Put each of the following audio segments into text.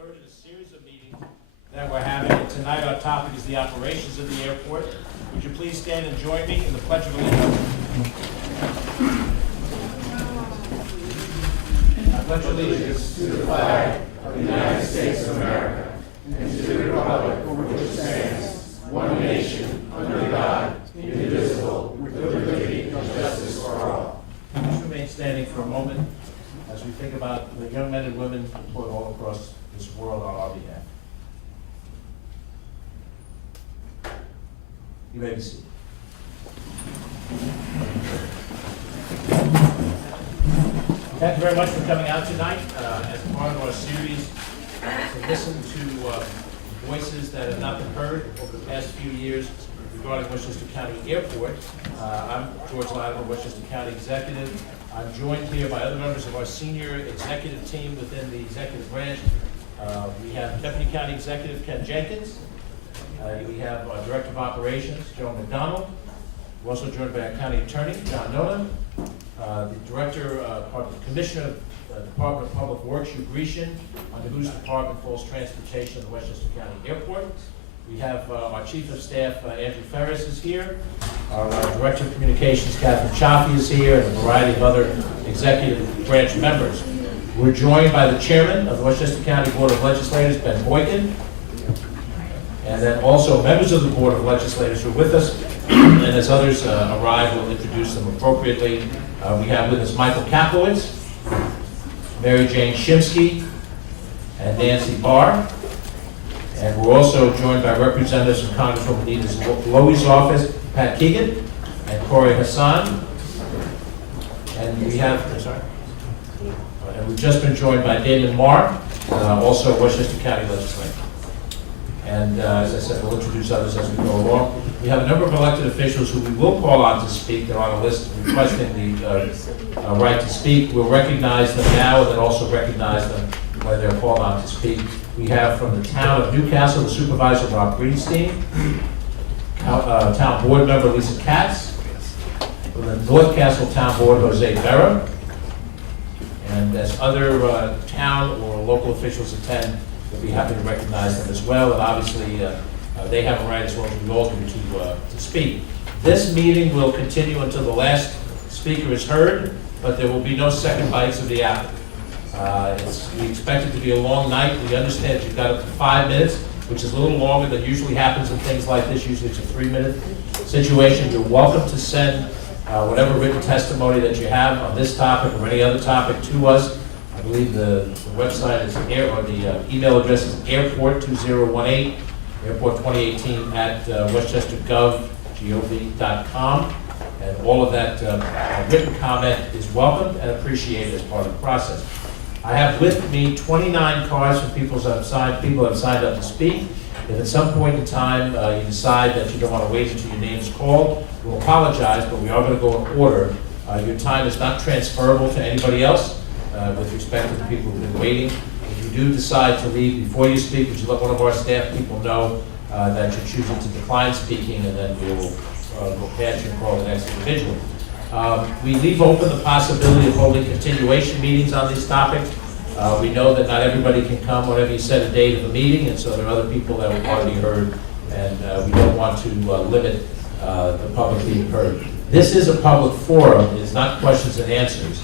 third in a series of meetings that we're having. And tonight our topic is the operations of the airport. Would you please stand and join me in the Pledge of Allegiance? I pledge allegiance to the flag of the United States of America and to the republic for which it stands, one nation, under God, indivisible, with liberty and justice for all. Please remain standing for a moment as we think about the young men and women deployed all across this world on our behalf. You may be seated. Thank you very much for coming out tonight as part of our series to listen to voices that have not been heard over the past few years regarding Westchester County Airport. I'm George Latimer, Westchester County Executive. I'm joined here by other members of our senior executive team within the executive branch. We have Deputy County Executive Ken Jenkins. We have our Director of Operations, Joe McDonald. We're also joined by our County Attorney, John Nona. The Director, Commissioner of the Department of Public Works, Hugh Grecian, under whose department falls transportation of the Westchester County Airport. We have our Chief of Staff, Andrew Ferris, is here. Our Director of Communications, Catherine Chaffee, is here, and a variety of other executive branch members. We're joined by the Chairman of the Westchester County Board of Legislators, Ben Boykin, and then also members of the Board of Legislators who are with us, and as others arrive, we'll introduce them appropriately. We have with us Michael Kaplowitz, Mary Jane Shimsky, and Nancy Barr. And we're also joined by representatives from Congresswoman Nina Lowey's office, Pat Keegan, and Corey Hassan. And we have, and we've just been joined by Damon Marr, also Westchester County legislator. And as I said, we'll introduce others as we go along. We have a number of elected officials who we will call on to speak. They're on a list requesting the right to speak. We'll recognize them now and then also recognize them when they're called on to speak. We have from the town of Newcastle, the Supervisor Rob Greenstein, Town Board Member Lisa Katz, from the North Castle Town Board, Jose Vera, and as other town or local officials attend, we'll be happy to recognize them as well. And obviously, they have a right as well as we all do to speak. This meeting will continue until the last speaker is heard, but there will be no second bites of the apple. We expect it to be a long night. We understand you've got up to 5 minutes, which is a little longer than usually happens in things like this. Usually it's a 3-minute situation. You're welcome to send whatever written testimony that you have on this topic or any other topic to us. I believe the website is the email address is airport2018, airport2018 at westchestergov.com. And all of that written comment is welcomed and appreciated as part of the process. I have with me 29 cards from people who have signed up to speak. If at some point in time you decide that you don't want to wait until your name is called, we'll apologize, but we are going to go in order. Your time is not transferable to anybody else with respect to the people who've been waiting. If you do decide to leave before you speak, would you let one of our staff people know that you're choosing to decline speaking, and then we will go past you and call the next individual. We leave open the possibility of holding continuation meetings on these topics. We know that not everybody can come whenever you set a date of a meeting, and so there are other people that will want to be heard, and we don't want to limit the public being heard. This is a public forum. It is not questions and answers.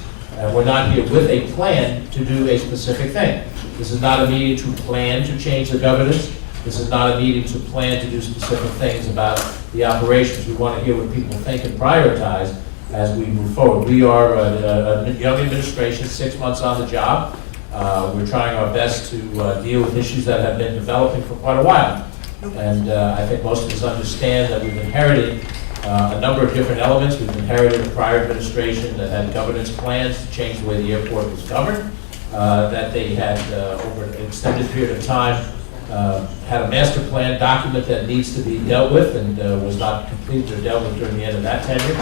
We're not here with a plan to do a specific thing. This is not a meeting to plan to change the governance. This is not a meeting to plan to do specific things about the operations. We want to hear what people think and prioritize as we move forward. We are a young administration, 6 months on the job. We're trying our best to deal with issues that have been developing for quite a while. And I think most of us understand that we've inherited a number of different elements. We've inherited a prior administration that had governance plans to change the way the airport was governed, that they had, over an extended period of time, had a master plan document that needs to be dealt with and was not completed or dealt with during the end of that tenure,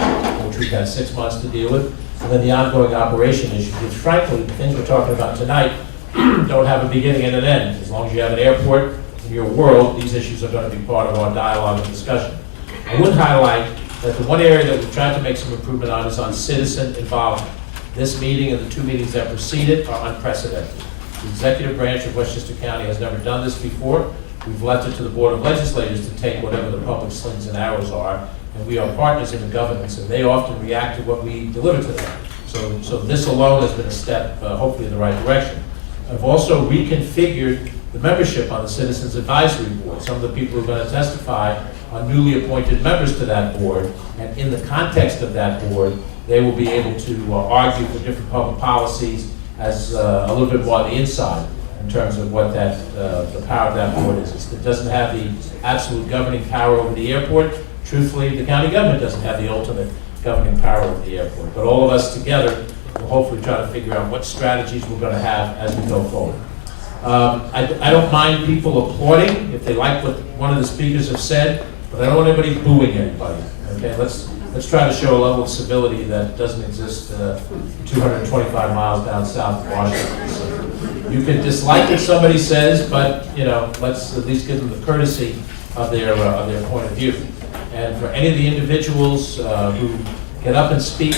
which we've had 6 months to deal with. And then the ongoing operation issues, which frankly, the things we're talking about tonight don't have a beginning and an end. As long as you have an airport in your world, these issues are going to be part of our dialogue and discussion. I would highlight that the one area that we've tried to make some improvement on is on citizen involvement. This meeting and the 2 meetings that preceded are unprecedented. The executive branch of Westchester County has never done this before. We've left it to the Board of Legislators to take whatever the public slings and arrows are, and we are partners in the governance, and they often react to what we deliver to them. So this alone has been a step, hopefully in the right direction. I've also reconfigured the membership on the Citizens Advisory Board. Some of the people who are going to testify are newly appointed members to that board, and in the context of that board, they will be able to argue for different public policies as a little bit more on the inside in terms of what that the power of that board is. It doesn't have the absolute governing power over the airport. Truthfully, the county government doesn't have the ultimate governing power over the airport. But all of us together will hopefully try to figure out what strategies we're going to have as we go forward. I don't mind people applauding if they like what one of the speakers have said, but I don't want anybody booing anybody. Okay, let's try to show a level of civility that doesn't exist 225 miles down south of Washington. So you can dislike what somebody says, but let's at least give them the courtesy of their point of view. And for any of the individuals who get up and speak,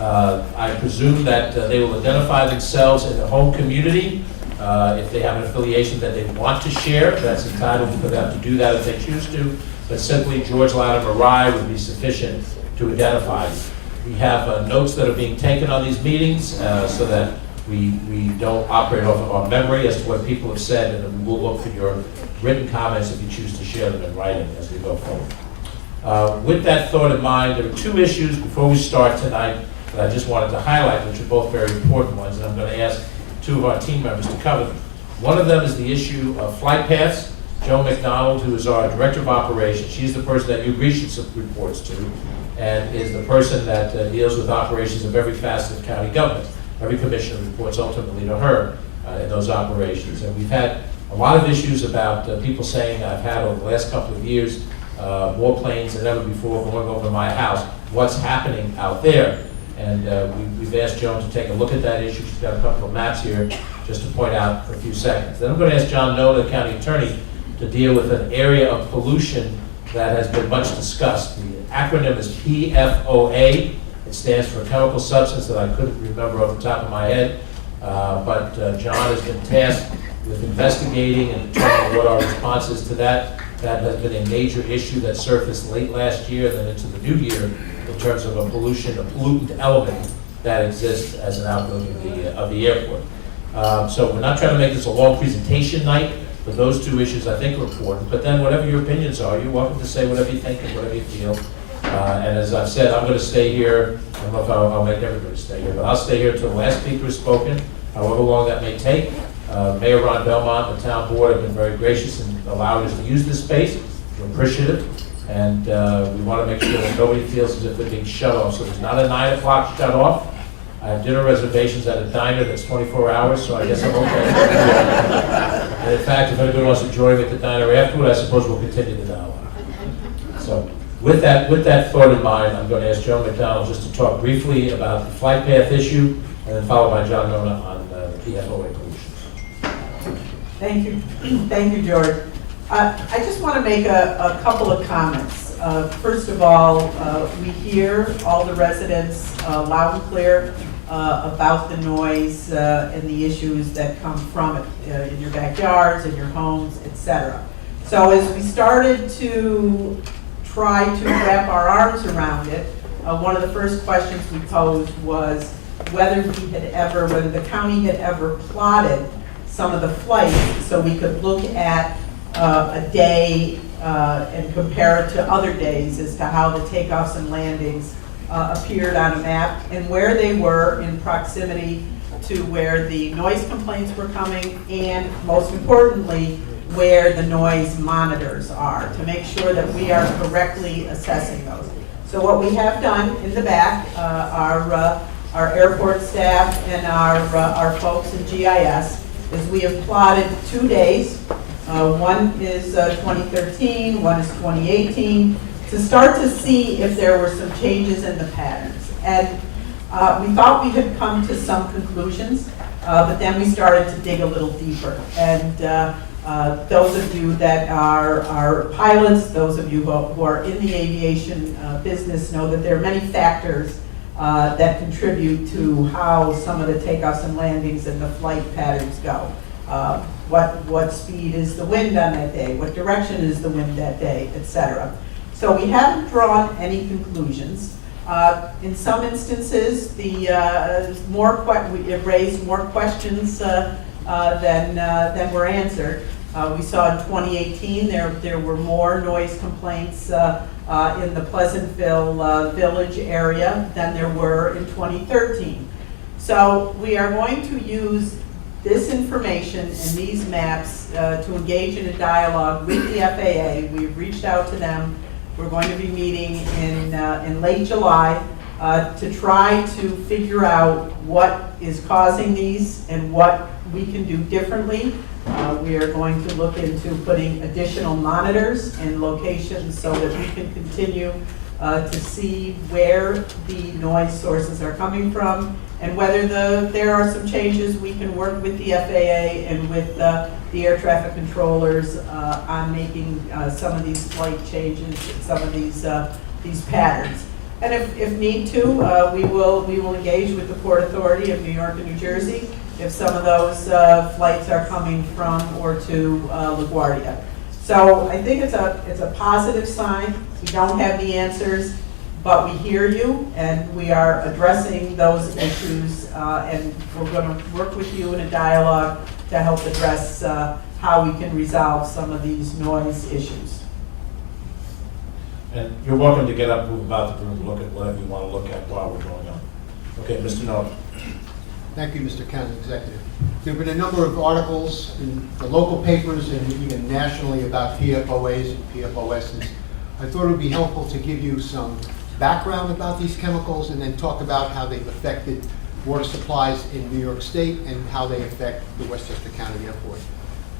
I presume that they will identify themselves in their home community. If they have an affiliation that they want to share, that's entitled for them to do that if they choose to. But simply George Latimer Rye would be sufficient to identify. We have notes that are being taken on these meetings so that we don't operate off of our memory as to what people have said, and then we will look for your written comments if you choose to share them in writing as we go forward. With that thought in mind, there are two issues before we start tonight that I just wanted to highlight, which are both very important ones, and I'm going to ask two of our team members to cover them. One of them is the issue of flight paths. Joe McDonald, who is our Director of Operations, she's the person that Hugh Grecius reports to, and is the person that deals with operations of every facet of county government. Every commissioner reports ultimately to her in those operations. And we've had a lot of issues about people saying, I've had over the last couple of years more planes than ever before going over my house. What's happening out there? And we've asked Joan to take a look at that issue. She's got a couple of maps here just to point out for a few seconds. Then I'm going to ask John Nona, the county attorney, to deal with an area of pollution that has been much discussed. The acronym is PFOA. It stands for a chemical substance that I couldn't remember off the top of my head. But John has been tasked with investigating and determining what our response is to that. That has been a major issue that surfaced late last year, then into the new year, in terms of a pollutant element that exists as an outgrowth of the airport. So we're not trying to make this a long presentation night, but those two issues I think are important. But then whatever your opinions are, you're welcome to say whatever you think and whatever you feel. And as I've said, I'm going to stay here. I don't know if I'll make everybody stay here, but I'll stay here until the last speaker has spoken, however long that may take. Mayor Ron Belmont and the town board have been very gracious in allowing us to use this space. We're appreciative. And we want to make sure that nobody feels as if they're being shut off. So there's not a 9 o'clock shut off. I have dinner reservations at a diner that's 24 hours, so I guess I'm okay. And in fact, if anybody wants to join me at the diner afterward, I suppose we'll continue the dialogue. So with that thought in mind, I'm going to ask Joe McDonald just to talk briefly about the flight path issue, and then followed by John Nona on the PFOA pollution. Thank you. Thank you, George. I just want to make a couple of comments. First of all, we hear all the residents loud and clear about the noise and the issues that come from it in your backyards, in your homes, etc. So as we started to try to wrap our arms around it, one of the first questions we posed was whether the county had ever plotted some of the flights so we could look at a day and compare it to other days as to how the takeoffs and landings appeared on a map and where they were in proximity to where the noise complaints were coming, and most importantly, where the noise monitors are, to make sure that we are correctly assessing those. So what we have done in the back, our airport staff and our folks in GIS, is we have plotted 2 days. One is 2013, one is 2018, to start to see if there were some changes in the patterns. And we thought we had come to some conclusions, but then we started to dig a little deeper. And those of you that are pilots, those of you who are in the aviation business know that there are many factors that contribute to how some of the takeoffs and landings and the flight patterns go. what speed is the wind on that day, what direction is the wind that day, etc. So we haven't drawn any conclusions. In some instances, it raised more questions than were answered. We saw in 2018 there were more noise complaints in the Pleasantville Village area than there were in 2013. So we are going to use this information and these maps to engage in a dialogue with the FAA. We've reached out to them. We're going to be meeting in late July to try to figure out what is causing these and what we can do differently. We are going to look into putting additional monitors in locations so that we can continue to see where the noise sources are coming from, and whether there are some changes we can work with the FAA and with the air traffic controllers on making some of these flight changes, some of these patterns. And if need to, we will engage with the Port Authority of New York and New Jersey if some of those flights are coming from or to LaGuardia. So I think it's a positive sign. We don't have the answers, but we hear you, and we are addressing those issues, and we're going to work with you in a dialogue to help address how we can resolve some of these noise issues. And you're welcome to get up, move about the room, look at whatever you want to look at while we're going on. Okay, Mr. Nolan. Thank you, Mr. County Executive. There have been a number of articles in the local papers and even nationally about PFOAs and PFOSs. I thought it would be helpful to give you some background about these chemicals and then talk about how they've affected water supplies in New York State and how they affect the Westchester County Airport.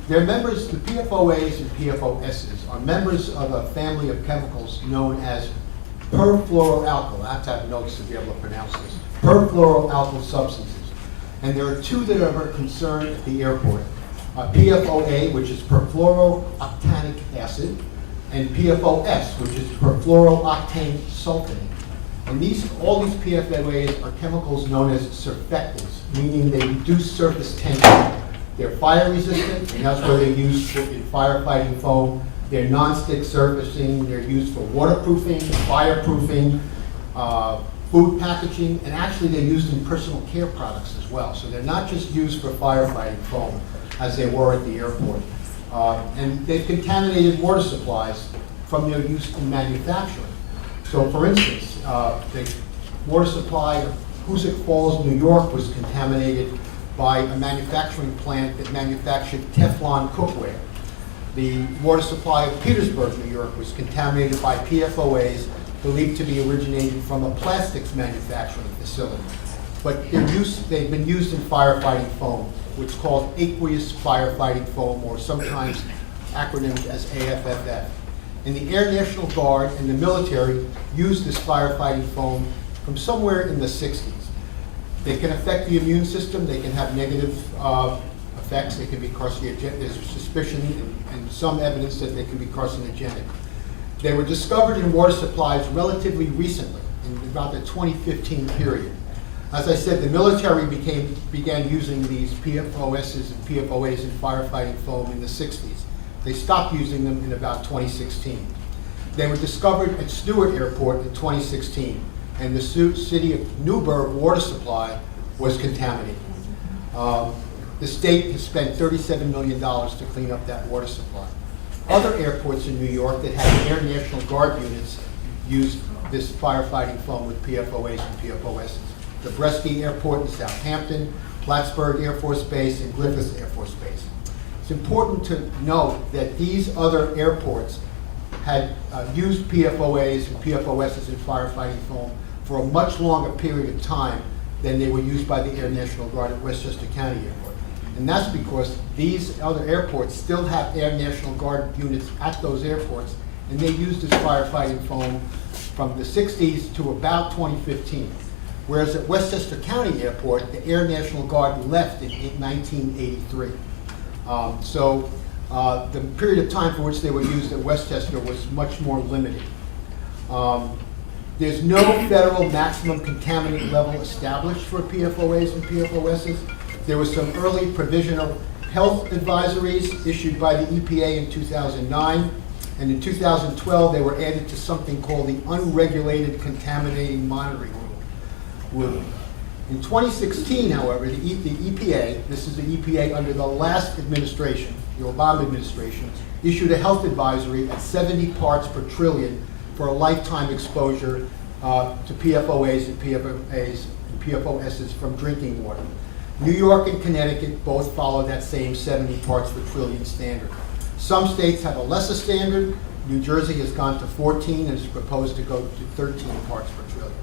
They're members, the PFOAs and PFOSs are members of a family of chemicals known as perfluoroalkyl. I have to have notes to be able to pronounce this. Perfluoroalkyl substances. And there are two that are of concern at the airport. PFOA, which is perfluorooctanic acid, and PFOS, which is perfluorooctane sulfate. And all these PFOAs are chemicals known as surfactants, meaning they reduce surface tension. They're fire resistant, and that's where they're used in firefighting foam. They're non-stick surfacing. They're used for waterproofing, fireproofing, food packaging, and actually they're used in personal care products as well. So they're not just used for firefighting foam as they were at the airport. And they've contaminated water supplies from their use in manufacturing. So for instance, the water supply of Hoosick Falls, New York was contaminated by a manufacturing plant that manufactured Teflon cookware. The water supply of Petersburg, New York was contaminated by PFOAs believed to be originating from a plastics manufacturing facility. But they've been used in firefighting foam, which is called aqueous firefighting foam, or sometimes acronymed as AFFF. And the Air National Guard and the military used this firefighting foam from somewhere in the 60s. They can affect the immune system, they can have negative effects, they can be carcinogenic. There's suspicion and some evidence that they can be carcinogenic. They were discovered in water supplies relatively recently, in about the 2015 period. As I said, the military began using these PFOSs and PFOAs in firefighting foam in the 60s. They stopped using them in about 2016. They were discovered at Stewart Airport in 2016, and the city of Newburgh water supply was contaminated. The state has spent $37 million to clean up that water supply. Other airports in New York that had Air National Guard units used this firefighting foam with PFOAs and PFOSs. The Bresky Airport in Southampton, Plattsburgh Air Force Base, and Griffith Air Force Base. It's important to note that these other airports had used PFOAs and PFOSs in firefighting foam for a much longer period of time than they were used by the Air National Guard at Westchester County Airport. And that's because these other airports still have Air National Guard units at those airports, and they used this firefighting foam from the 60s to about 2015. Whereas at Westchester County Airport, the Air National Guard left in 1983. The period of time for which they were used at Westchester was much more limited. There's no federal maximum contaminant level established for PFOAs and PFOSs. There was some early provisional health advisories issued by the EPA in 2009, and in 2012 they were added to something called the Unregulated Contaminating Monitoring Rule. In 2016, however, the EPA, this is the EPA under the last administration, the Obama administration, issued a health advisory at 70 parts per trillion for a lifetime exposure to PFOAs and PFOSs from drinking water. New York and Connecticut both follow that same 70 parts per trillion standard. Some states have a lesser standard. New Jersey has gone to 14 and is proposed to go to 13 parts per trillion.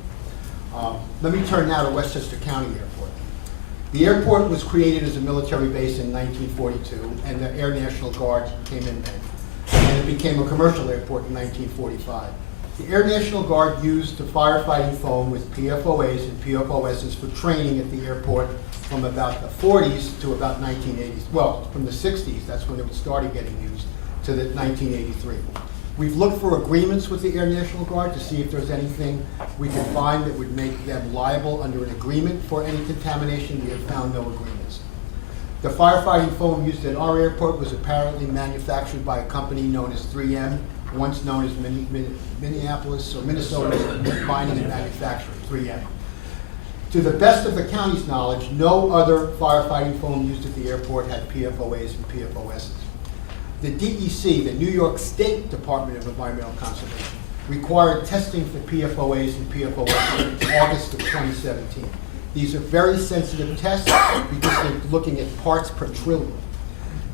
Let me turn now to Westchester County Airport. The airport was created as a military base in 1942, and the Air National Guard came in then. And it became a commercial airport in 1945. The Air National Guard used the firefighting foam with PFOAs and PFOSs for training at the airport from about the 40s to about 1980s. Well, from the 60s, that's when it started getting used, to the 1983. We've looked for agreements with the Air National Guard to see if there's anything we can find that would make them liable under an agreement for any contamination. We have found no agreements. The firefighting foam used at our airport was apparently manufactured by a company known as 3M, once known as Minneapolis or Minnesota Mining and Manufacturing, 3M. To the best of the county's knowledge, no other firefighting foam used at the airport had PFOAs and PFOSs. The DEC, the New York State Department of Environmental Conservation, required testing for PFOAs and PFOSs in August of 2017. These are very sensitive tests because they're looking at parts per trillion.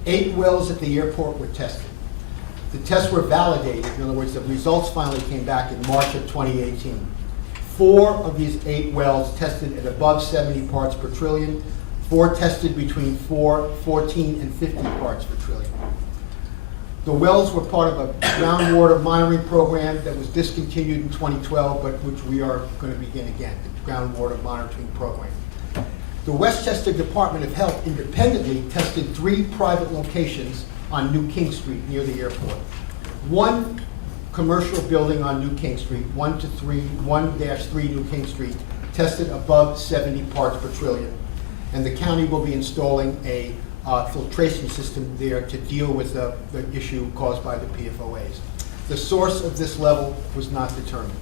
8 wells at the airport were tested. The tests were validated. In other words, the results finally came back in March of 2018. 4 of these 8 wells tested at above 70 parts per trillion. 4 tested between 14 and 50 parts per trillion. The wells were part of a groundwater monitoring program that was discontinued in 2012, but which we are going to begin again, the groundwater monitoring program. The Westchester Department of Health independently tested 3 private locations on New King Street near the airport. 1 commercial building on New King Street, 1-3 New King Street, tested above 70 parts per trillion. And the county will be installing a filtration system there to deal with the issue caused by the PFOAs. The source of this level was not determined.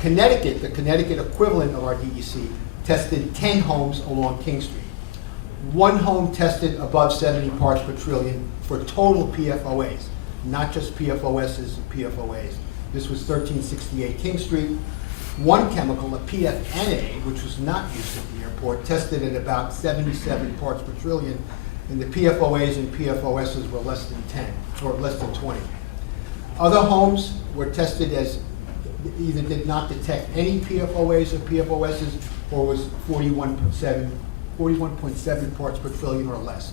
Connecticut, the Connecticut equivalent of our DEC, tested 10 homes along King Street. 1 home tested above 70 parts per trillion for total PFOAs, not just PFOSs and PFOAs. This was 1368 King Street. 1 chemical, a PFNA, which was not used at the airport, tested at about 77 parts per trillion, and the PFOAs and PFOSs were less than 10, or less than 20. Other homes were tested as either did not detect any PFOAs or PFOSs, or was 41.7 parts per trillion or less.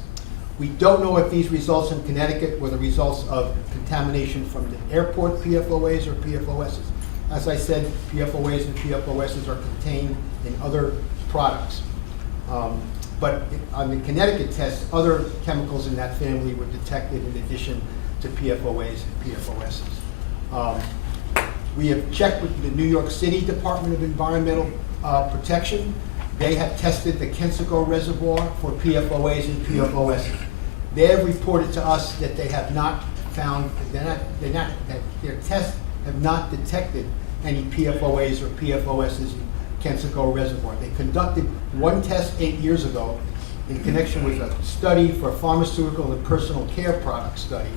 We don't know if these results in Connecticut were the results of contamination from the airport PFOAs or PFOSs. As I said, PFOAs and PFOSs are contained in other products. But on the Connecticut test, other chemicals in that family were detected in addition to PFOAs and PFOSs. We have checked with the New York City Department of Environmental Protection. They have tested the Kensico Reservoir for PFOAs and PFOSs. They have reported to us that they have not found, that their tests have not detected any PFOAs or PFOSs in Kensico Reservoir. They conducted 1 test 8 years ago in connection with a study for pharmaceutical and personal care product study,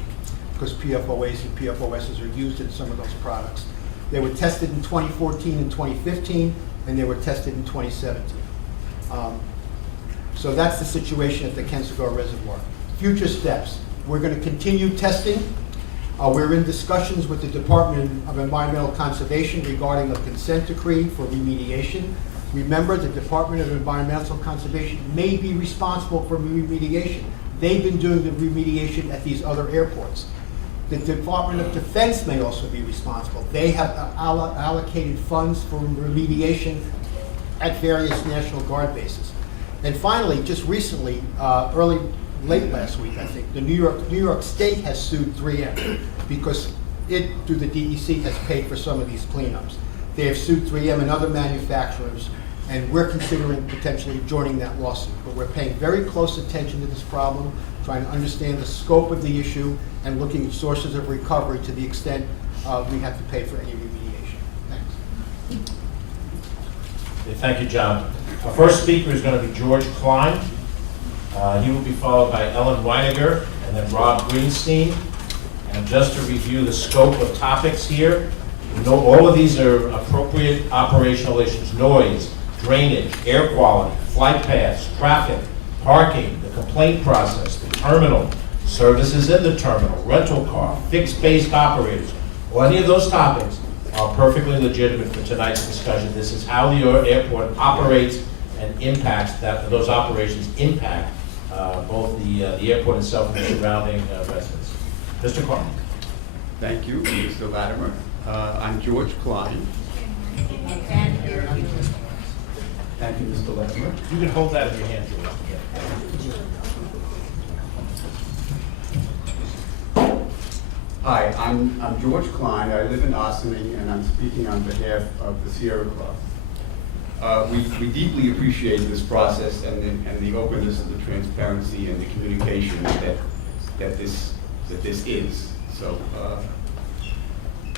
because PFOAs and PFOSs are used in some of those products. They were tested in 2014 and 2015, and they were tested in 2017. So that's the situation at the Kensico Reservoir. Future steps. We're going to continue testing. We're in discussions with the Department of Environmental Conservation regarding a consent decree for remediation. Remember, the Department of Environmental Conservation may be responsible for remediation. They've been doing the remediation at these other airports. The Department of Defense may also be responsible. They have allocated funds for remediation at various National Guard bases. And finally, just recently, late last week, I think, the New York State has sued 3M because it, through the DEC, has paid for some of these cleanups. They have sued 3M and other manufacturers, and we're considering potentially joining that lawsuit. But we're paying very close attention to this problem, trying to understand the scope of the issue, and looking at sources of recovery to the extent we have to pay for any remediation. Thanks. Okay, thank you, John. Our first speaker is going to be George Klein. He will be followed by Ellen Weiniger and then Rob Greenstein. And just to review the scope of topics here, you know, all of these are appropriate operational issues: noise, drainage, air quality, flight paths, traffic, parking, the complaint process, the terminal, services in the terminal, rental car, fixed-based operators. Well, any of those topics are perfectly legitimate for tonight's discussion. This is how the airport operates and impacts those operations impact both the airport itself and the surrounding residents. Mr. Klein. Thank you, Mr. Latimer. I'm George Klein. Thank you, Mr. Latimer. You can hold that in your hand, George. Hi, I'm George Klein. I live in Ossining, and I'm speaking on behalf of the Sierra Club. We deeply appreciate this process and the openness and the transparency and the communication that this is. So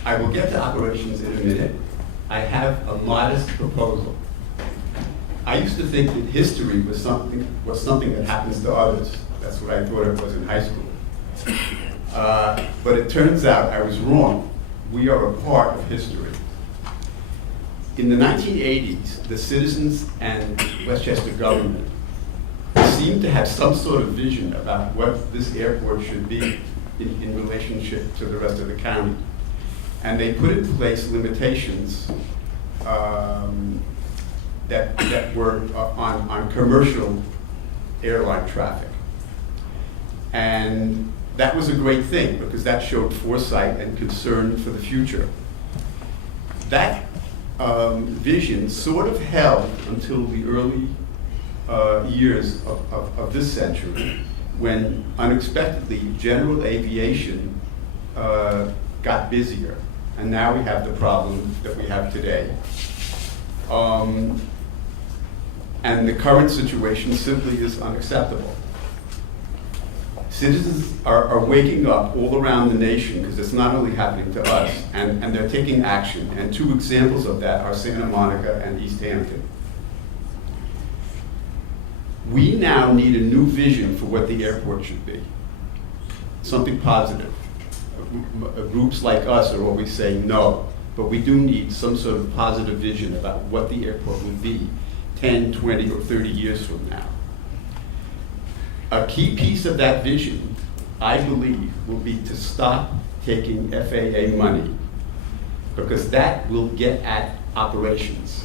I will get to operations in a minute. I have a modest proposal. I used to think that history was something that happens to others. That's what I thought it was in high school. But it turns out I was wrong. We are a part of history. In the 1980s, the citizens and Westchester government seemed to have some sort of vision about what this airport should be in relationship to the rest of the county. And they put in place limitations that were on commercial airline traffic. And that was a great thing because that showed foresight and concern for the future. That vision sort of held until the early years of this century, when unexpectedly general aviation got busier, and now we have the problem that we have today. And the current situation simply is unacceptable. Citizens are waking up all around the nation because it's not only happening to us, and they're taking action. And two examples of that are Santa Monica and East Hampton. We now need a new vision for what the airport should be. Something positive. Groups like us are always saying no, but we do need some sort of positive vision about what the airport will be 10, 20, or 30 years from now. A key piece of that vision, I believe, will be to stop taking FAA money, because that will get at operations.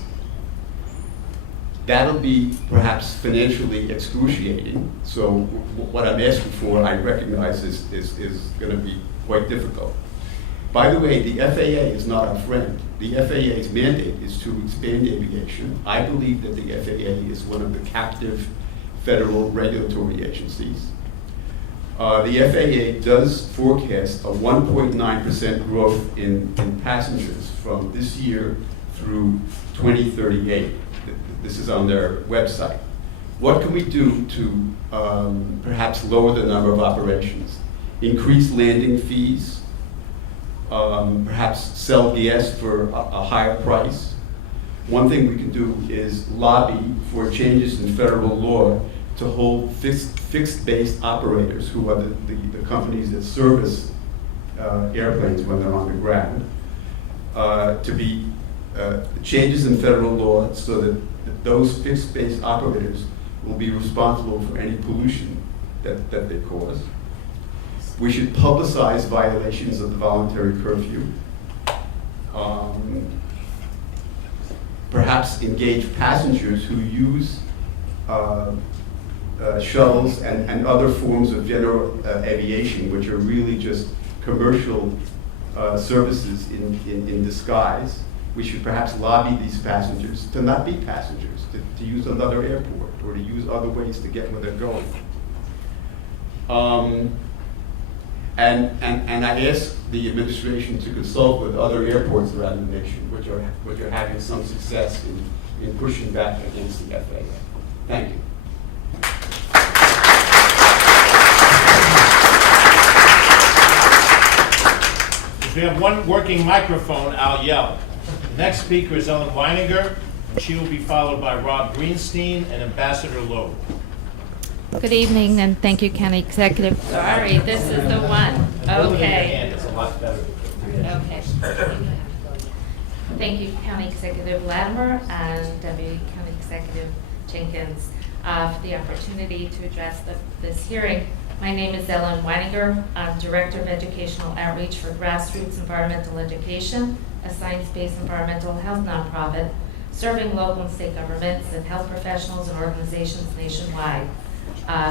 That'll be perhaps financially excruciating, so what I'm asking for, I recognize is going to be quite difficult. By the way, the FAA is not our friend. The FAA's mandate is to expand aviation. I believe that the FAA is one of the captive federal regulatory agencies. The FAA does forecast a 1.9% growth in passengers from this year through 2038. This is on their website. What can we do to perhaps lower the number of operations? Increase landing fees, perhaps sell gas for a higher price. One thing we can do is lobby for changes in federal law to hold fixed-based operators, who are the companies that service airplanes when they're on the ground, to be changes in federal law so that those fixed-based operators will be responsible for any pollution that they cause. We should publicize violations of the voluntary curfew. Perhaps engage passengers who use shuttles and other forms of general aviation, which are really just commercial services in disguise. We should perhaps lobby these passengers to not be passengers, to use another airport or to use other ways to get where they're going. And I asked the administration to consult with other airports around the nation, which are having some success in pushing back against the FAA. Thank you. If we have one working microphone, I'll yell. The next speaker is Ellen Weininger, and she will be followed by Rob Greenstein and Ambassador Loeb. Good evening, and thank you, County Executive. Sorry, this is the one. Okay. It's a lot better. Okay. Thank you, County Executive Latimer and Deputy County Executive Jenkins, for the opportunity to address this hearing. My name is Ellen Weininger. I'm Director of Educational Outreach for Grassroots Environmental Education, a science-based environmental health nonprofit serving local and state governments and health professionals and organizations nationwide.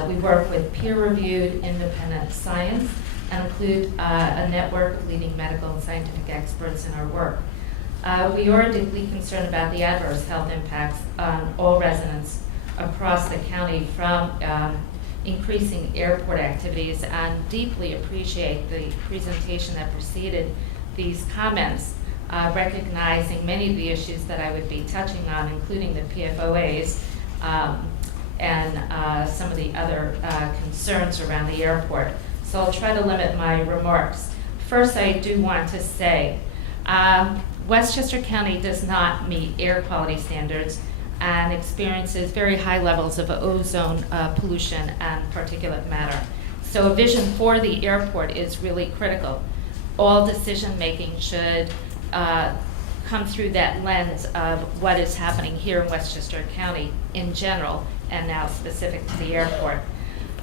We work with peer-reviewed independent science and include a network of leading medical and scientific experts in our work. We are deeply concerned about the adverse health impacts on all residents across the county from increasing airport activities, and deeply appreciate the presentation that preceded these comments, recognizing many of the issues that I would be touching on, including the PFOAs, and some of the other concerns around the airport. So I'll try to limit my remarks. First, I do want to say, Westchester County does not meet air quality standards and experiences very high levels of ozone pollution and particulate matter. So a vision for the airport is really critical. All decision-making should come through that lens of what is happening here in Westchester County in general, and now specific to the airport.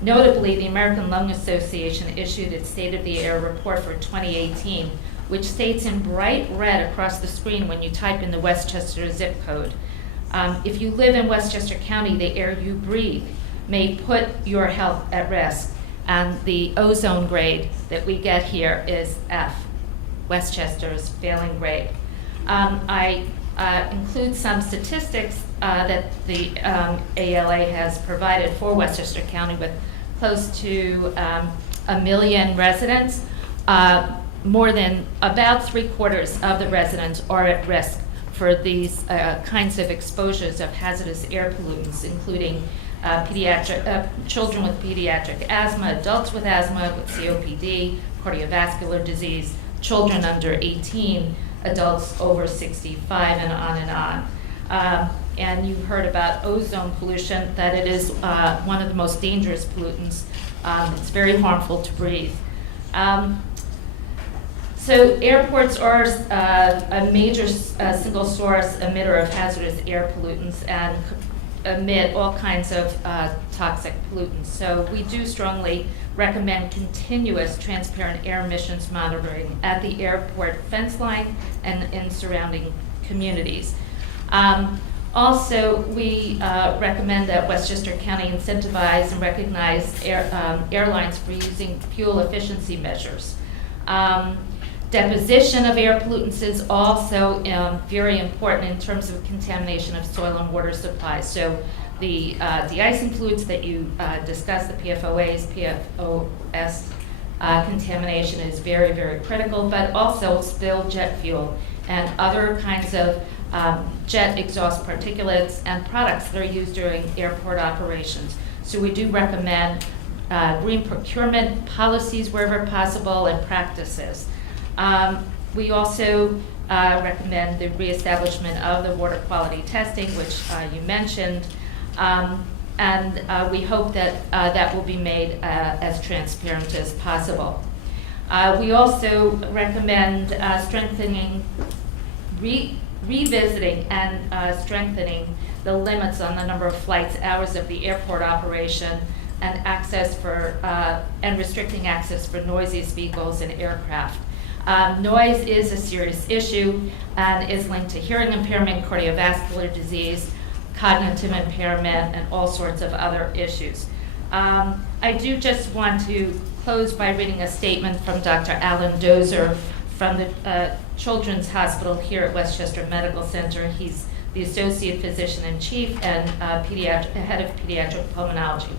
Notably, the American Lung Association issued its State of the Air report for 2018, which states in bright red across the screen when you type in the Westchester zip code, if you live in Westchester County, the air you breathe may put your health at risk. And the ozone grade that we get here is F, Westchester's failing grade. I include some statistics that the ALA has provided for Westchester County, with close to 1 million residents. More than about 3/4 of the residents are at risk for these kinds of exposures of hazardous air pollutants, including children with pediatric asthma, adults with asthma, with COPD, cardiovascular disease, children under 18, adults over 65, and on and on. And you heard about ozone pollution, that it is one of the most dangerous pollutants. It's very harmful to breathe. So airports are a major single source emitter of hazardous air pollutants and emit all kinds of toxic pollutants. So we do strongly recommend continuous transparent air emissions monitoring at the airport fence line and in surrounding communities. Also, we recommend that Westchester County incentivize and recognize airlines for using fuel efficiency measures. Deposition of air pollutants is also very important in terms of contamination of soil and water supplies. So the de-icing fluids that you discussed, the PFOAs, PFOS contamination is very, very critical, but also spilled jet fuel and other kinds of jet exhaust particulates and products that are used during airport operations. So we do recommend green procurement policies wherever possible and practices. We also recommend the reestablishment of the water quality testing, which you mentioned, and we hope that that will be made as transparent as possible. We also recommend strengthening, revisiting and strengthening the limits on the number of flights, hours of the airport operation, and access for and restricting access for noisiest vehicles and aircraft. Noise is a serious issue and is linked to hearing impairment, cardiovascular disease, cognitive impairment, and all sorts of other issues. I do just want to close by reading a statement from Dr. Alan Dozer from the Children's Hospital here at Westchester Medical Center. He's the Associate Physician-in-Chief and head of pediatric pulmonology.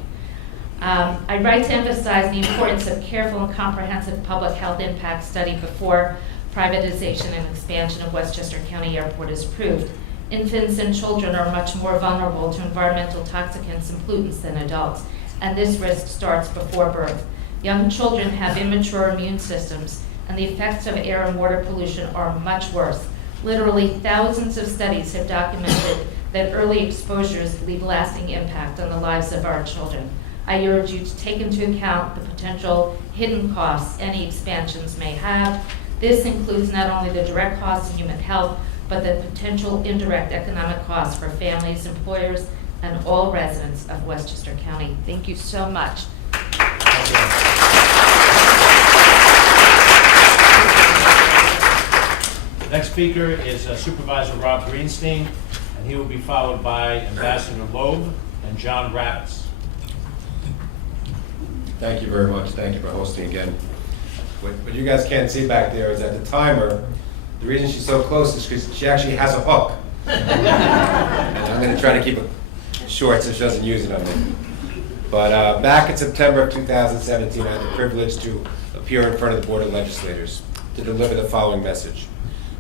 I write to emphasize the importance of careful and comprehensive public health impact study before privatization and expansion of Westchester County Airport is approved. Infants and children are much more vulnerable to environmental toxicants and pollutants than adults, and this risk starts before birth. Young children have immature immune systems, and the effects of air and water pollution are much worse. Literally thousands of studies have documented that early exposures leave lasting impact on the lives of our children. I urge you to take into account the potential hidden costs any expansions may have. This includes not only the direct costs in human health, but the potential indirect economic costs for families, employers, and all residents of Westchester County. Thank you so much. The next speaker is Supervisor Rob Greenstein, and he will be followed by Ambassador Loeb and John Rabbits. Thank you very much. Thank you for hosting again. What you guys can't see back there is that the timer, the reason she's so close is because she actually has a hook. And I'm going to try to keep it short so she doesn't use it on me. But back in September of 2017, I had the privilege to appear in front of the Board of Legislators to deliver the following message.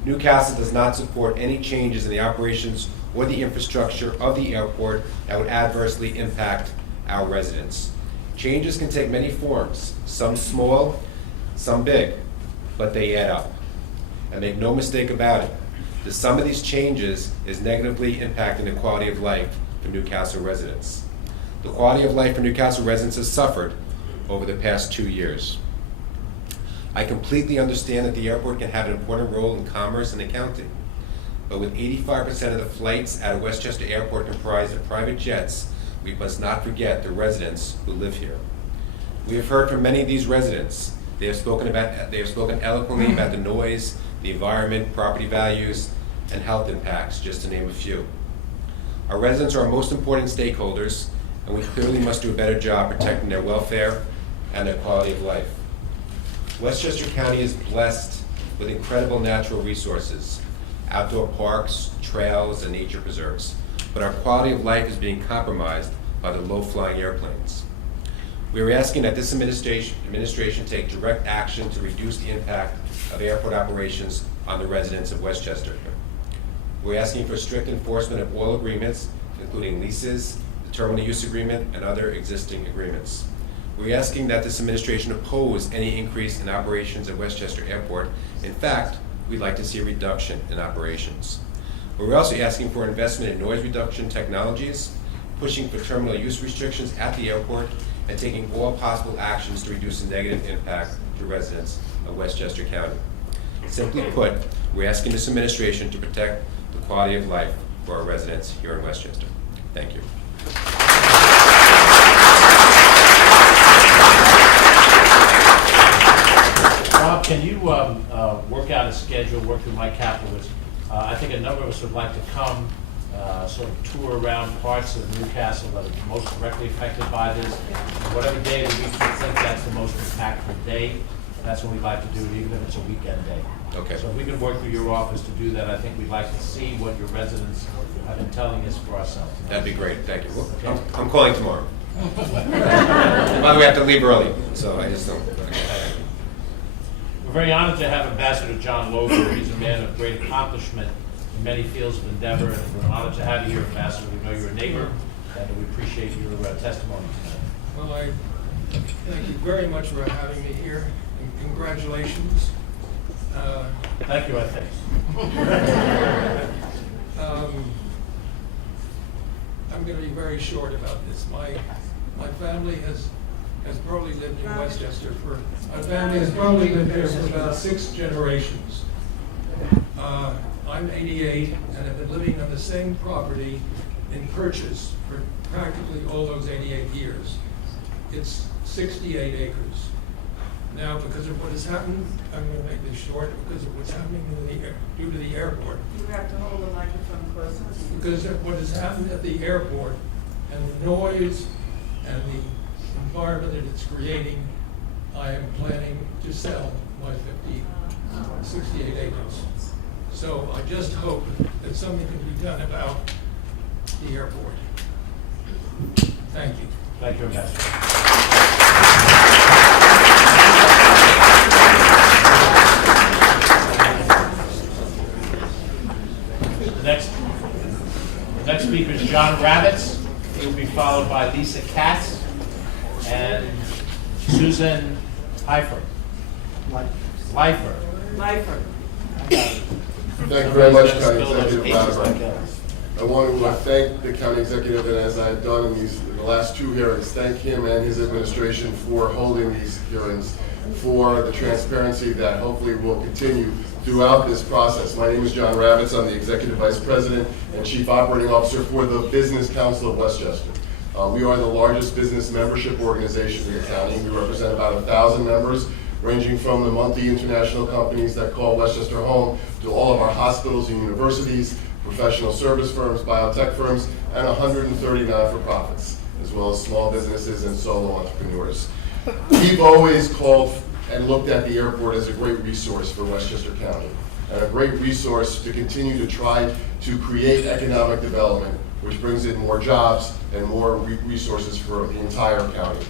Newcastle does not support any changes in the operations or the infrastructure of the airport that would adversely impact our residents. Changes can take many forms, some small, some big, but they add up. And make no mistake about it, the sum of these changes is negatively impacting the quality of life for Newcastle residents. The quality of life for Newcastle residents has suffered over the past 2 years. I completely understand that the airport can have an important role in commerce and accounting, but with 85% of the flights out of Westchester Airport comprised of private jets, we must not forget the residents who live here. We have heard from many of these residents. They have spoken eloquently about the noise, the environment, property values, and health impacts, just to name a few. Our residents are our most important stakeholders, and we clearly must do a better job protecting their welfare and their quality of life. Westchester County is blessed with incredible natural resources, outdoor parks, trails, and nature preserves, but our quality of life is being compromised by the low-flying airplanes. We are asking that this administration take direct action to reduce the impact of airport operations on the residents of Westchester. We're asking for strict enforcement of all agreements, including leases, the terminal use agreement, and other existing agreements. We're asking that this administration oppose any increase in operations at Westchester Airport. In fact, we'd like to see a reduction in operations. We're also asking for investment in noise reduction technologies, pushing for terminal use restrictions at the airport, and taking all possible actions to reduce the negative impact to residents of Westchester County. Simply put, we're asking this administration to protect the quality of life for our residents here in Westchester. Thank you. Rob, can you work out a schedule, work with Mike Kaplowitz? I think a number of us would like to come sort of tour around parts of Newcastle that are most directly affected by this. And whatever day of the week you think that's the most impactful day, that's when we'd like to do it, even if it's a weekend day. Okay. So if we can work through your office to do that, I think we'd like to see what your residents have been telling us for ourselves. That'd be great. Thank you. Well, Okay. I'm calling tomorrow. By the way, I have to leave early, so I just don't. We're very honored to have Ambassador John Loeb here. He's a man of great accomplishment in many fields of endeavor, and we're honored to have you here, Ambassador. We know you're a neighbor, and we appreciate your testimony tonight. Well, I thank you very much for having me here, and congratulations. Thank you, I think. I'm going to be very short about this. My family has probably lived in Westchester for, my family has probably lived here for about 6 generations. I'm 88 and have been living on the same property in Purchase for practically all those 88 years. It's 68 acres. Now, because of what has happened, I'm going to make this short, because of what's happening due to the airport. You have to hold the microphone closer. Because of what has happened at the airport and the noise and the environment that it's creating, I am planning to sell my 68 acres. So I just hope that something can be done about the airport. Thank you. Thank you, Ambassador. The next speaker is John Ravitz. He will be followed by Lisa Katz and Susan Leifer. Thank you very much, County Executive Latimer. I want to thank the county executive, and as I've done in the last two hearings, thank him and his administration for holding these hearings, for the transparency that hopefully will continue throughout this process. My name is John Ravitz. I'm the Executive Vice President and Chief Operating Officer for the Business Council of Westchester. We are the largest business membership organization in the county. We represent about 1,000 members, ranging from the monthly international companies that call Westchester home to all of our hospitals and universities, professional service firms, biotech firms, and 130 not-for-profits, as well as small businesses and solo entrepreneurs. We've always called and looked at the airport as a great resource for Westchester County, and a great resource to continue to try to create economic development, which brings in more jobs and more resources for the entire county.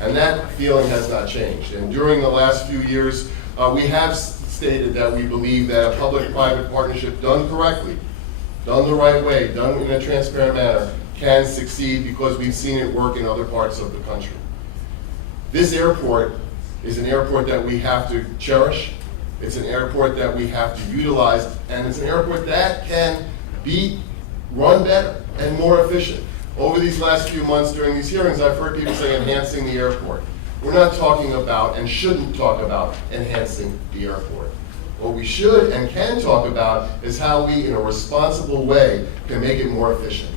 And that feeling has not changed. And during the last few years, we have stated that we believe that a public-private partnership done correctly, done the right way, done in a transparent manner, can succeed because we've seen it work in other parts of the country. This airport is an airport that we have to cherish. It's an airport that we have to utilize, and it's an airport that can be run better and more efficient. Over these last few months during these hearings, I've heard people say enhancing the airport. We're not talking about and shouldn't talk about enhancing the airport. What we should and can talk about is how we, in a responsible way, can make it more efficient.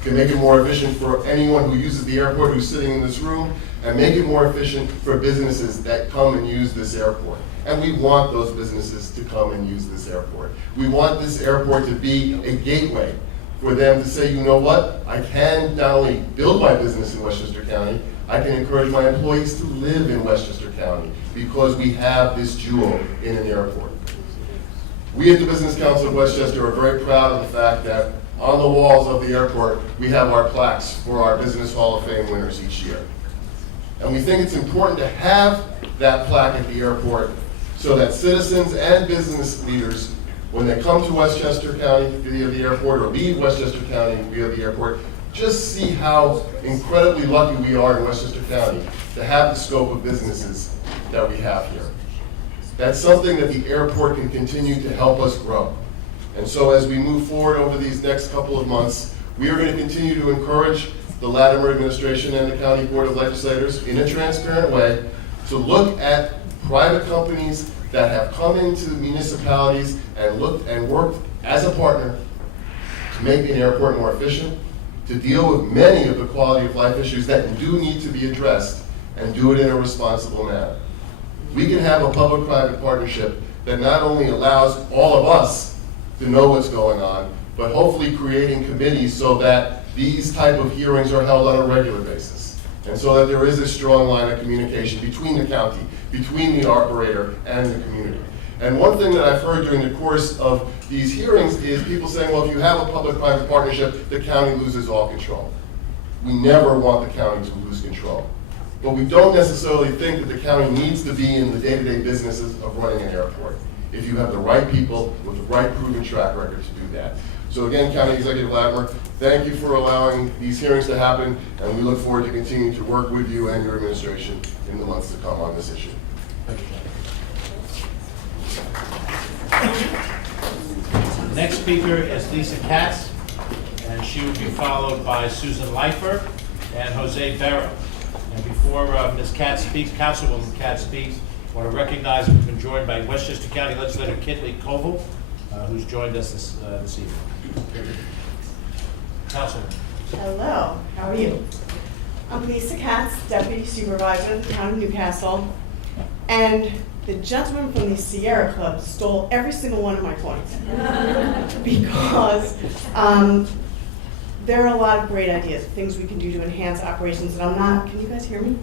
Can make it more efficient for anyone who uses the airport who's sitting in this room, and make it more efficient for businesses that come and use this airport. And we want those businesses to come and use this airport. We want this airport to be a gateway for them to say, you know what, I can not only build my business in Westchester County, I can encourage my employees to live in Westchester County because we have this jewel in an airport. We at the Business Council of Westchester are very proud of the fact that on the walls of the airport, we have our plaques for our Business Hall of Fame winners each year. And we think it's important to have that plaque at the airport so that citizens and business leaders, when they come to Westchester County via the airport or leave Westchester County via the airport, just see how incredibly lucky we are in Westchester County to have the scope of businesses that we have here. That's something that the airport can continue to help us grow. And so as we move forward over these next couple of months, we are going to continue to encourage the Latimer administration and the County Board of Legislators in a transparent way to look at private companies that have come into municipalities and looked and worked as a partner to make an airport more efficient, to deal with many of the quality of life issues that do need to be addressed, and do it in a responsible manner. We can have a public-private partnership that not only allows all of us to know what's going on, but hopefully creating committees so that these type of hearings are held on a regular basis. And so that there is a strong line of communication between the county, between the operator and the community. And one thing that I've heard during the course of these hearings is people saying, well, if you have a public-private partnership, the county loses all control. We never want the county to lose control. But we don't necessarily think that the county needs to be in the day-to-day businesses of running an airport if you have the right people with the right proven track record to do that. So again, County Executive Latimer, thank you for allowing these hearings to happen, and we look forward to continuing to work with you and your administration in the months to come on this issue. The next speaker is Lisa Katz, and she will be followed by Susan Leifer and Jose Berra. And before Ms. Katz speaks, Councilwoman Katz speaks, I want to recognize we've been joined by Westchester County Legislator Kinley Koval, who's joined us this evening. Councilwoman. Hello, how are you? I'm Lisa Katz, Deputy Supervisor of the Town of Newcastle, and the gentleman from the Sierra Club stole every single one of my points because there are a lot of great ideas, things we can do to enhance operations, and can you guys hear me?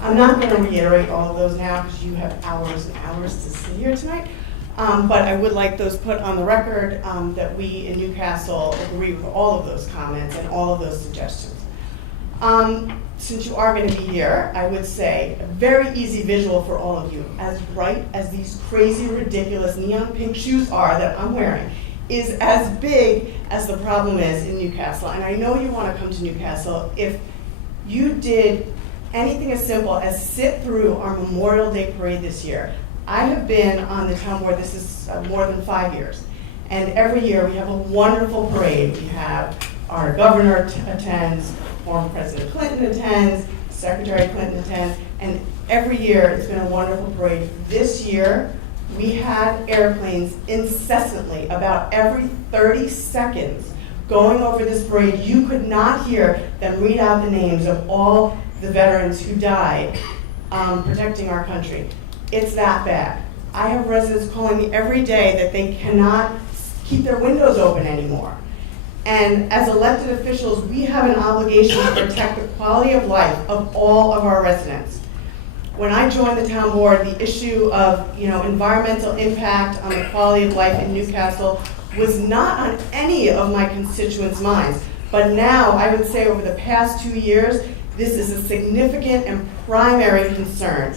I'm not going to reiterate all of those now because you have hours and hours to sit here tonight. But I would like those put on the record that we in Newcastle agree with all of those comments and all of those suggestions. since you are going to be here, I would say a very easy visual for all of you, as bright as these crazy, ridiculous neon pink shoes are that I'm wearing, is as big as the problem is in Newcastle. And I know you want to come to Newcastle. If you did anything as simple as sit through our Memorial Day parade this year, I have been on the town board, this is more than 5 years. And every year we have a wonderful parade. We have our governor attends, former President Clinton attends, Secretary Clinton attends, and every year it's been a wonderful parade. This year, we had airplanes incessantly, about every 30 seconds, going over this parade. You could not hear them read out the names of all the veterans who died protecting our country. It's that bad. I have residents calling me every day that they cannot keep their windows open anymore. And as elected officials, we have an obligation to protect the quality of life of all of our residents. When I joined the town board, the issue of environmental impact on the quality of life in Newcastle was not on any of my constituents' minds. But now, I would say over the past 2 years, this is a significant and primary concern.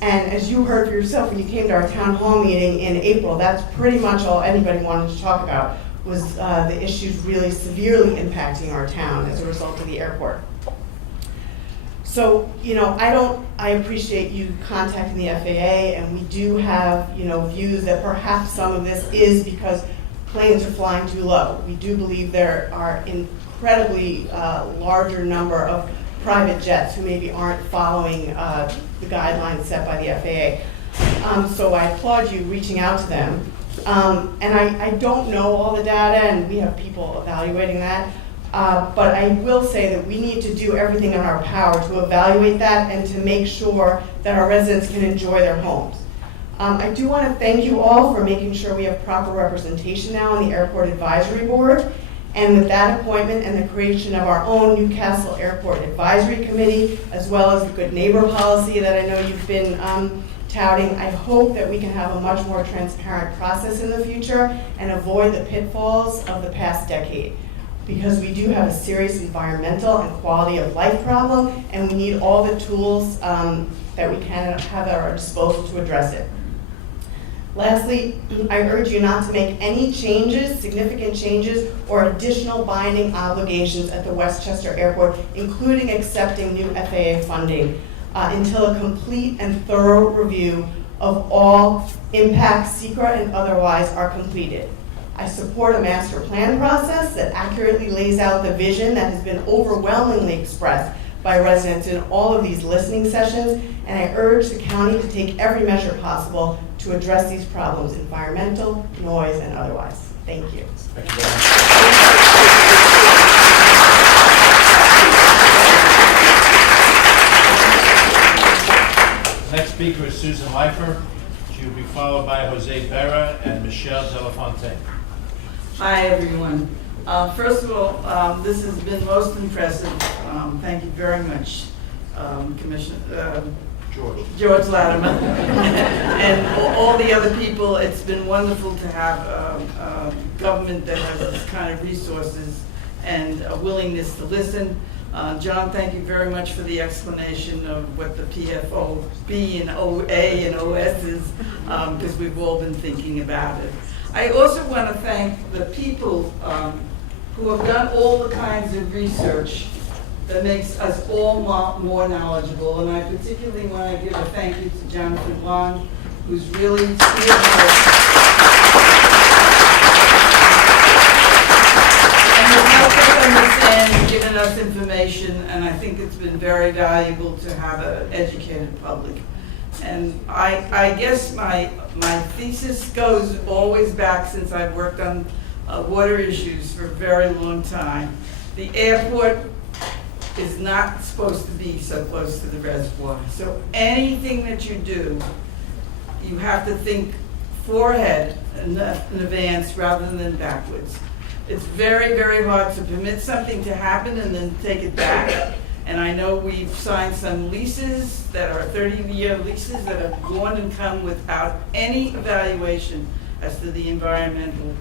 And as you heard for yourself when you came to our town hall meeting in April, that's pretty much all anybody wanted to talk about, was the issues really severely impacting our town as a result of the airport. So, I appreciate you contacting the FAA, and we do have, views that perhaps some of this is because planes are flying too low. We do believe there are incredibly larger number of private jets who maybe aren't following the guidelines set by the FAA. So I applaud you reaching out to them. And I don't know all the data, and we have people evaluating that. But I will say that we need to do everything in our power to evaluate that and to make sure that our residents can enjoy their homes. I do want to thank you all for making sure we have proper representation now on the Airport Advisory Board. And with that appointment and the creation of our own Newcastle Airport Advisory Committee, as well as the Good Neighbor policy that I know you've been touting, I hope that we can have a much more transparent process in the future and avoid the pitfalls of the past decade. Because we do have a serious environmental and quality of life problem, and we need all the tools that we can have at our disposal to address it. Lastly, I urge you not to make any changes, significant changes, or additional binding obligations at the Westchester Airport, including accepting new FAA funding, until a complete and thorough review of all impacts, secret and otherwise, are completed. I support a master plan process that accurately lays out the vision that has been overwhelmingly expressed by residents in all of these listening sessions, and I urge the county to take every measure possible to address these problems, environmental, noise, and otherwise. Thank you. Thank you very much. Next speaker is Susan Leifer. She will be followed by Jose Berra and Michelle Delafontaine. Hi, everyone. First of all, this has been most impressive. Thank you very much, Commissioner George Latimer, and all the other people. It's been wonderful to have a government that has this kind of resources and a willingness to listen. John, thank you very much for the explanation of what the PFOB and OA and OS is, because we've all been thinking about it. I also want to thank the people who have done all the kinds of research that makes us all more knowledgeable, and I particularly want to give a thank you to Jonathan Bond, who's really and given us information, and I think it's been very valuable to have an educated public. And I guess my thesis goes always back, since I've worked on water issues for a very long time. The airport is not supposed to be so close to the reservoir. So anything that you do, you have to think forward in advance rather than backwards. It's very, very hard to permit something to happen and then take it back. And I know we've signed some leases that are 30-year leases that have gone and come without any evaluation as to the environmental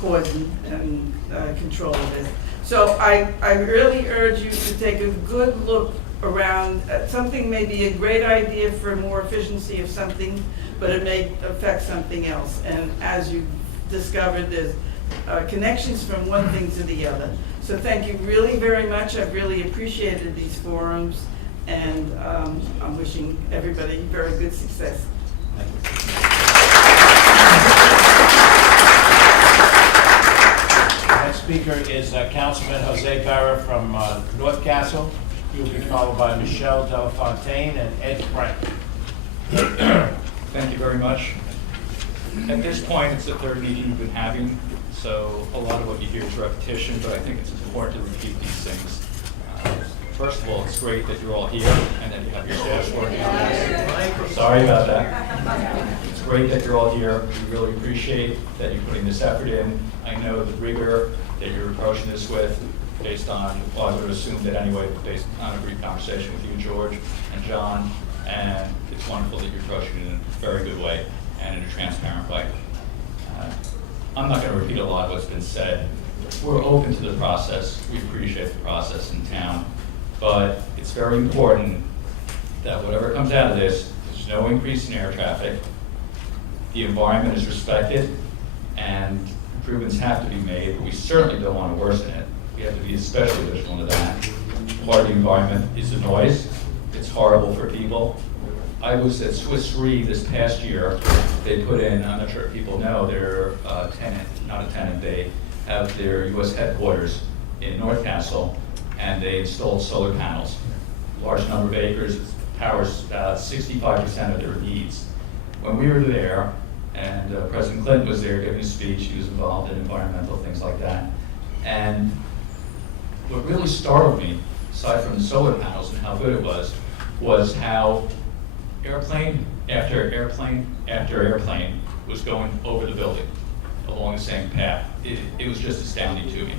cause and control of it. So I really urge you to take a good look around. Something may be a great idea for more efficiency of something, but it may affect something else. And as you discovered, there's connections from one thing to the other. So thank you really very much. I've really appreciated these forums, and I'm wishing everybody very good success. The next speaker is Councilman Jose Barra from North Castle. He will be followed by Michelle Delafontaine and Ed Frank. Thank you very much. At this point, it's the third meeting we've been having, so a lot of what you hear is repetition, but I think it's important to repeat these things. First of all, it's great that you're all here and that you have your staff working on this. Sorry about that. It's great that you're all here. We really appreciate that you're putting this effort in. I know the rigor that you're approaching this with, based on, well, I would have assumed that anyway, based on a brief conversation with you, George and John, and it's wonderful that you're approaching it in a very good way and in a transparent way. I'm not going to repeat a lot of what's been said. We're open to the process. We appreciate the process in town. But it's very important that whatever comes out of this, there's no increase in air traffic, the environment is respected, and improvements have to be made, but we certainly don't want to worsen it. We have to be especially vigilant of that. Part of the environment is the noise. It's horrible for people. I was at Swiss Re this past year. They put in, I'm not sure if people know, they're a tenant, not a tenant, they have their US headquarters in North Castle, and they installed solar panels. Large number of acres, it powers about 65% of their needs. When we were there, and President Clinton was there giving a speech, he was involved in environmental things like that. And what really startled me, aside from the solar panels and how good it was how airplane after airplane after airplane was going over the building along the same path. It was just astounding to me.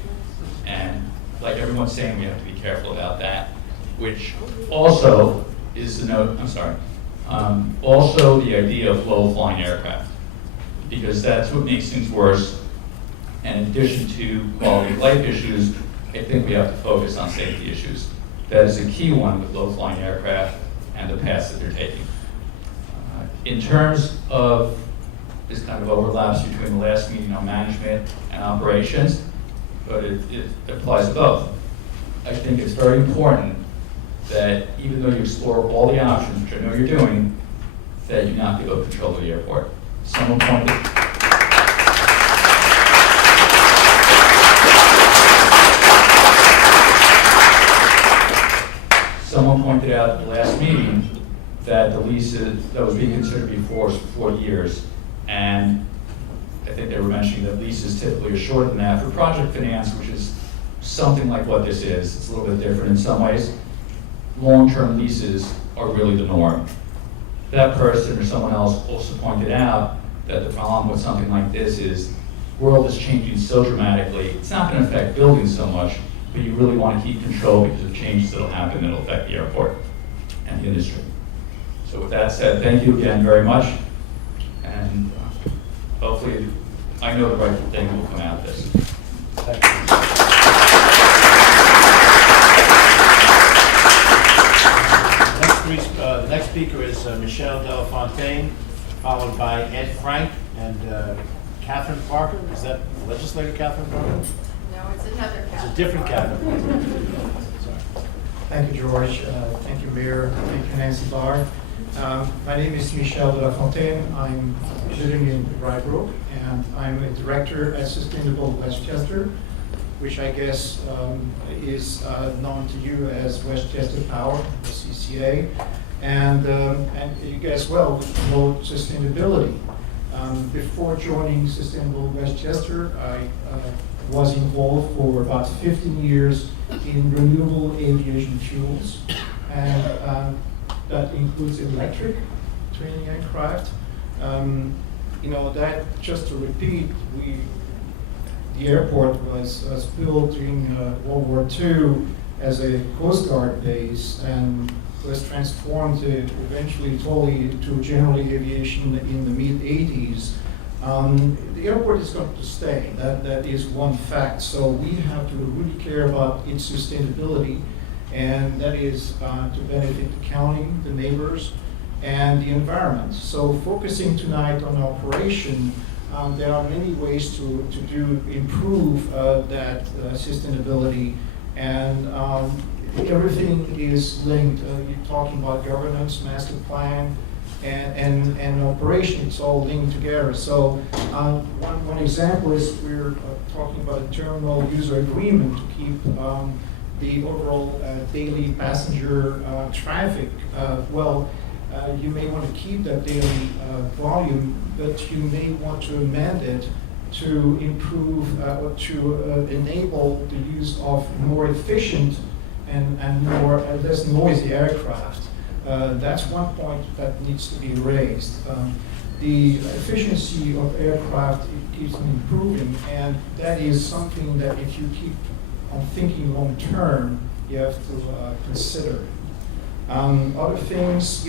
And like everyone's saying, we have to be careful about that, which also is the note, I'm sorry, also the idea of low-flying aircraft, because that's what makes things worse. And in addition to quality of life issues, I think we have to focus on safety issues. That is a key one with low-flying aircraft and the paths that they're taking. In terms of this kind of overlaps between the last meeting on management and operations, but it applies to both. I think it's very important that even though you explore all the options, which I know you're doing, that you not give up control of the airport. Someone pointed out at the last meeting that the lease that was being considered before was 4 years, and I think they were mentioning that leases typically are shorter than that. For project finance, which is something like what this is, it's a little bit different in some ways. Long-term leases are really the norm. That person or someone else also pointed out that the problem with something like this is the world is changing so dramatically. It's not going to affect buildings so much, but you really want to keep control because of changes that will happen that will affect the airport and the industry. So with that said, thank you again very much, and hopefully, I know the right thing will come out of this. Thank you. The next speaker is Michelle Delafontaine, followed by Ed Frank and Catherine Parker. Is that legislator Catherine Parker? No, it's another It's a Catherine. different Catherine Parker. Sorry. Thank you, George. Thank you, Mayor. Thank you, Nancy Barr. My name is Michelle Delafontaine. I'm living in Rybrook, and I'm a director at Sustainable Westchester, which I guess is known to you as Westchester Power, the CCA. And you guys well promote sustainability. Before joining Sustainable Westchester, I was involved for about 15 years in renewable aviation fuels, and that includes electric training aircraft. That, just to repeat, the airport was built during World War II as a Coast Guard base and was transformed eventually totally to general aviation in the mid-'80s. The airport is going to stay. That is one fact. So we have to really care about its sustainability, and that is to benefit the county, the neighbors, and the environment. So focusing tonight on operation, there are many ways to improve that sustainability, and everything is linked. You're talking about governance, master plan, and operation. It's all linked together. So one example is we're talking about a terminal user agreement to keep the overall daily passenger traffic. You may want to keep that daily volume, but you may want to amend it to improve or to enable the use of more efficient and more less noisy aircraft. That's one point that needs to be raised. The efficiency of aircraft keeps on improving, and that is something that if you keep on thinking long term, you have to consider. Other things,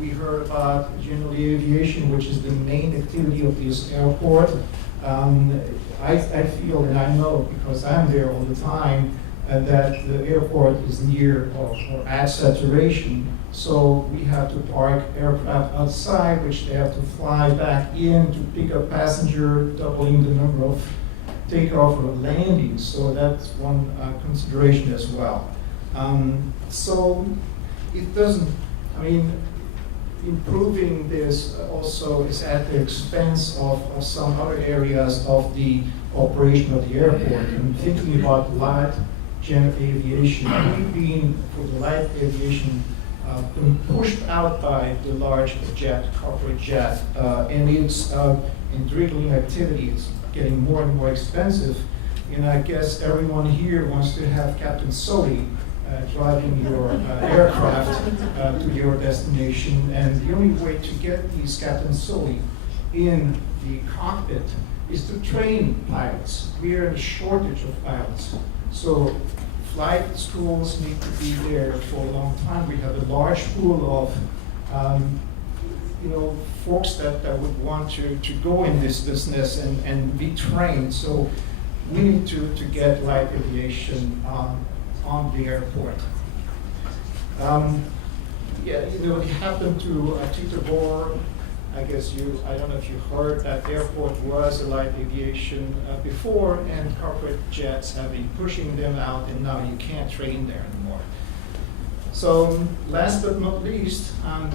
we heard about general aviation, which is the main activity of this airport. I feel, and I know because I'm there all the time, that the airport is near or at saturation. So we have to park aircraft outside, which they have to fly back in to pick up passenger, doubling the number of takeoff or landings. So that's one consideration as well. So it doesn't, improving this also is at the expense of some other areas of the operation of the airport. I'm thinking about light jet aviation. We've been, for the light aviation, been pushed out by the large jet, corporate jet, and it's in dwindling activity. It's getting more and more expensive. And I guess everyone here wants to have Captain Sully driving your aircraft to your destination. And the only way to get these Captain Sully in the cockpit is to train pilots. We are in a shortage of pilots. So flight schools need to be there for a long time. We have a large pool of folks that would want to go in this business and be trained. So we need to get light aviation on the airport. It happened to Teterboro. I guess I don't know if you heard, that airport was a light aviation before, and corporate jets have been pushing them out, and now you can't train there anymore. So last but not least, I'm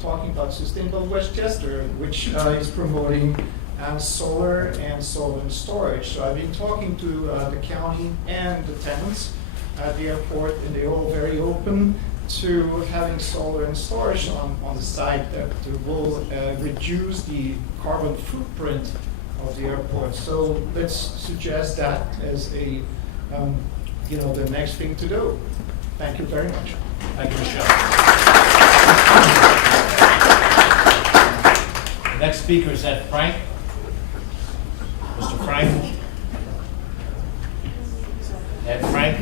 talking about Sustainable Westchester, which is promoting solar and solvent storage. So I've been talking to the county and the tenants at the airport, and they're all very open to having solar and storage on the site that will reduce the carbon footprint of the airport. So let's suggest that as the next thing to do. Thank you very much. Thank you, Michelle. The next speaker is Ed Frank. Mr. Frank. Ed Frank.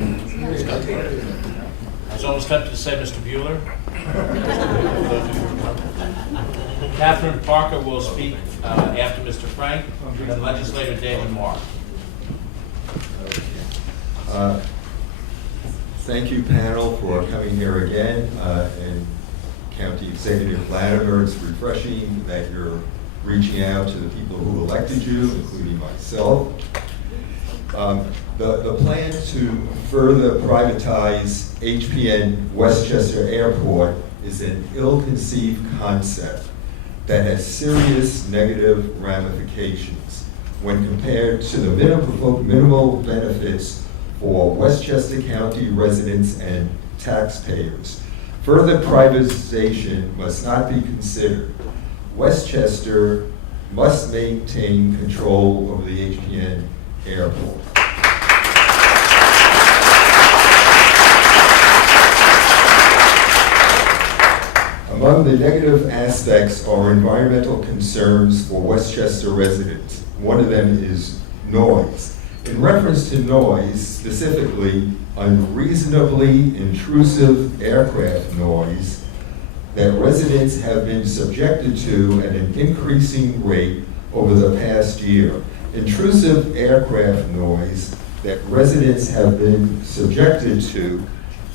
I was almost tempted to say Mr. Bueller. Catherine Parker will speak after Mr. Frank, and legislator David Marr. Thank you, panel, for coming here again. And County Executive Latimer, it's refreshing that you're reaching out to the people who elected you, including myself. The plan to further privatize HPN Westchester Airport is an ill-conceived concept that has serious negative ramifications when compared to the minimal benefits for Westchester County residents and taxpayers. Further privatization must not be considered. Westchester must maintain control over the HPN Airport. Among the negative aspects are environmental concerns for Westchester residents. One of them is noise. In reference to noise, specifically unreasonably intrusive aircraft noise that residents have been subjected to at an increasing rate over the past year. Intrusive aircraft noise that residents have been subjected to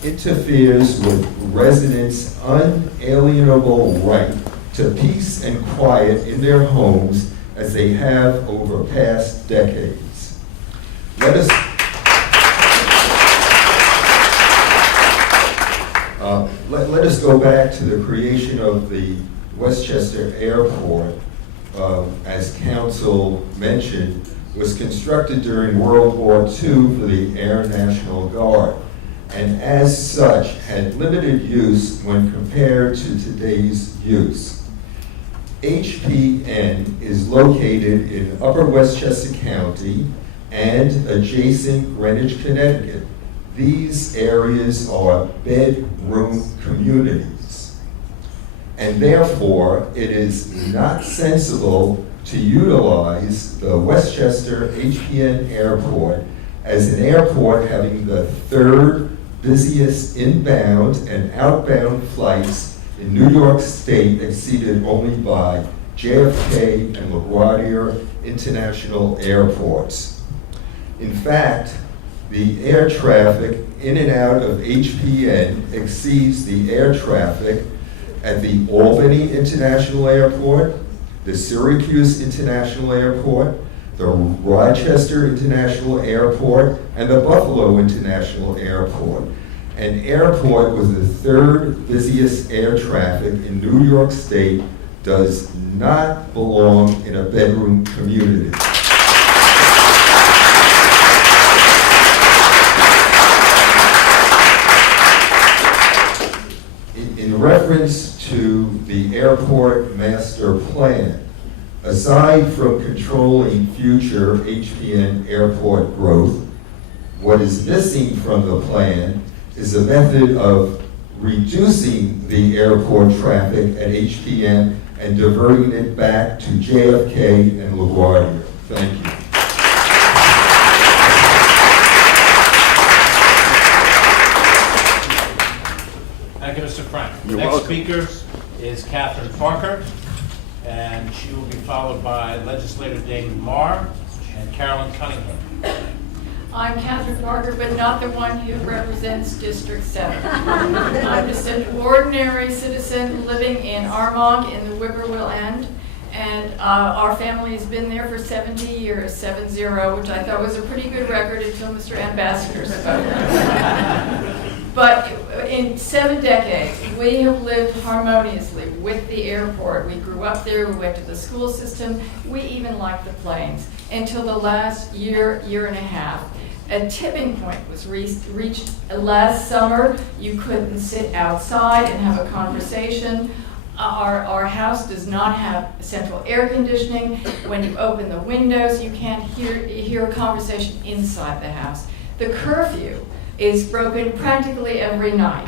interferes with residents' unalienable right to peace and quiet in their homes as they have over past decades. Let us go back to the creation of the Westchester Airport, as Council mentioned, was constructed during World War II for the Air National Guard, and as such had limited use when compared to today's use. HPN is located in Upper Westchester County and adjacent Greenwich, Connecticut. These areas are bedroom communities, and therefore it is not sensible to utilize the Westchester HPN Airport as an airport having the third busiest inbound and outbound flights in New York State, exceeded only by JFK and LaGuardia International Airports. In fact, the air traffic in and out of HPN exceeds the air traffic at the Albany International Airport, the Syracuse International Airport, the Rochester International Airport, and the Buffalo International Airport. An airport with the third busiest air traffic in New York State does not belong in a bedroom community. In reference to the airport master plan, aside from controlling future HPN airport growth, what is missing from the plan is a method of reducing the airport traffic at HPN and diverting it back to JFK and LaGuardia. Thank you. Thank you, Mr. Frank. You're Next welcome. speaker is Catherine Parker, and she will be followed by Legislator Damon Marr and Carolyn Cunningham. I'm Catherine Parker, but not the one who represents District 7. I'm just an ordinary citizen living in Armonk in the Whippoorwill End, and our family has been there for 70 years, 7-0, which I thought was a pretty good record until Mr. Ambassador spoke. But in 7 decades, we have lived harmoniously with the airport. We grew up there, we went to the school system, we even liked the planes, until the last year and a half. A tipping point was reached last summer. You couldn't sit outside and have a conversation. Our house does not have central air conditioning. When you open the windows, you can't hear a conversation inside the house. The curfew is broken practically every night.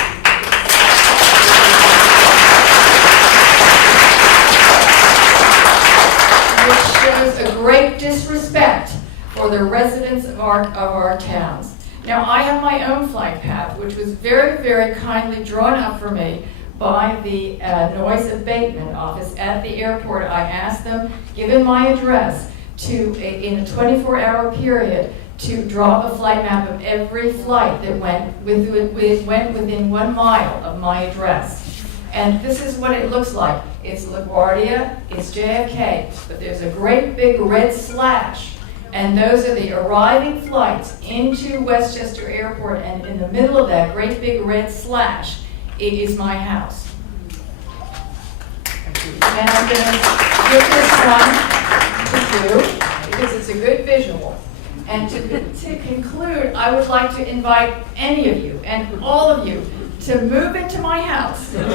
Which shows a great disrespect for the residents of our towns. Now, I have my own flight path, which was very, very kindly drawn up for me by the noise abatement office at the airport. I asked them, given my address, to, in a 24-hour period, to draw a flight map of every flight that went within 1 mile of my address. And this is what it looks like. It's LaGuardia, it's JFK, but there's a great big red slash. And those are the arriving flights into Westchester Airport, and in the middle of that great big red slash, it is my house. And I'm going to give this one to you, because it's a good visual. And to conclude, I would like to invite any of you, and all of you, to move into my house and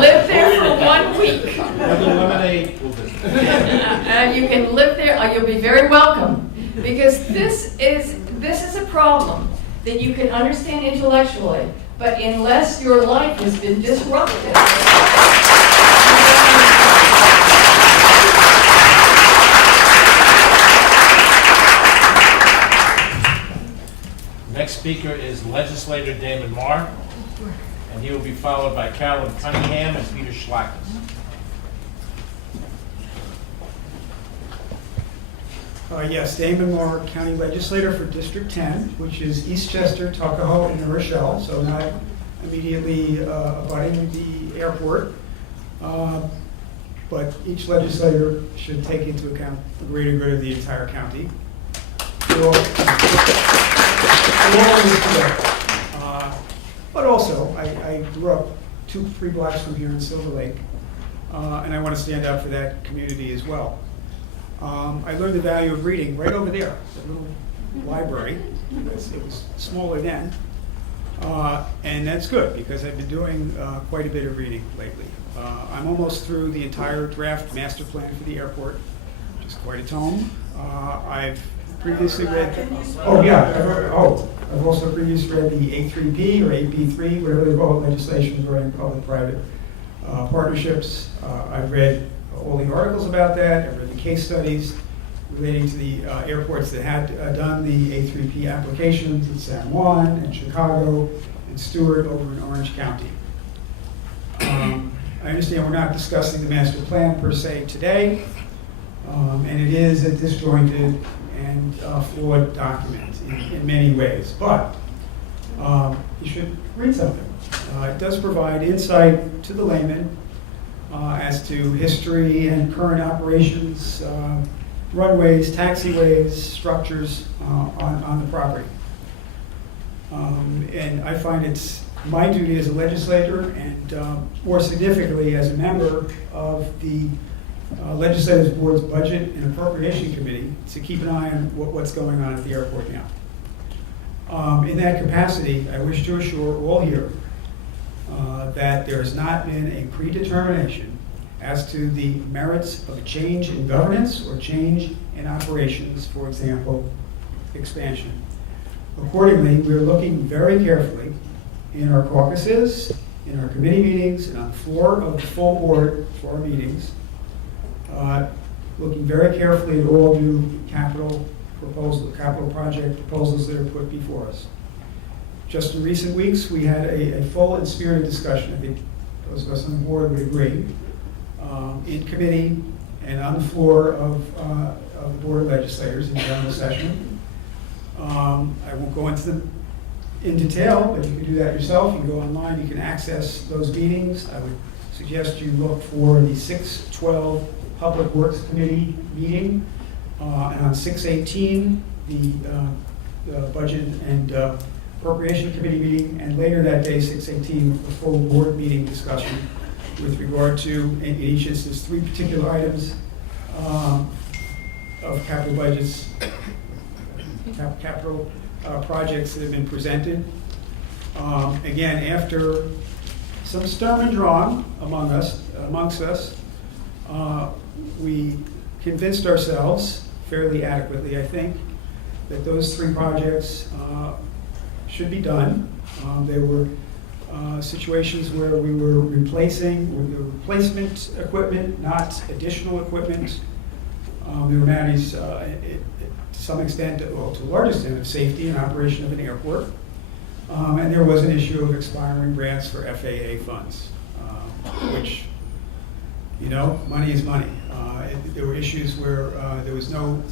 live there for 1 week. You can live there, you'll be very welcome, because this is a problem that you can understand intellectually, but unless your life has been disrupted. Next speaker is Legislator Damon Marr, and he will be followed by Carolyn Cunningham and Peter Schlackus. Yes, Damon Moore, County Legislator for District 10, which is Eastchester, Tuckahoe, and New Rochelle, so not immediately abutting the airport. But each legislator should take into account the greater good of the entire county. We're all in this together. But also, I grew up 2-3 blocks from here in Silver Lake, and I want to stand up for that community as well. I learned the value of reading right over there, the little library. It was smaller then. And that's good, because I've been doing quite a bit of reading lately. I'm almost through the entire draft master plan for the airport, which is quite a tome. I've previously read, I've also previously read the A3P or AP3, whatever they call it, legislation regarding public-private partnerships. I've read all the articles about that. I've read the case studies relating to the airports that had done the A3P applications in San Juan and Chicago and Stewart over in Orange County. I understand we're not discussing the master plan per se today, and it is a disjointed and flawed document in many ways, but you should read something. It does provide insight to the layman as to history and current operations, runways, taxiways, structures on the property. And I find it's my duty as a legislator and more significantly as a member of the Legislative Board's Budget and Appropriation Committee to keep an eye on what's going on at the airport now. In that capacity, I wish to assure all here that there has not been a predetermination as to the merits of a change in governance or change in operations, for example, expansion. Accordingly, we're looking very carefully in our caucuses, in our committee meetings, and on the floor of the full board for our meetings, looking very carefully at all new capital project proposals that are put before us. Just in recent weeks, we had a full and spirited discussion, I think those of us on the board would agree, in committee and on the floor of the Board of Legislators in general session. I won't go into them in detail, but you can do that yourself. You can go online, you can access those meetings. I would suggest you look for the 6/12 Public Works Committee meeting, and on 6/18, the Budget and Appropriation Committee meeting, and later that day, 6/18, the full board meeting discussion with regard to, in each instance, 3 particular items of capital budgets, capital projects that have been presented. Again, after some sturm and drang amongst us, we convinced ourselves fairly adequately, I think, that those 3 projects should be done. They were situations where we were replacing with the replacement equipment, not additional equipment. They were matters to some extent, well, to a large extent, of safety and operation of an airport. And there was an issue of expiring grants for FAA funds, which, you know, money is money. There were issues where there was no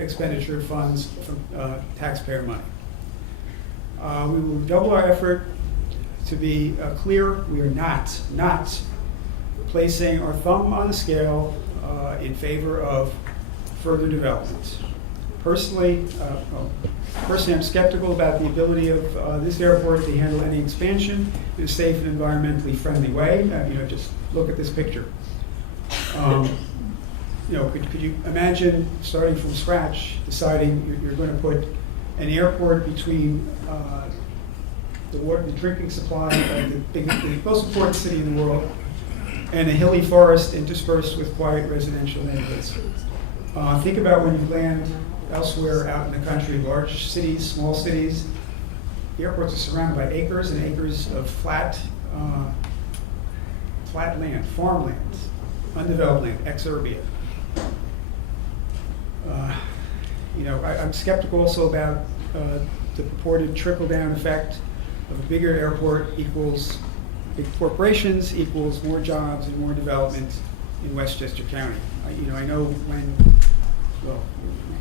expenditure of funds from taxpayer money. We will double our effort to be clear. We are not placing our thumb on the scale in favor of further development. Personally, I'm skeptical about the ability of this airport to handle any expansion in a safe and environmentally friendly way. Just look at this picture. Could you imagine starting from scratch, deciding you're going to put an airport between the drinking supply of the most important city in the world and a hilly forest interspersed with quiet residential neighborhoods? Think about when you land elsewhere out in the country, large cities, small cities. The airports are surrounded by acres and acres of flat land, farmland, undeveloped land, exurbia. I'm skeptical also about the purported trickle-down effect of a bigger airport equals big corporations, equals more jobs and more development in Westchester County. I know we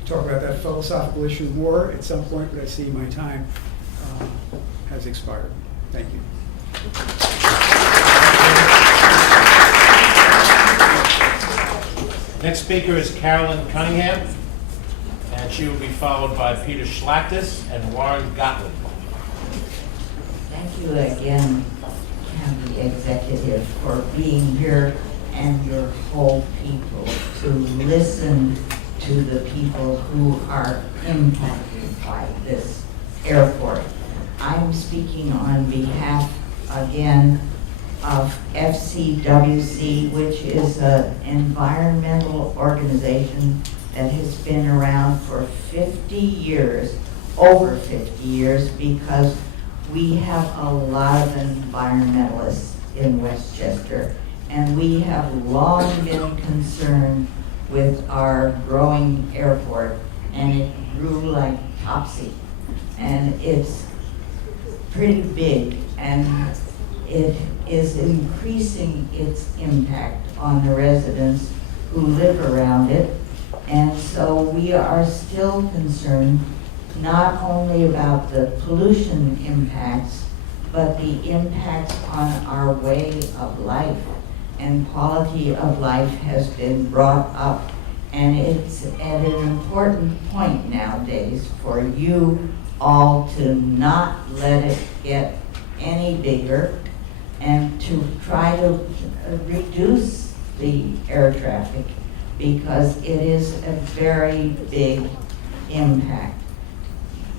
talk about that philosophical issue more at some point, but I see my time has expired. Thank you. Next speaker is Carolyn Cunningham, and she will be followed by Peter Schlachtis and Warren Gottlieb. Thank you again, County Executive, for being here and your whole people to listen to the people who are impacted by this airport. I'm speaking on behalf, again, of FCWC, which is an environmental organization that has been around for 50 years, over 50 years, because we have a lot of environmentalists in Westchester, and we have long been concerned with our growing airport, and it grew like topsy. And it's pretty big, and it is increasing its impact on the residents who live around it. And so we are still concerned not only about the pollution impacts, but the impacts on our way of life. And quality of life has been brought up. And it's at an important point nowadays for you all to not let it get any bigger and to try to reduce the air traffic, because it is a very big impact.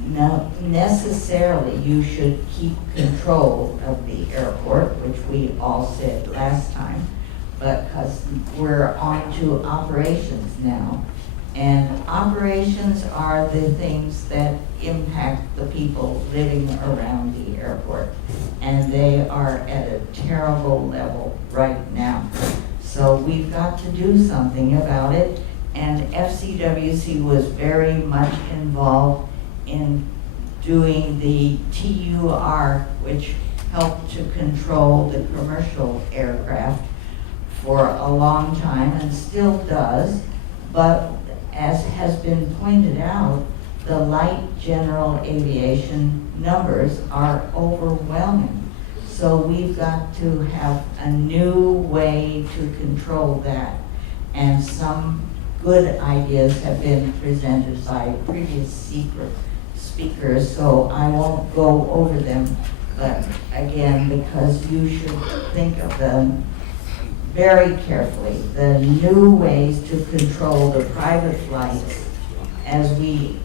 Now, necessarily, you should keep control of the airport, which we all said last time, but because we're on to operations now. And operations are the things that impact the people living around the airport. And they are at a terrible level right now. So we've got to do something about it. And FCWC was very much involved in doing the TUR, which helped to control the commercial aircraft for a long time and still does. But as has been pointed out, the light general aviation numbers are overwhelming. So we've got to have a new way to control that. And some good ideas have been presented by previous speakers, so I won't go over them. But again, because you should think of them very carefully, the new ways to control the private flights as we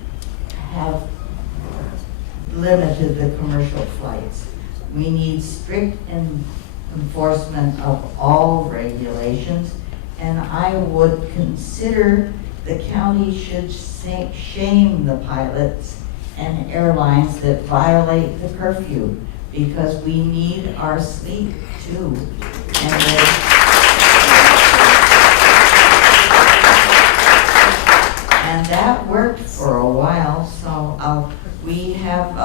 have limited the commercial flights. We need strict enforcement of all regulations, and I would consider the county should shame the pilots and airlines that violate the curfew, because we need our sleep too. And that worked for a while, so we have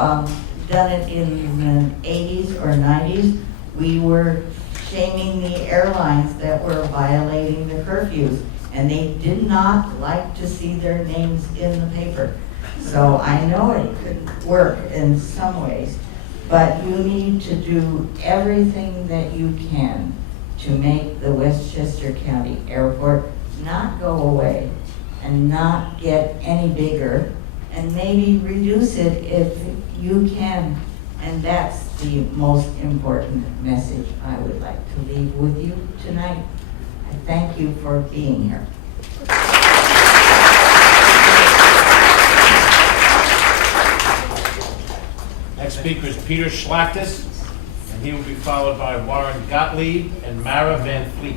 done it in the 80s or 90s. We were shaming the airlines that were violating the curfews, and they did not like to see their names in the paper. So I know it could work in some ways, but you need to do everything that you can to make the Westchester County Airport not go away and not get any bigger, and maybe reduce it if you can. And that's the most important message I would like to leave with you tonight. I thank you for being here. Next speaker is Peter Schlachtis, and he will be followed by Warren Gottlieb and Mara Van Fleet.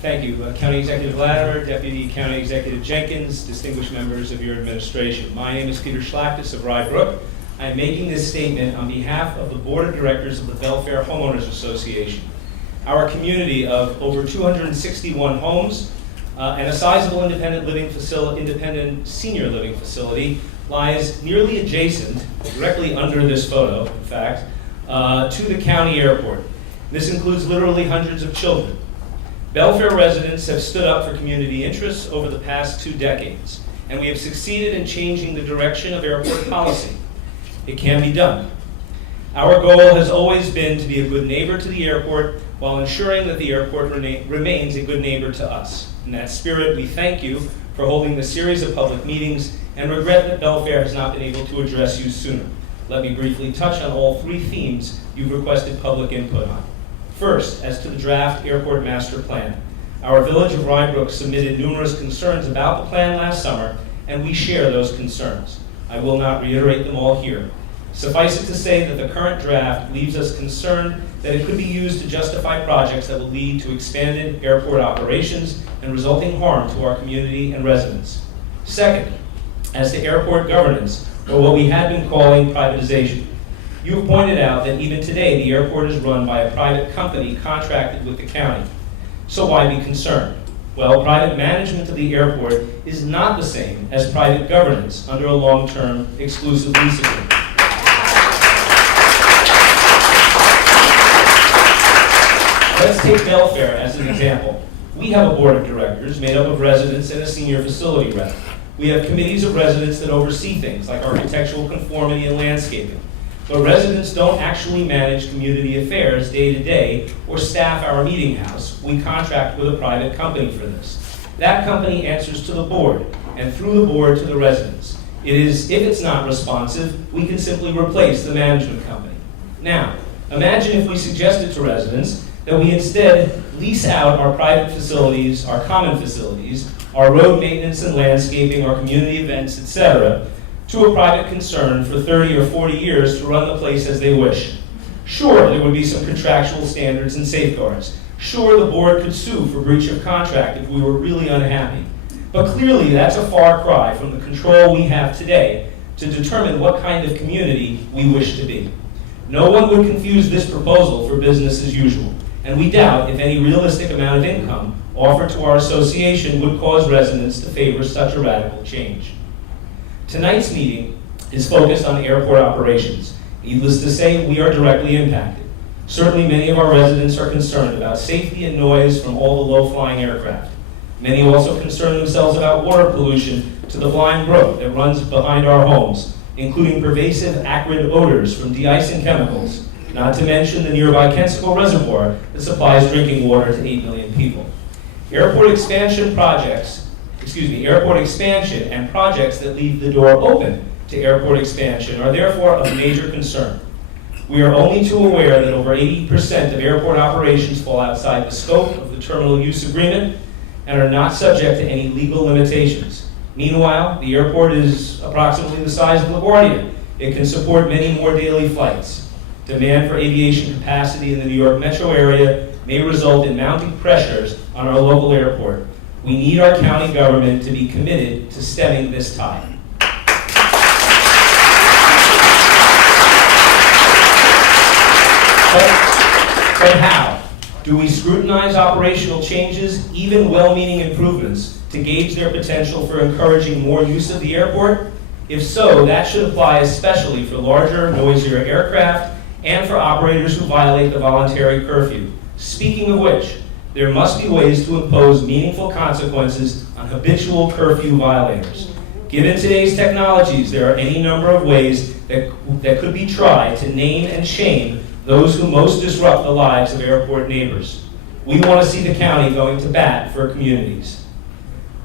Thank you. County Executive Latimer, Deputy County Executive Jenkins, distinguished members of your administration. My name is Peter Schlachtis of Rye Brook. I am making this statement on behalf of the Board of Directors of the Belfair Homeowners Association. Our community of over 261 homes and a sizable independent senior living facility lies nearly adjacent, directly under this photo, in fact, to the county airport. This includes literally hundreds of children. Belfair residents have stood up for community interests over the past 2 decades, and we have succeeded in changing the direction of airport policy. It can be done. Our goal has always been to be a good neighbor to the airport while ensuring that the airport remains a good neighbor to us. In that spirit, we thank you for holding this series of public meetings and regret that Belfair has not been able to address you sooner. Let me briefly touch on all 3 themes you've requested public input on. First, as to the draft airport master plan. Our village of Rybrook submitted numerous concerns about the plan last summer, and we share those concerns. I will not reiterate them all here. Suffice it to say that the current draft leaves us concerned that it could be used to justify projects that will lead to expanded airport operations and resulting harm to our community and residents. Second, as to airport governance, or what we had been calling privatization. You have pointed out that even today the airport is run by a private company contracted with the county. So why be concerned? Well, private management of the airport is not the same as private governance under a long-term exclusive lease agreement. Let's take Belfair as an example. We have a board of directors made up of residents and a senior facility rep. We have committees of residents that oversee things like architectural conformity and landscaping. But residents don't actually manage community affairs day to day or staff our meeting house. We contract with a private company for this. That company answers to the board, and through the board to the residents. If it's not responsive, we can simply replace the management company. Now, imagine if we suggested to residents that we instead lease out our private facilities, our common facilities, our road maintenance and landscaping, our community events, etc., to a private concern for 30 or 40 years to run the place as they wish. Sure, there would be some contractual standards and safeguards. Sure, the board could sue for breach of contract if we were really unhappy. But clearly, that's a far cry from the control we have today to determine what kind of community we wish to be. No one would confuse this proposal for business as usual, and we doubt if any realistic amount of income offered to our association would cause residents to favor such a radical change. Tonight's meeting is focused on airport operations. Needless to say, we are directly impacted. Certainly many of our residents are concerned about safety and noise from all the low-flying aircraft. Many also concern themselves about water pollution to the Blind Brook that runs behind our homes, including pervasive acrid odors from de-icing chemicals, not to mention the nearby Kensico Reservoir that supplies drinking water to 8 million people. Airport expansion and projects that leave the door open to airport expansion are therefore of major concern. We are only too aware that over 80% of airport operations fall outside the scope of the terminal use agreement and are not subject to any legal limitations. Meanwhile, the airport is approximately the size of LaGuardia. It can support many more daily flights. Demand for aviation capacity in the New York metro area may result in mounting pressures on our local airport. We need our county government to be committed to stemming this tide. But how? Do we scrutinize operational changes, even well-meaning improvements, to gauge their potential for encouraging more use of the airport? If so, that should apply especially for larger, noisier aircraft and for operators who violate the voluntary curfew. Speaking of which, there must be ways to impose meaningful consequences on habitual curfew violators. Given today's technologies, there are any number of ways that could be tried to name and shame those who most disrupt the lives of airport neighbors. We want to see the county going to bat for communities.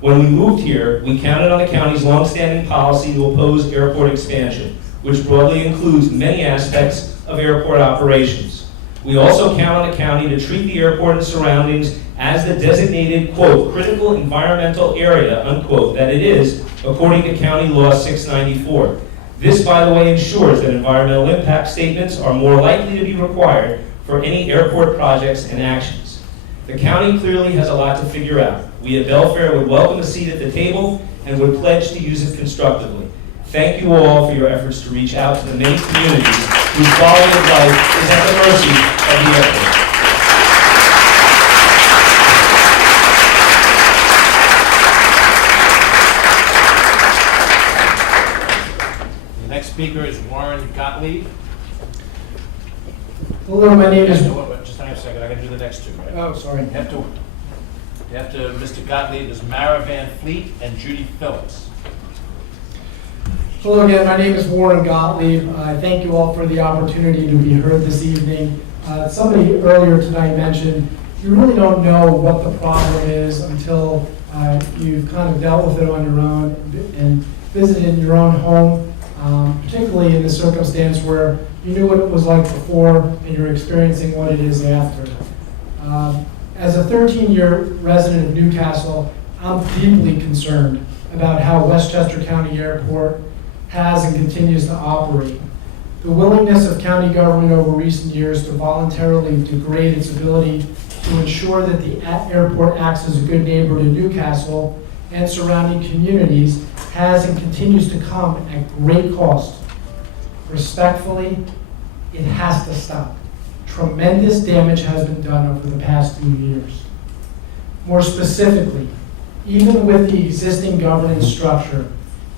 When we moved here, we counted on the county's longstanding policy to oppose airport expansion, which broadly includes many aspects of airport operations. We also count on the county to treat the airport and surroundings as the designated, quote, critical environmental area, unquote, that it is, according to County Law 694. This, by the way, ensures that environmental impact statements are more likely to be required for any airport projects and actions. The county clearly has a lot to figure out. We at Belfair would welcome a seat at the table and would pledge to use it constructively. Thank you all for your efforts to reach out to the many communities whose quality of life is at the mercy of the airport. The next speaker is Warren Gottlieb. Hello, my name is... Just hang on a second, I gotta do the next two, right? Oh, sorry. You have to After Mr. Gottlieb is Mara Van Fleet and Judy Phillips. Hello again, my name is Warren Gottlieb. I thank you all for the opportunity to be heard this evening. Somebody earlier tonight mentioned you really don't know what the problem is until you've kind of dealt with it on your own and visited your own home, particularly in the circumstance where you knew what it was like before and you're experiencing what it is after. As a 13-year resident of Newcastle, I'm deeply concerned about how Westchester County Airport has and continues to operate. The willingness of county government over recent years to voluntarily degrade its ability to ensure that the airport acts as a good neighbor to Newcastle and surrounding communities has and continues to come at great cost. Respectfully, it has to stop. Tremendous damage has been done over the past few years. More specifically, even with the existing governance structure,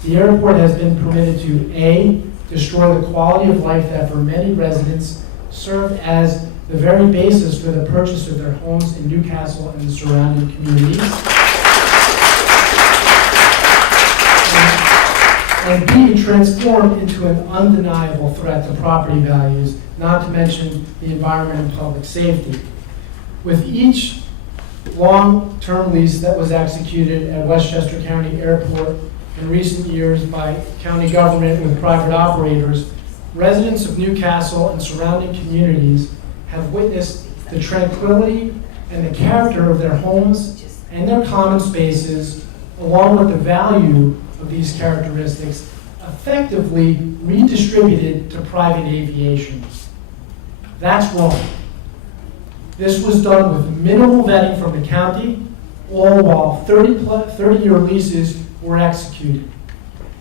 the airport has been permitted to A, destroy the quality of life that for many residents served as the very basis for the purchase of their homes in Newcastle and the surrounding communities. And B, transformed into an undeniable threat to property values, not to mention the environment and public safety. With each long-term lease that was executed at Westchester County Airport in recent years by county government with private operators, residents of Newcastle and surrounding communities have witnessed the tranquility and the character of their homes and their common spaces, along with the value of these characteristics, effectively redistributed to private aviation. That's wrong. This was done with minimal vetting from the county, all while 30-year leases were executed.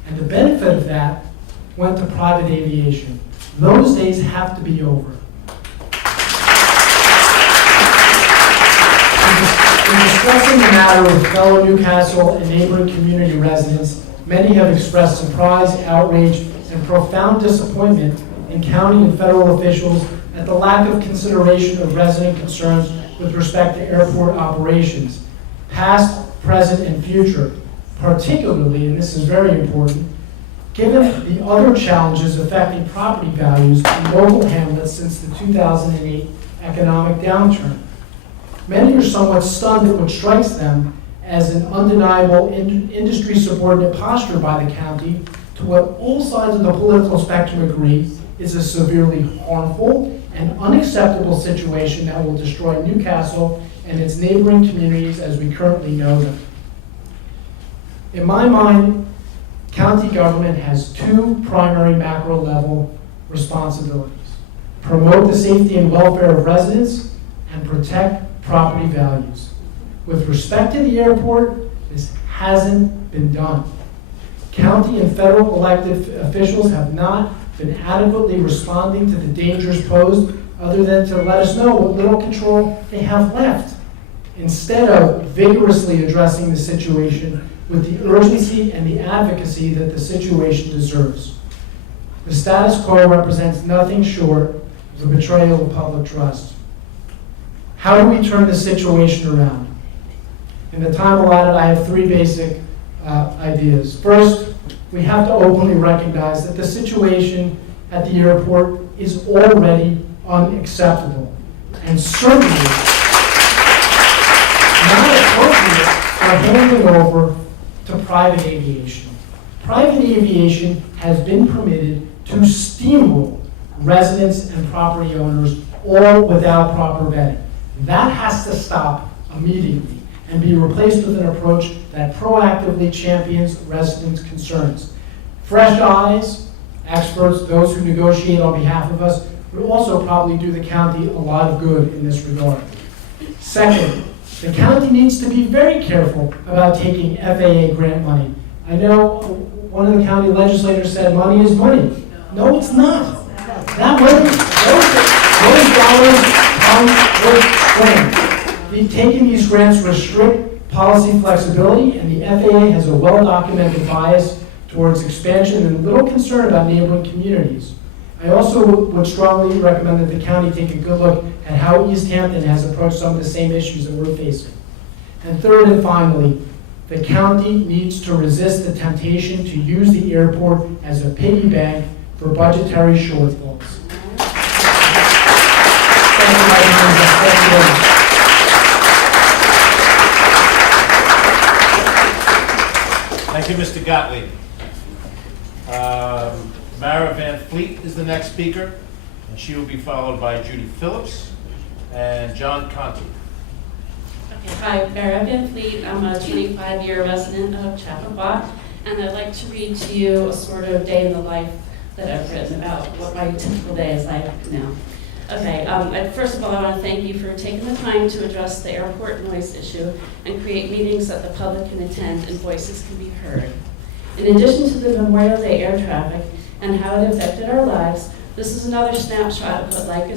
And the benefit of that went to private aviation. Those days have to be over. In discussing the matter with fellow Newcastle and neighboring community residents, many have expressed surprise, outrage, and profound disappointment in county and federal officials at the lack of consideration of resident concerns with respect to airport operations, past, present, and future, particularly, and this is very important, given the other challenges affecting property values in local hamlets since the 2008 economic downturn. Many are somewhat stunned at what strikes them as an undeniable industry subordinate posture by the county to what all sides of the political spectrum agree is a severely harmful and unacceptable situation that will destroy Newcastle and its neighboring communities as we currently know them. In my mind, county government has two primary macro level responsibilities: promote the safety and welfare of residents and protect property values. With respect to the airport, this hasn't been done. County and federal elected officials have not been adequately responding to the dangers posed, other than to let us know what little control they have left, instead of vigorously addressing the situation with the urgency and the advocacy that the situation deserves. The status quo represents nothing short of the betrayal of public trust. How do we turn the situation around? In the time allotted, I have three basic ideas. First, we have to openly recognize that the situation at the airport is already unacceptable and certainly not appropriate for handing over to private aviation. Private aviation has been permitted to steamroll residents and property owners, all without proper vetting. That has to stop immediately and be replaced with an approach that proactively champions residents' concerns. Fresh eyes, experts, those who negotiate on behalf of us, would also probably do the county a lot of good in this regard. Second, the county needs to be very careful about taking FAA grant money. I know one of the county legislators said money is money. No, it's not. That money, those dollars come with grants. Taking these grants restrict policy flexibility, and the FAA has a well-documented bias towards expansion and little concern about neighboring communities. I also would strongly recommend that the county take a good look at how East Hampton has approached some of the same issues that we're facing. And third and finally, the county needs to resist the temptation to use the airport as a piggy bank for budgetary shortfalls. Thank you, my friends. Thank you very much. Thank you, Mr. Gottlieb. Mara Van Fleet is the next speaker, and she will be followed by Judy Phillips and John Conti. Hi, Mara Van Fleet. I'm a 25-year resident of Chappaqua, and I'd like to read to you a sort of day in the life that I've written about what my typical day is like now. Okay, first of all, I want to thank you for taking the time to address the airport noise issue and create meetings that the public can attend and voices can be heard. In addition to the Memorial Day air traffic and how it affected our lives, this is another snapshot of what life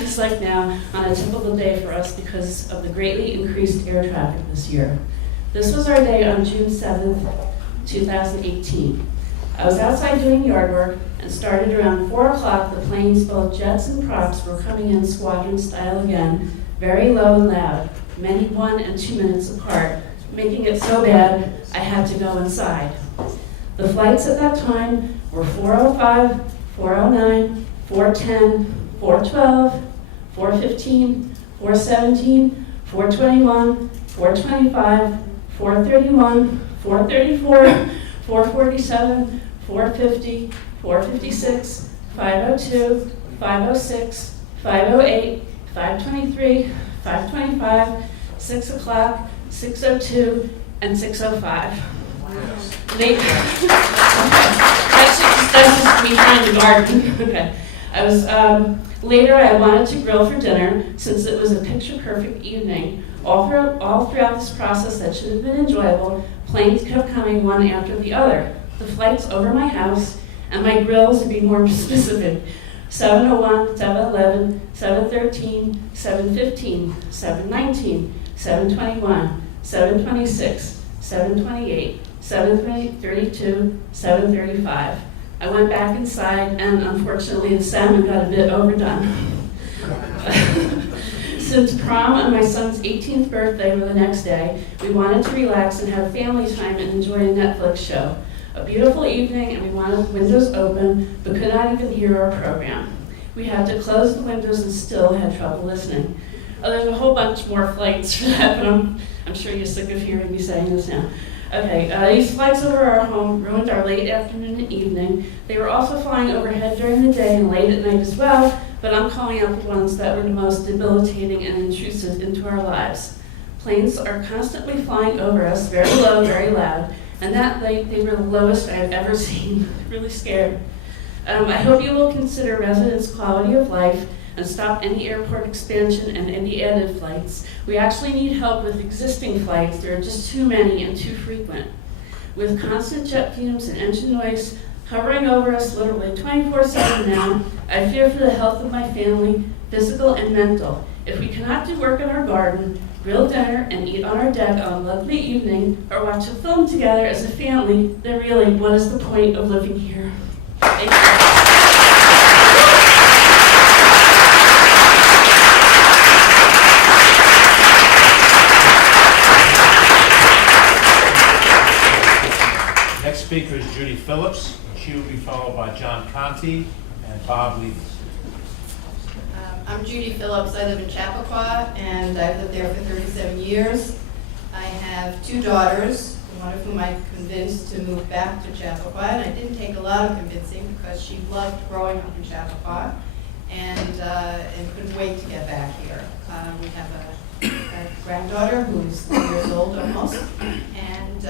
is like now on a typical day for us because of the greatly increased air traffic this year. This was our day on June 7th, 2018. I was outside doing yard work and started around 4 o'clock. The planes, both jets and props, were coming in squadron style again, very low and loud, many 1 and 2 minutes apart, making it so bad I had to go inside. The flights at that time were 405, 409, 410, 412, 415, 417, 421, 425, 431, 434, 447, 450, 456, 502, 506, 508, 523, 525, 6 o'clock, 6:02, and 6:05. That's just me trying to garden. Okay. Later I wanted to grill for dinner since it was a picture-perfect evening. All throughout this process that should have been enjoyable, planes kept coming one after the other. The flights over my house and my grills, to be more specific, 701, 711, 713, 715, 719, 721, 726, 728, 732, 735. I went back inside and unfortunately the salmon got a bit overdone. Since prom and my son's 18th birthday were the next day, we wanted to relax and have family time and enjoy a Netflix show. A beautiful evening, and we wanted the windows open, but could not even hear our program. We had to close the windows and still had trouble listening. There's a whole bunch more flights for that, but I'm sure you're sick of hearing me saying this now. Okay, these flights over our home ruined our late afternoon and evening. They were also flying overhead during the day and late at night as well, but I'm calling out the ones that were the most debilitating and intrusive into our lives. Planes are constantly flying over us, very low, very loud, and that night they were the lowest I've ever seen. Really scared. I hope you will consider residents' quality of life and stop any airport expansion and any added flights. We actually need help with existing flights. There are just too many and too frequent. With constant jet fumes and engine noise hovering over us literally 24/7 now, I fear for the health of my family, physical and mental. If we cannot do work in our garden, grill dinner and eat on our deck on a lovely evening, or watch a film together as a family, then really, what is the point of living here? Thank you. Next speaker is Judy Phillips. She will be followed by John Conti and Bob Levy. I'm Judy Phillips. I live in Chappaqua, and I've lived there for 37 years. I have 2 daughters, one of whom I convinced to move back to Chappaqua, and I didn't take a lot of convincing because she loved growing up in Chappaqua and couldn't wait to get back here. We have a granddaughter who's 3 years old almost, and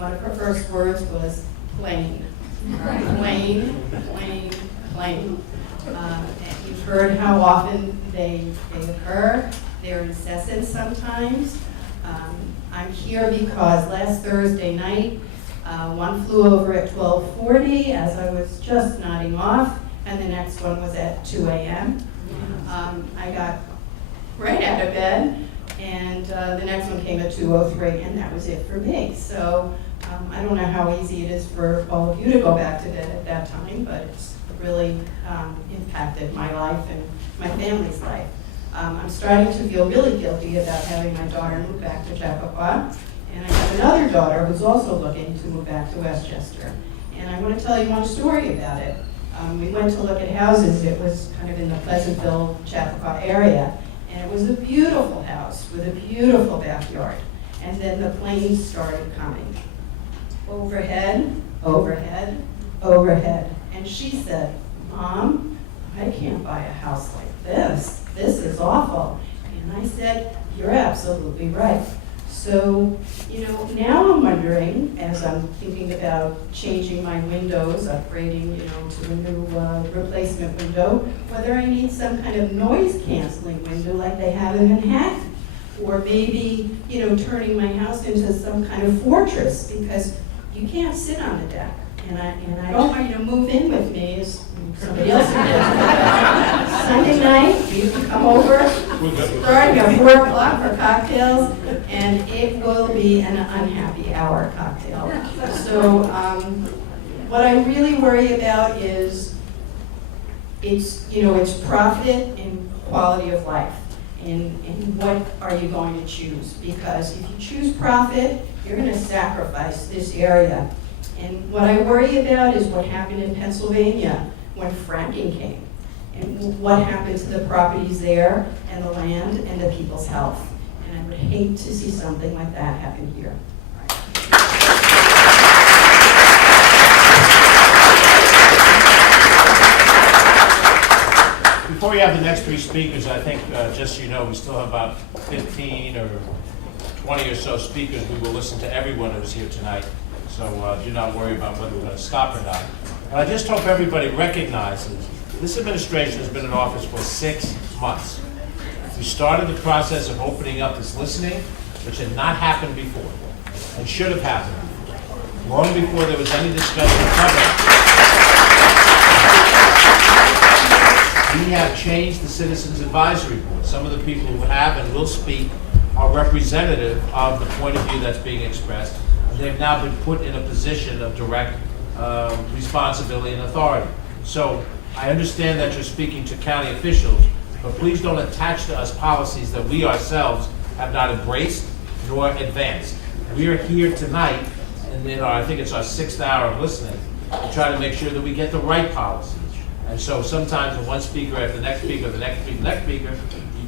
one of her first words was plane. Plane, plane, plane. And you've heard how often they occur. They're incessant sometimes. I'm here because last Thursday night, one flew over at 12:40 as I was just nodding off, and the next one was at 2 a.m. I got right out of bed, and the next one came at 2:03, and that was it for me. So I don't know how easy it is for all of you to go back to bed at that time, but it's really impacted my life and my family's life. I'm starting to feel really guilty about having my daughter move back to Chappaqua. And I have another daughter who's also looking to move back to Westchester. And I want to tell you one story about it. We went to look at houses. It was kind of in the Pleasantville, Chappaqua area. And it was a beautiful house with a beautiful backyard. And then the planes started coming. Overhead, overhead, overhead. And she said, Mom, I can't buy a house like this. This is awful. And I said, you're absolutely right. So, now I'm wondering, as I'm thinking about changing my windows, upgrading, to a new replacement window, whether I need some kind of noise canceling window like they have in Manhattan. Or maybe, turning my house into some kind of fortress, because you can't sit on the deck. And I don't want you to move in with me as somebody else did. Sunday night, you can come over, starting at 4 o'clock for cocktails, and it will be an unhappy hour cocktail. So what I really worry about is it's profit and quality of life. And what are you going to choose? Because if you choose profit, you're going to sacrifice this area. And what I worry about is what happened in Pennsylvania when fracking came, and what happened to the properties there, and the land, and the people's health. And I would hate to see something like that happen here. Before we have the next three speakers, I think, just so you know, we still have about 15 or 20 or so speakers. We will listen to everyone who's here tonight. So do not worry about whether we're going to stop or not. And I just hope everybody recognizes this administration has been in office for 6 months. We started the process of opening up this listening, which had not happened before, and should have happened long before there was any discussion of coverage. We have changed the Citizens Advisory Board. Some of the people who have and will speak are representative of the point of view that's being expressed. They've now been put in a position of direct responsibility and authority. So I understand that you're speaking to county officials, but please don't attach to us policies that we ourselves have not embraced nor advanced. We are here tonight, and I think it's our 6th hour of listening, to try to make sure that we get the right policies. And so sometimes when one speaker after the next speaker, the next speaker, the next speaker,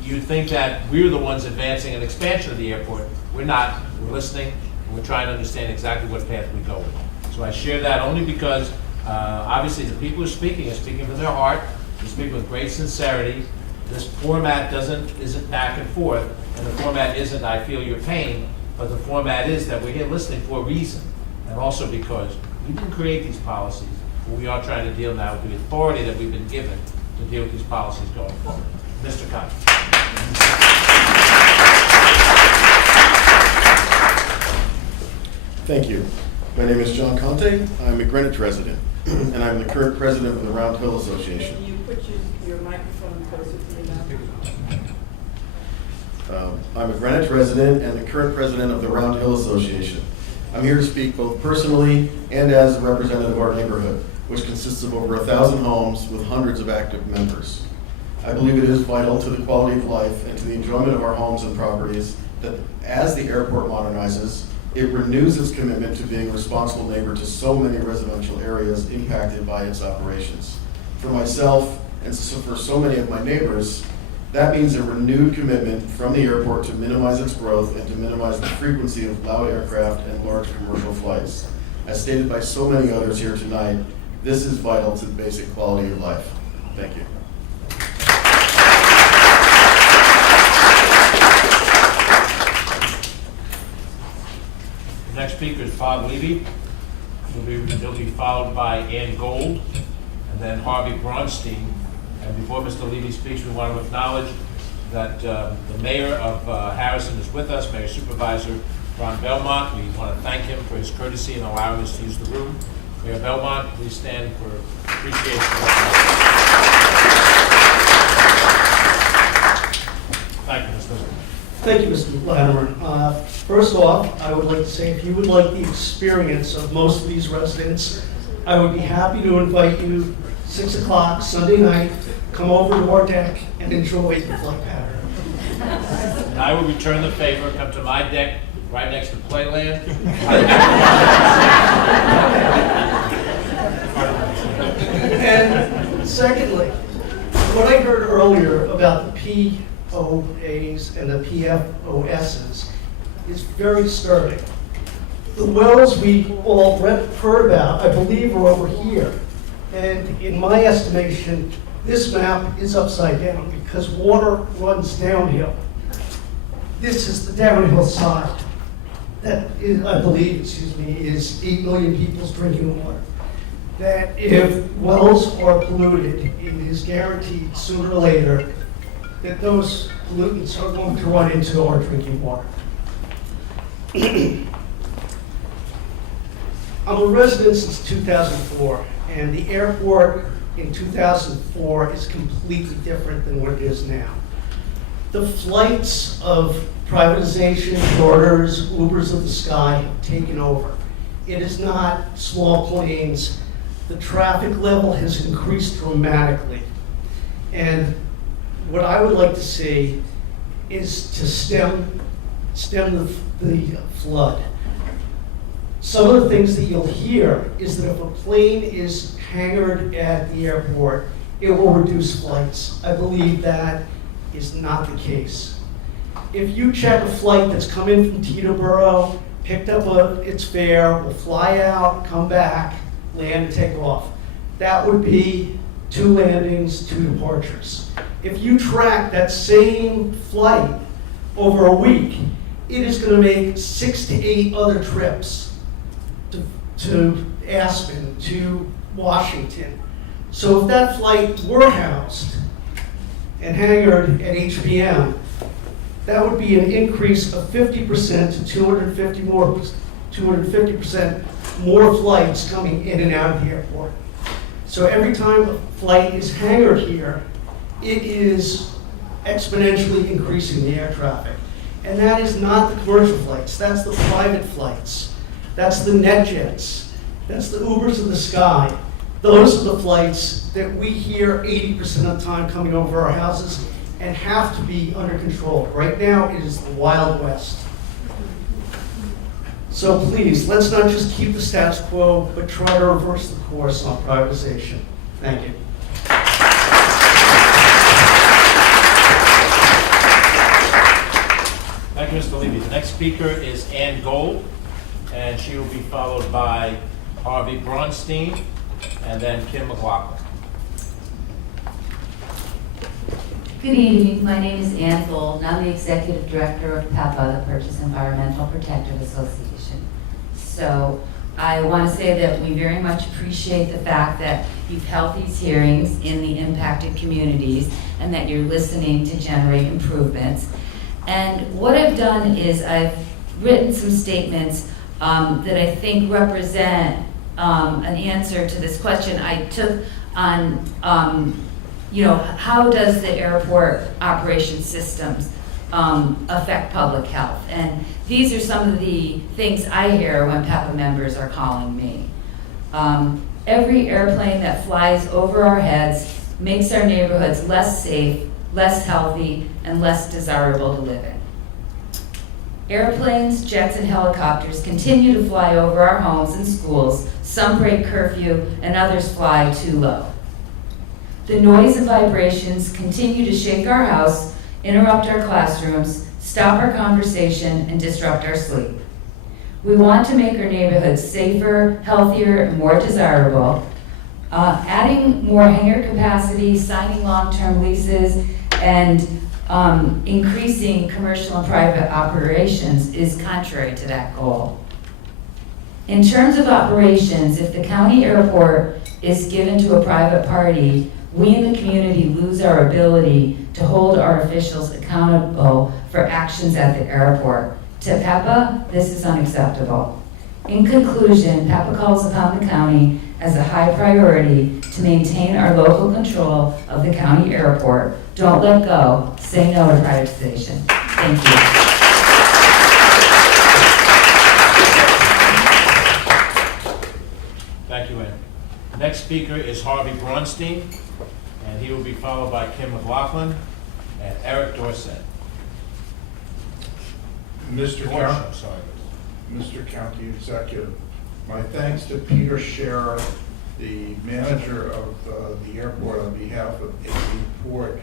you think that we're the ones advancing an expansion of the airport. We're not. We're listening. We're trying to understand exactly what path we go with. So I share that only because obviously the people who are speaking from their heart. They speak with great sincerity. This format isn't back and forth, and the format isn't I feel your pain, but the format is that we're here listening for a reason, and also because we didn't create these policies, but we are trying to deal now with the authority that we've been given to deal with these policies going forward. Mr. Conte. Thank you. My name is John Conte. I'm a Greenwich resident, and I'm the current president of the Round Hill Association. Can you put your microphone closer to your mouth? I'm a Greenwich resident and the current president of the Round Hill Association. I'm here to speak both personally and as a representative of our neighborhood, which consists of over 1,000 homes with hundreds of active members. I believe it is vital to the quality of life and to the enjoyment of our homes and properties that as the airport modernizes, it renews its commitment to being a responsible neighbor to so many residential areas impacted by its operations. For myself and for so many of my neighbors, that means a renewed commitment from the airport to minimize its growth and to minimize the frequency of loud aircraft and large commercial flights. As stated by so many others here tonight, this is vital to the basic quality of life. Thank you. The next speaker is Bob Levy. He'll be followed by Ann Gold, and then Harvey Braunstein. And before Mr. Levy speaks, we want to acknowledge that the mayor of Harrison is with us, Mayor Supervisor Ron Belmont. We want to thank him for his courtesy in allowing us to use the room. Mayor Belmont, please stand for appreciation. Thank you, Mr. Levy. Thank you, Mr. Latimer. First off, I would like to say if you would like the experience of most of these residents, I would be happy to invite you 6 o'clock Sunday night, come over to our deck and enjoy the flight pattern. I will return the favor, come to my deck right next to Playland. And secondly, what I heard earlier about the POAs and the PFOSs is very disturbing. The wells we all heard about, I believe, are over here. And in my estimation, this map is upside down because water runs downhill. This is the downhill side. That is, I believe, is 8 million people's drinking water. That if wells are polluted, it is guaranteed sooner or later that those pollutants are going to run into our drinking water. I'm a resident since 2004, and the airport in 2004 is completely different than what it is now. The flights of privatization, charters, Ubers of the sky have taken over. It is not small planes. The traffic level has increased dramatically. And what I would like to see is to stem the flood. Some of the things that you'll hear is that if a plane is hangared at the airport, it will reduce flights. I believe that is not the case. If you check a flight that's come in from Teterboro, picked up its fare, will fly out, come back, land, and take off, that would be 2 landings, 2 departures. If you track that same flight over a week, it is going to make 6 to 8 other trips to Aspen, to Washington. So if that flight were housed and hangared at HBM, that would be an increase of 50% to 250% more flights coming in and out of the airport. So every time a flight is hangared here, it is exponentially increasing the air traffic. And that is not the commercial flights, that's the private flights. That's the NetJets. That's the Ubers of the sky. Those are the flights that we hear 80% of the time coming over our houses and have to be under control. Right now, it is the Wild West. So please, let's not just keep the status quo, but try to reverse the course on privatization. Thank you. Thank you, Mr. Levy. The next speaker is Ann Gold, and she will be followed by Harvey Braunstein, and then Kim McLaughlin. Good evening. My name is Ann Gold, and I'm the Executive Director of PEPA, the Purchase Environmental Protective Association. So I want to say that we very much appreciate the fact that you've held these hearings in the impacted communities and that you're listening to generate improvements. And what I've done is I've written some statements that I think represent an answer to this question I took on, how does the airport operation systems affect public health? And these are some of the things I hear when PEPA members are calling me. Every airplane that flies over our heads makes our neighborhoods less safe, less healthy, and less desirable to live in. Airplanes, jets, and helicopters continue to fly over our homes and schools. Some break curfew, and others fly too low. The noise and vibrations continue to shake our house, interrupt our classrooms, stop our conversation, and disrupt our sleep. We want to make our neighborhoods safer, healthier, and more desirable. Adding more hangar capacity, signing long-term leases, and increasing commercial and private operations is contrary to that goal. In terms of operations, if the county airport is given to a private party, we in the community lose our ability to hold our officials accountable for actions at the airport. To PEPA, this is unacceptable. In conclusion, PEPA calls upon the county as a high priority to maintain our local control of the county airport. Don't let go. Say no to privatization. Thank you. Thank you, Ann. The next speaker is Harvey Braunstein, and he will be followed by Kim McLaughlin and Eric Dorset. Mr. County Executive, my thanks to Peter Scherer, the manager of the airport, on behalf of AV Port.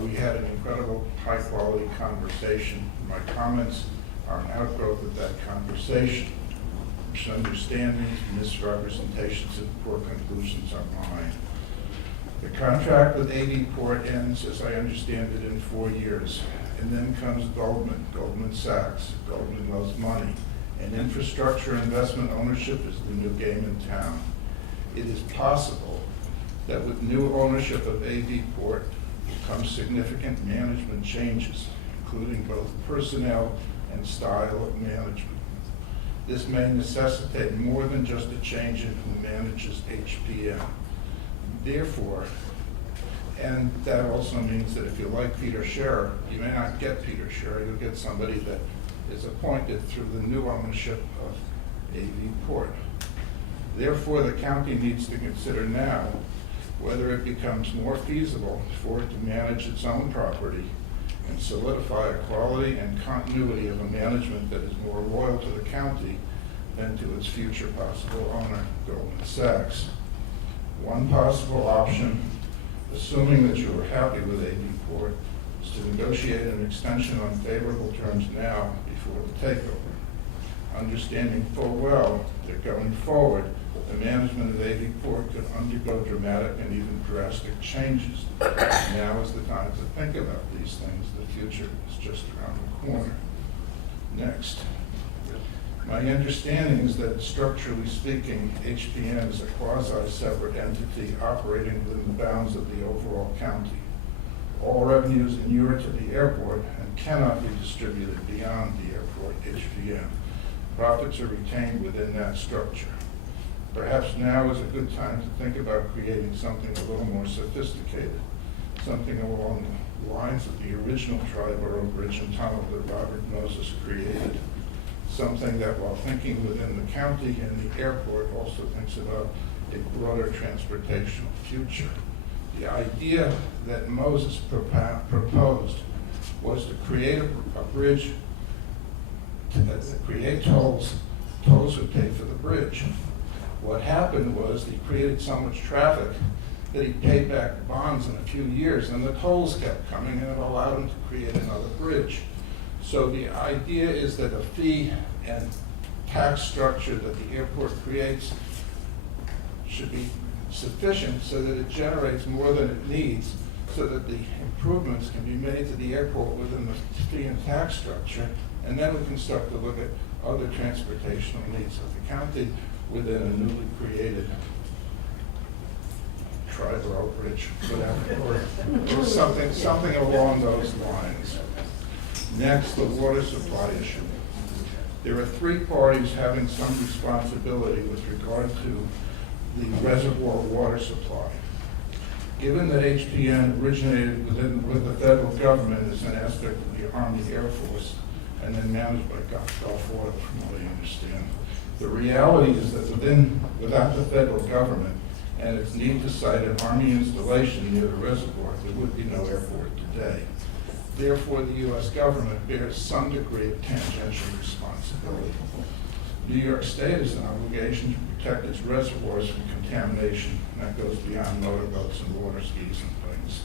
We had an incredible high-quality conversation. My comments are an outgrowth of that conversation. Misunderstandings, misrepresentations, and poor conclusions are mine. The contract with AV Port ends, as I understand it, in 4 years. And then comes Goldman Sachs. Goldman loves money. And infrastructure investment ownership is the new game in town. It is possible that with new ownership of AV Port come significant management changes, including both personnel and style of management. This may necessitate more than just a change in who manages HPM. Therefore, and that also means that if you like Peter Scherer, you may not get Peter Scherer, you'll get somebody that is appointed through the new ownership of AV Port. Therefore, the county needs to consider now whether it becomes more feasible for it to manage its own property and solidify a quality and continuity of a management that is more loyal to the county than to its future possible owner, Goldman Sachs. One possible option, assuming that you are happy with AV Port, is to negotiate an extension on favorable terms now before the takeover, understanding full well that going forward, the management of AV Port could undergo dramatic and even drastic changes. Now is the time to think about these things. The future is just around the corner. Next. My understanding is that, structurally speaking, HPM is a quasi-separate entity operating within the bounds of the overall county. All revenues inure to the airport and cannot be distributed beyond the airport HPM. Profits are retained within that structure. Perhaps now is a good time to think about creating something a little more sophisticated, something along the lines of the original Triborough Bridge and Tunnel that Robert Moses created. Something that, while thinking within the county and the airport, also thinks about a broader transportational future. The idea that Moses proposed was to create a bridge, to create tolls. Tolls would pay for the bridge. What happened was he created so much traffic that he paid back the bonds in a few years, and the tolls kept coming, and it allowed him to create another bridge. So the idea is that a fee and tax structure that the airport creates should be sufficient so that it generates more than it needs, so that the improvements can be made to the airport within the fee and tax structure, and then we can start to look at other transportational needs of the county within a newly created Triborough Bridge, whatever, or something along those lines. Next, the water supply issue. There are 3 parties having some responsibility with regard to the reservoir water supply. Given that HPM originated with the federal government as an aspect of the Army Air Force and then managed by Gulf Water, from what I understand, the reality is that without the federal government and its need to site an Army installation near the reservoir, there would be no airport today. Therefore, the U.S. government bears some degree of tangential responsibility. New York State has an obligation to protect its reservoirs from contamination, and that goes beyond motorboats and water skis and things.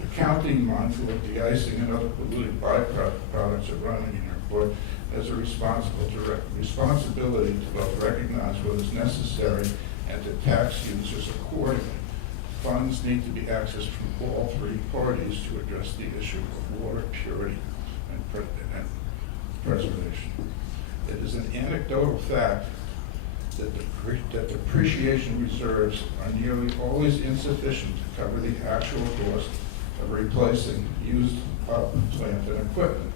The county, mindful of de-icing and other polluting byproducts of running an airport, has a responsibility to both recognize what is necessary and to tax users accordingly. Funds need to be accessed from all 3 parties to address the issue of water purity and preservation. It is an anecdotal fact that depreciation reserves are nearly always insufficient to cover the actual cost of replacing used up plant and equipment.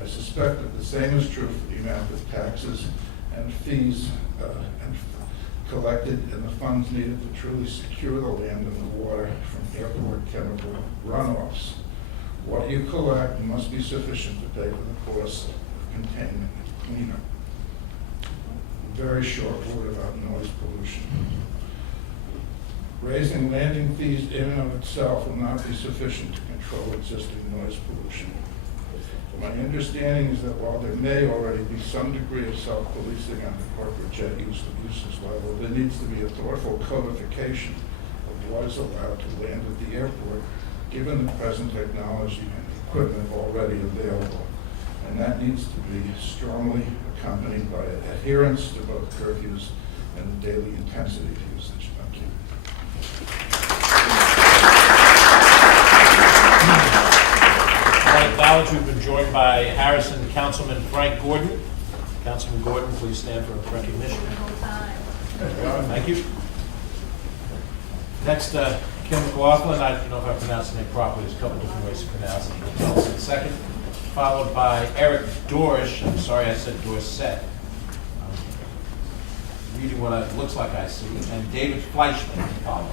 I suspect that the same is true for the amount of taxes and fees collected and the funds needed to truly secure the land and the water from airport chemical runoffs. What you collect must be sufficient to pay for the cost of containment and cleanup. Very short word about noise pollution. Raising landing fees in and of itself will not be sufficient to control existing noise pollution. My understanding is that while there may already be some degree of self-policing on the corporate jet uses level, there needs to be a thoughtful codification of what is allowed to land at the airport, given the present technology and equipment already available. And that needs to be strongly accompanied by adherence to both curfews and the daily intensity of usage. Thank you. I acknowledge we've been joined by Harrison Councilman Frank Gordon. Councilman Gordon, please stand for recognition. Thank you. Next, Kim McLaughlin. I don't know if I pronounced the name properly. There's a couple different ways to pronounce it. We'll tell us in a second. Followed by Eric Dorsch. I'm sorry I said Dorset. Reading what it looks like I see. And David Fleischman follow.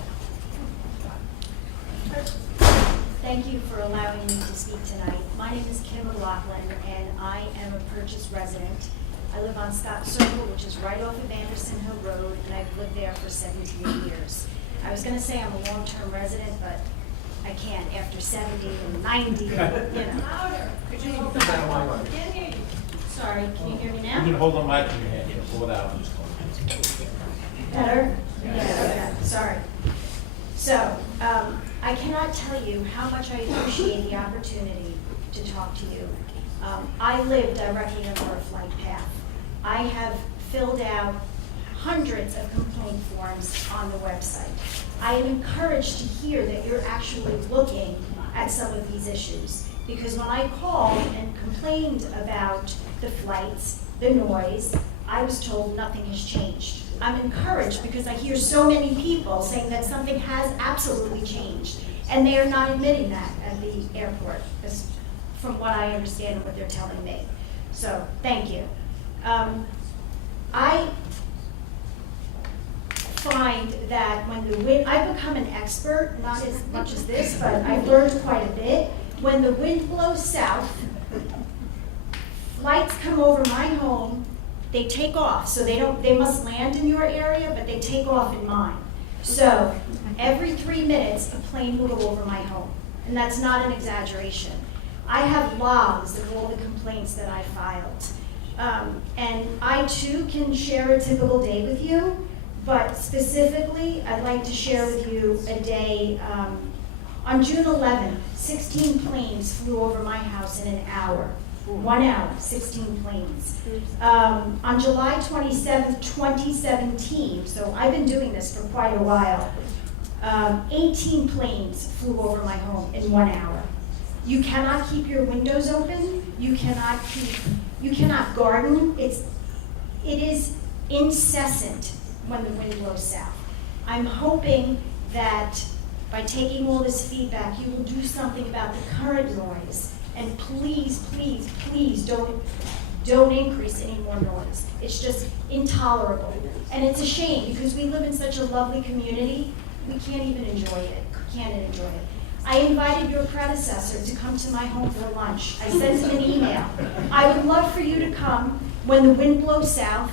Thank you for allowing me to speak tonight. My name is Kim McLaughlin, and I am a Purchase resident. I live on Scott Circle, which is right off of Anderson Hill Road, and I've lived there for 17 years. I was going to say I'm a long-term resident, but I can't after 70 and 90, you know. Louder. Could you hold the mic? Sorry, can you hear me now? You can hold the mic in your hand. You can pull it out. Better? Yeah, sorry. So, I cannot tell you how much I appreciate the opportunity to talk to you. I live directly over a flight path. I have filled out hundreds of complaint forms on the website. I am encouraged to hear that you're actually looking at some of these issues, because when I called and complained about the flights, the noise, I was told nothing has changed. I'm encouraged because I hear so many people saying that something has absolutely changed, and they are not admitting that at the airport, from what I understand and what they're telling me. So, thank you. I find that when the wind, I've become an expert, not as much as this, but I've learned quite a bit. When the wind blows south, flights come over my home, they take off. So they must land in your area, but they take off in mine. So every 3 minutes, a plane will go over my home. And that's not an exaggeration. I have logs of all the complaints that I filed. And I too can share a typical day with you, but specifically, I'd like to share with you a day, on June 11th, 16 planes flew over my house in an hour. 1 hour, 16 planes. On July 27th, 2017, so I've been doing this for quite a while, 18 planes flew over my home in 1 hour. You cannot keep your windows open. You cannot garden. It is incessant when the wind blows south. I'm hoping that by taking all this feedback, you will do something about the current noise. And please, please, please don't increase any more noise. It's just intolerable. And it's a shame because we live in such a lovely community, we can't even enjoy it. I invited your predecessor to come to my home for lunch. I sent him an email. I would love for you to come when the wind blows south.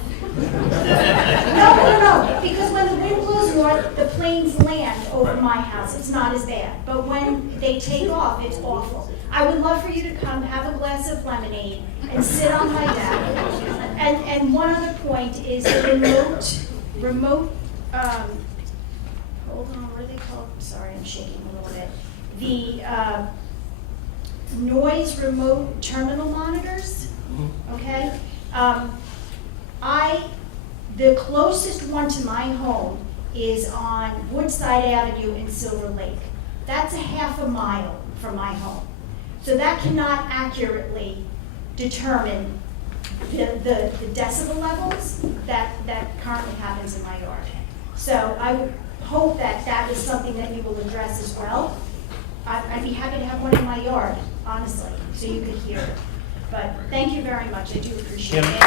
No, because when the wind blows north, the planes land over my house. It's not as bad. But when they take off, it's awful. I would love for you to come, have a glass of lemonade, and sit on my deck. And one other point is remote, hold on, what are they called? Sorry, I'm shaking a little bit. The noise remote terminal monitors, okay? The closest one to my home is on Woodside Avenue in Silver Lake. That's a half a mile from my home. So that cannot accurately determine the decibel levels that currently happens in my yard. So I would hope that that is something that you will address as well. I'd be happy to have one in my yard, honestly, so you could hear it. But thank you very much. I do appreciate it.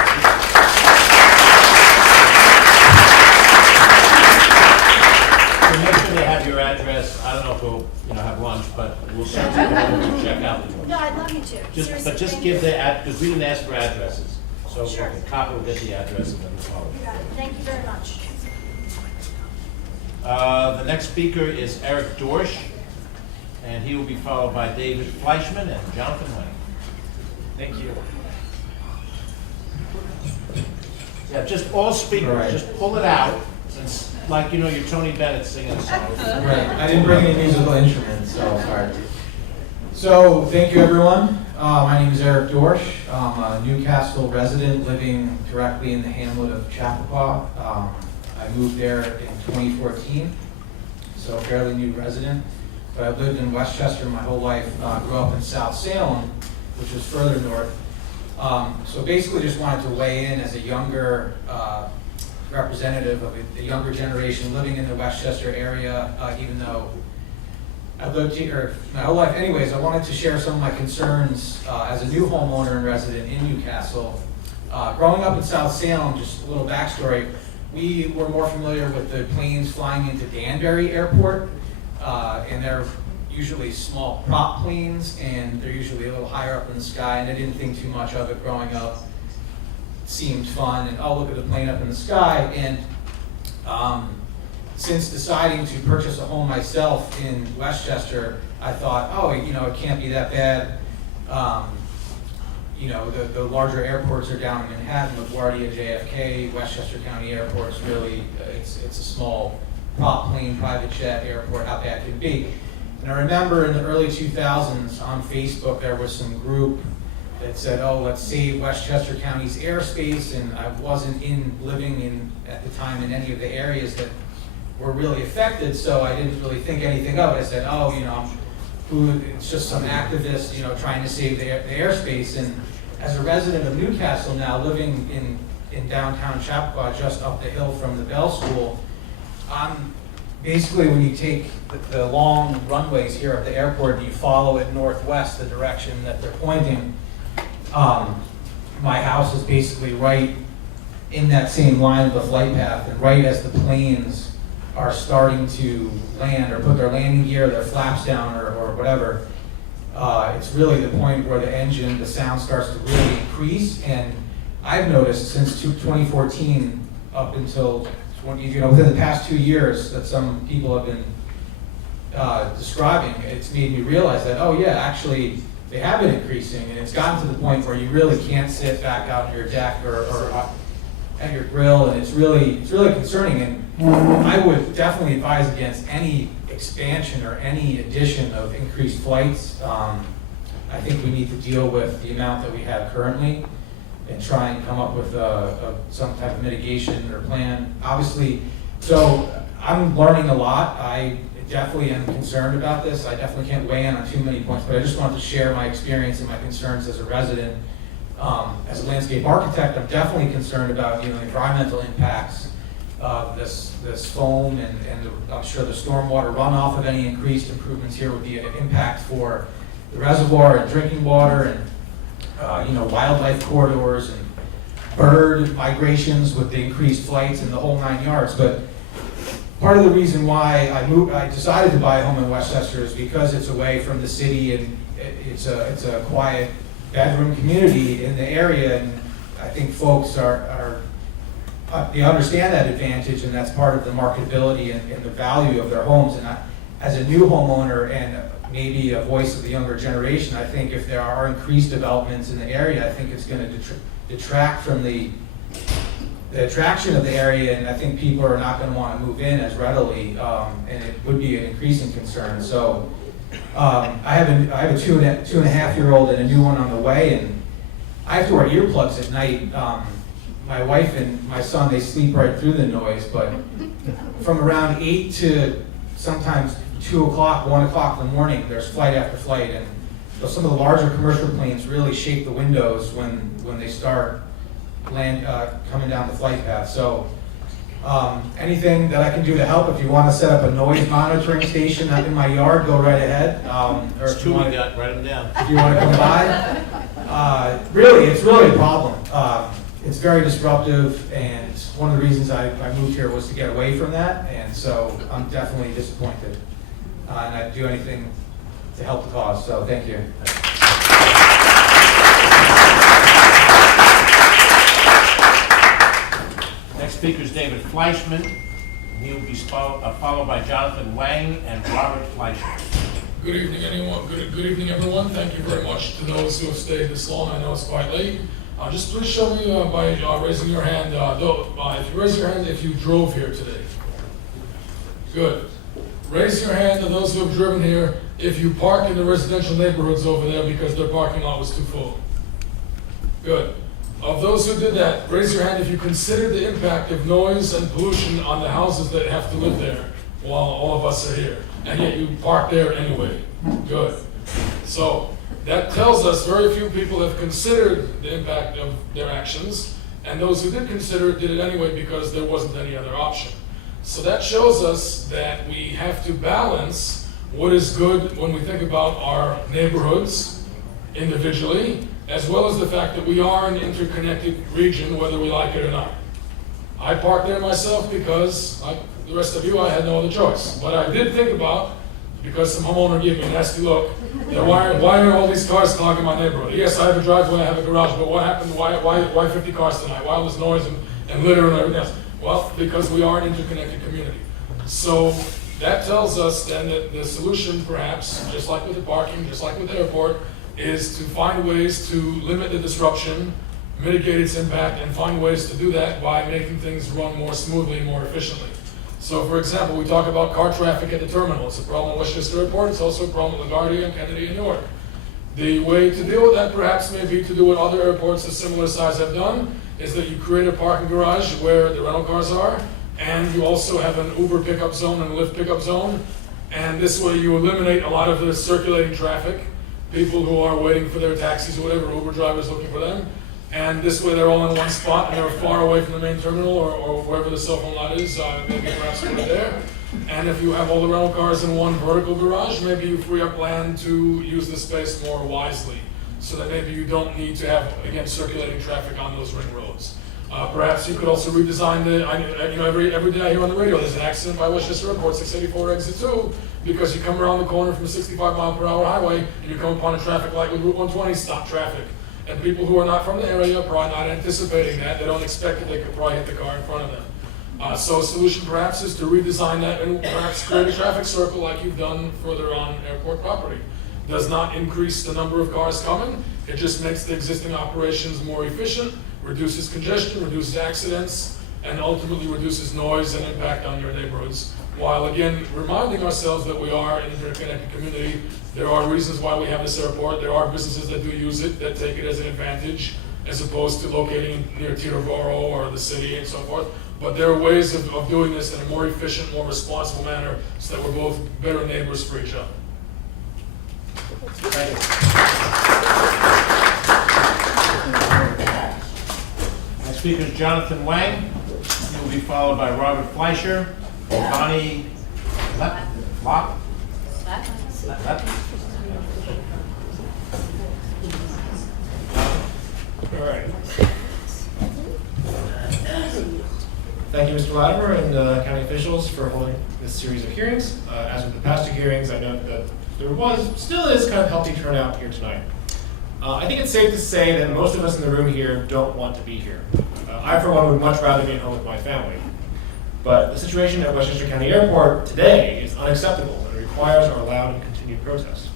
So make sure they have your address. I don't know if we'll have lunch, but we'll certainly go over and check out the. No, I'd love you to. But just give the because we didn't ask for addresses. So Sure. the copy will get the address and then we'll follow. You got it. Thank you very much. The next speaker is Eric Dorsch, and he will be followed by David Fleischman and Jonathan Wayne. Thank you. Yeah, just all speakers, Right. just pull it out, like, you know, you're Tony Bennett singing a song. Right, I didn't bring any musical instruments, so sorry. So, thank you everyone. My name is Eric Dorsch. I'm a Newcastle resident living directly in the hamlet of Chappaqua. I moved there in 2014, so fairly new resident. But I've lived in Westchester my whole life. Grew up in South Salem, which was further north. So basically just wanted to weigh in as a younger representative of the younger generation living in the Westchester area, even though I've lived here my whole life. Anyways, I wanted to share some of my concerns as a new homeowner and resident in Newcastle. Growing up in South Salem, just a little backstory, we were more familiar with the planes flying into Danbury Airport, and they're usually small prop planes, and they're usually a little higher up in the sky, and I didn't think too much of it growing up. It seemed fun, and oh, look at the plane up in the sky. And since deciding to purchase a home myself in Westchester, I thought, oh, you know, it can't be that bad. You know, the larger airports are down in Manhattan, LaGuardia, JFK, Westchester County Airport's really, it's a small prop plane, private jet airport, how bad could it be? And I remember in the early 2000s on Facebook, there was some group that said, oh, let's save Westchester County's airspace, and I wasn't living in, at the time, in any of the areas that were really affected, so I didn't really think anything of it. I said, oh, you know, it's just some activists, you know, trying to save the airspace. And as a resident of Newcastle now, living in downtown Chappaqua, just up the hill from the Bell School, basically when you take the long runways here at the airport and you follow it northwest, the direction that they're pointing, my house is basically right in that same line of the flight path, and right as the planes are starting to land or put their landing gear, their flaps down or whatever, it's really the point where the sound starts to really increase. And I've noticed since 2014 up until, you know, within the past 2 years that some people have been describing, it's made me realize that, oh yeah, actually they have been increasing, and it's gotten to the point where you really can't sit back out on your deck or at your grill, and it's really concerning. And I would definitely advise against any expansion or any addition of increased flights. I think we need to deal with the amount that we have currently and try and come up with some type of mitigation or plan. Obviously, so I'm learning a lot. I definitely am concerned about this. I definitely can't weigh in on too many points, but I just wanted to share my experience and my concerns as a resident. As a landscape architect, I'm definitely concerned about, you know, environmental impacts of this foam, and I'm sure the stormwater runoff of any increased improvements here would be an impact for the reservoir and drinking water, and you know, wildlife corridors and bird migrations with the increased flights and the whole 9 yards. But part of the reason why I decided to buy a home in Westchester is because it's away from the city, and it's a quiet bedroom community in the area, and I think folks they understand that advantage, and that's part of the marketability and the value of their homes. And as a new homeowner and maybe a voice of the younger generation, I think if there are increased developments in the area, I think it's going to detract from the attraction of the area, and I think people are not going to want to move in as readily, and it would be an increasing concern. So I have a two and a half year old and a new one on the way, and I have to wear earplugs at night. My wife and my son, they sleep right through the noise, but from around 8 to sometimes 2 o'clock, 1 o'clock in the morning, there's flight after flight, and so some of the larger commercial planes really shake the windows when they start coming down the flight path. So anything that I can do to help, if you want to set up a noise monitoring station up in my yard, go right ahead. Or It's two we got, write them down. if you want to come by. Really, it's really a problem. It's very disruptive, and one of the reasons I moved here was to get away from that, and so I'm definitely disappointed. And I'd do anything to help the cause, so thank you. Next speaker is David Fleischman. He will be followed by Jonathan Wang and Robert Fleischer. Good evening, anyone. Good evening, everyone. Thank you very much to those who have stayed this long. I know it's quite late. Just please show me by raising your hand. If you raise your hand, if you drove here today. Good. Raise your hand to those who have driven here if you park in the residential neighborhoods over there because their parking lot was too full. Good. Of those who did that, raise your hand if you consider the impact of noise and pollution on the houses that have to live there while all of us are here. And yet you park there anyway. Good. So that tells us very few people have considered the impact of their actions, and those who did consider it did it anyway because there wasn't any other option. So that shows us that we have to balance what is good when we think about our neighborhoods individually, as well as the fact that we are an interconnected region, whether we like it or not. I parked there myself because, like the rest of you, I had no other choice. But I did think about, because some homeowner gave me a nasty look, that why are all these cars clogging my neighborhood? Yes, I have a driveway, I have a garage, but what happened? Why 50 cars tonight? Why all this noise and litter and everything else? Well, because we are an interconnected community. So that tells us then that the solution, perhaps, just like with the parking, just like with the airport, is to find ways to limit the disruption, mitigate its impact, and find ways to do that by making things run more smoothly and more efficiently. So, for example, we talk about car traffic at the terminal. It's a problem at Westchester Airport. It's also a problem at LaGuardia and Kennedy and Newark. The way to deal with that perhaps may be to do what other airports of similar size have done, is that you create a parking garage where the rental cars are, and you also have an Uber pickup zone and a Lyft pickup zone. And this way you eliminate a lot of the circulating traffic, people who are waiting for their taxis or whatever, Uber drivers looking for them. And this way they're all in one spot and they're far away from the main terminal or wherever the cell phone lot is, maybe perhaps put it there. And if you have all the rental cars in one vertical garage, maybe you free up land to use the space more wisely, so that maybe you don't need to have, again, circulating traffic on those ring roads. Perhaps you could also redesign every day I hear on the radio there's an accident by Westchester Airport, 684 exit 2, because you come around the corner from a 65-mile-per-hour highway and you come upon a traffic light with Route 120 stop traffic. And people who are not from the area are probably not anticipating that. They don't expect that they could probably hit the car in front of them. So a solution perhaps is to redesign that and perhaps create a traffic circle like you've done further on airport property. Does not increase the number of cars coming. It just makes the existing operations more efficient, reduces congestion, reduces accidents, and ultimately reduces noise and impact on your neighborhoods. While again, reminding ourselves that we are an interconnected community. There are reasons why we have this airport. There are businesses that do use it, that take it as an advantage, as opposed to locating near Teterboro or the city and so forth. But there are ways of doing this in a more efficient, more responsible manner, so that we're both better neighbors for each other. Thank you. Next speaker is Jonathan Wang. He will be followed by Robert Fleischer, Bonnie Locke. All right. Thank you, Mr. Latimer and county officials for holding this series of hearings. As with the past two hearings, I note that there still is kind of healthy turnout here tonight. I think it's safe to say that most of us in the room here don't want to be here. I, for one, would much rather be at home with my family. But the situation at Westchester County Airport today is unacceptable and requires our loud and continued protest.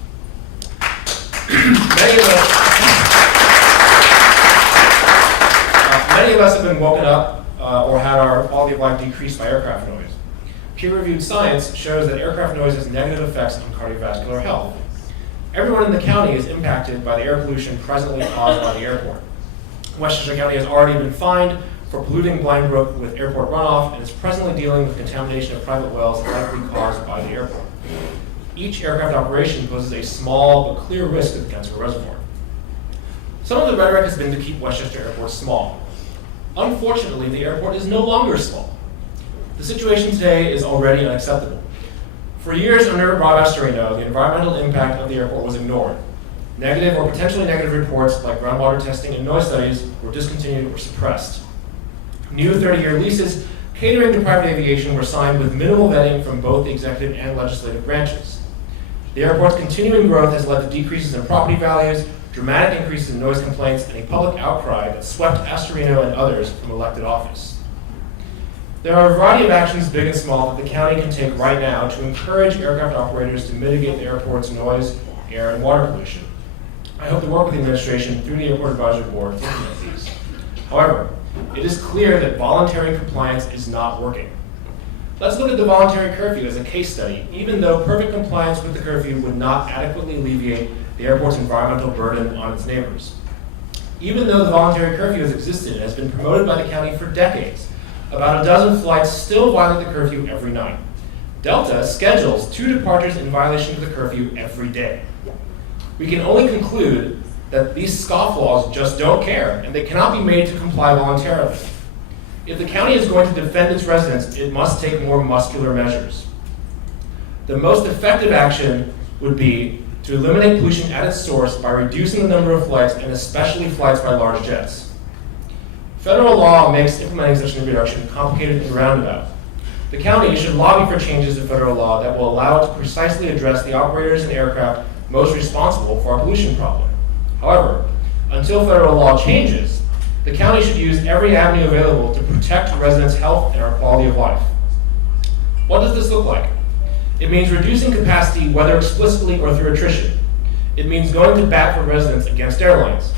Many of us have been woken up or had our quality of life decreased by aircraft noise. Peer-reviewed science shows that aircraft noise has negative effects on cardiovascular health. Everyone in the county is impacted by the air pollution presently caused by the airport. Westchester County has already been fined for polluting Blind Brook with airport runoff and is presently dealing with contamination of private wells likely caused by the airport. Each aircraft operation poses a small but clear risk to the Kensington Reservoir. Some of the rhetoric has been to keep Westchester Airport small. Unfortunately, the airport is no longer small. The situation today is already unacceptable. For years under Rob Astorino, the environmental impact of the airport was ignored. Negative or potentially negative reports like groundwater testing and noise studies were discontinued or suppressed. New 30-year leases catering to private aviation were signed with minimal vetting from both the executive and legislative branches. The airport's continuing growth has led to decreases in property values, dramatic increases in noise complaints, and a public outcry that swept Astorino and others from elected office. There are a variety of actions, big and small, that the county can take right now to encourage aircraft operators to mitigate the airport's noise, air, and water pollution. I hope to work with the administration through the Airport Advisory Board to implement these. However, it is clear that voluntary compliance is not working. Let's look at the voluntary curfew as a case study, even though perfect compliance with the curfew would not adequately alleviate the airport's environmental burden on its neighbors. Even though the voluntary curfew has existed and has been promoted by the county for decades, about a dozen flights still violate the curfew every night. Delta schedules 2 departures in violation of the curfew every day. We can only conclude that these scofflaws just don't care, and they cannot be made to comply voluntarily. If the county is going to defend its residents, it must take more muscular measures. The most effective action would be to eliminate pollution at its source by reducing the number of flights, and especially flights by large jets. Federal law makes implementing such a reduction complicated and roundabout. The county should lobby for changes to federal law that will allow it to precisely address the operators and aircraft most responsible for our pollution problem. However, until federal law changes, the county should use every avenue available to protect residents' health and our quality of life. What does this look like? It means reducing capacity, whether explicitly or through attrition. It means going to bat for residents against airlines.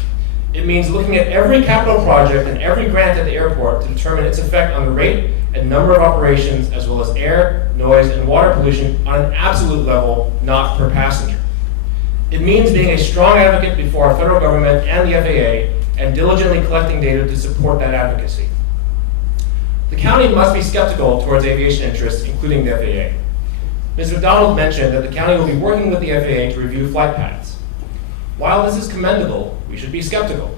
It means looking at every capital project and every grant at the airport to determine its effect on the rate and number of operations, as well as air, noise, and water pollution on an absolute level, not per passenger. It means being a strong advocate before our federal government and the FAA and diligently collecting data to support that advocacy. The county must be skeptical towards aviation interests, including the FAA. Ms. McDonald mentioned that the county will be working with the FAA to review flight paths. While this is commendable, we should be skeptical.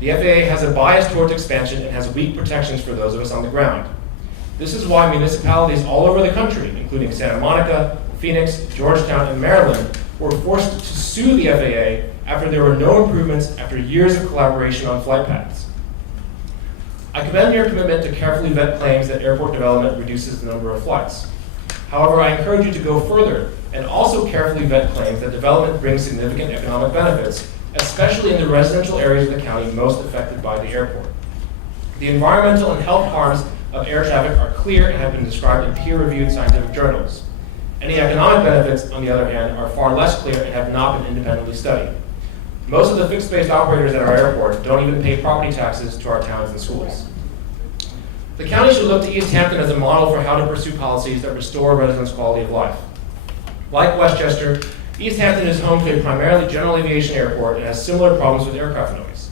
The FAA has a bias towards expansion and has weak protections for those of us on the ground. This is why municipalities all over the country, including Santa Monica, Phoenix, Georgetown, and Maryland, were forced to sue the FAA after there were no improvements after years of collaboration on flight paths. I commend your commitment to carefully vet claims that airport development reduces the number of flights. However, I encourage you to go further and also carefully vet claims that development brings significant economic benefits, especially in the residential areas of the county most affected by the airport. The environmental and health harms of air traffic are clear and have been described in peer-reviewed scientific journals. Any economic benefits, on the other hand, are far less clear and have not been independently studied. Most of the fixed-based operators at our airport don't even pay property taxes to our towns and schools. The county should look to East Hampton as a model for how to pursue policies that restore residents' quality of life. Like Westchester, East Hampton is home to a primarily general aviation airport and has similar problems with aircraft noise.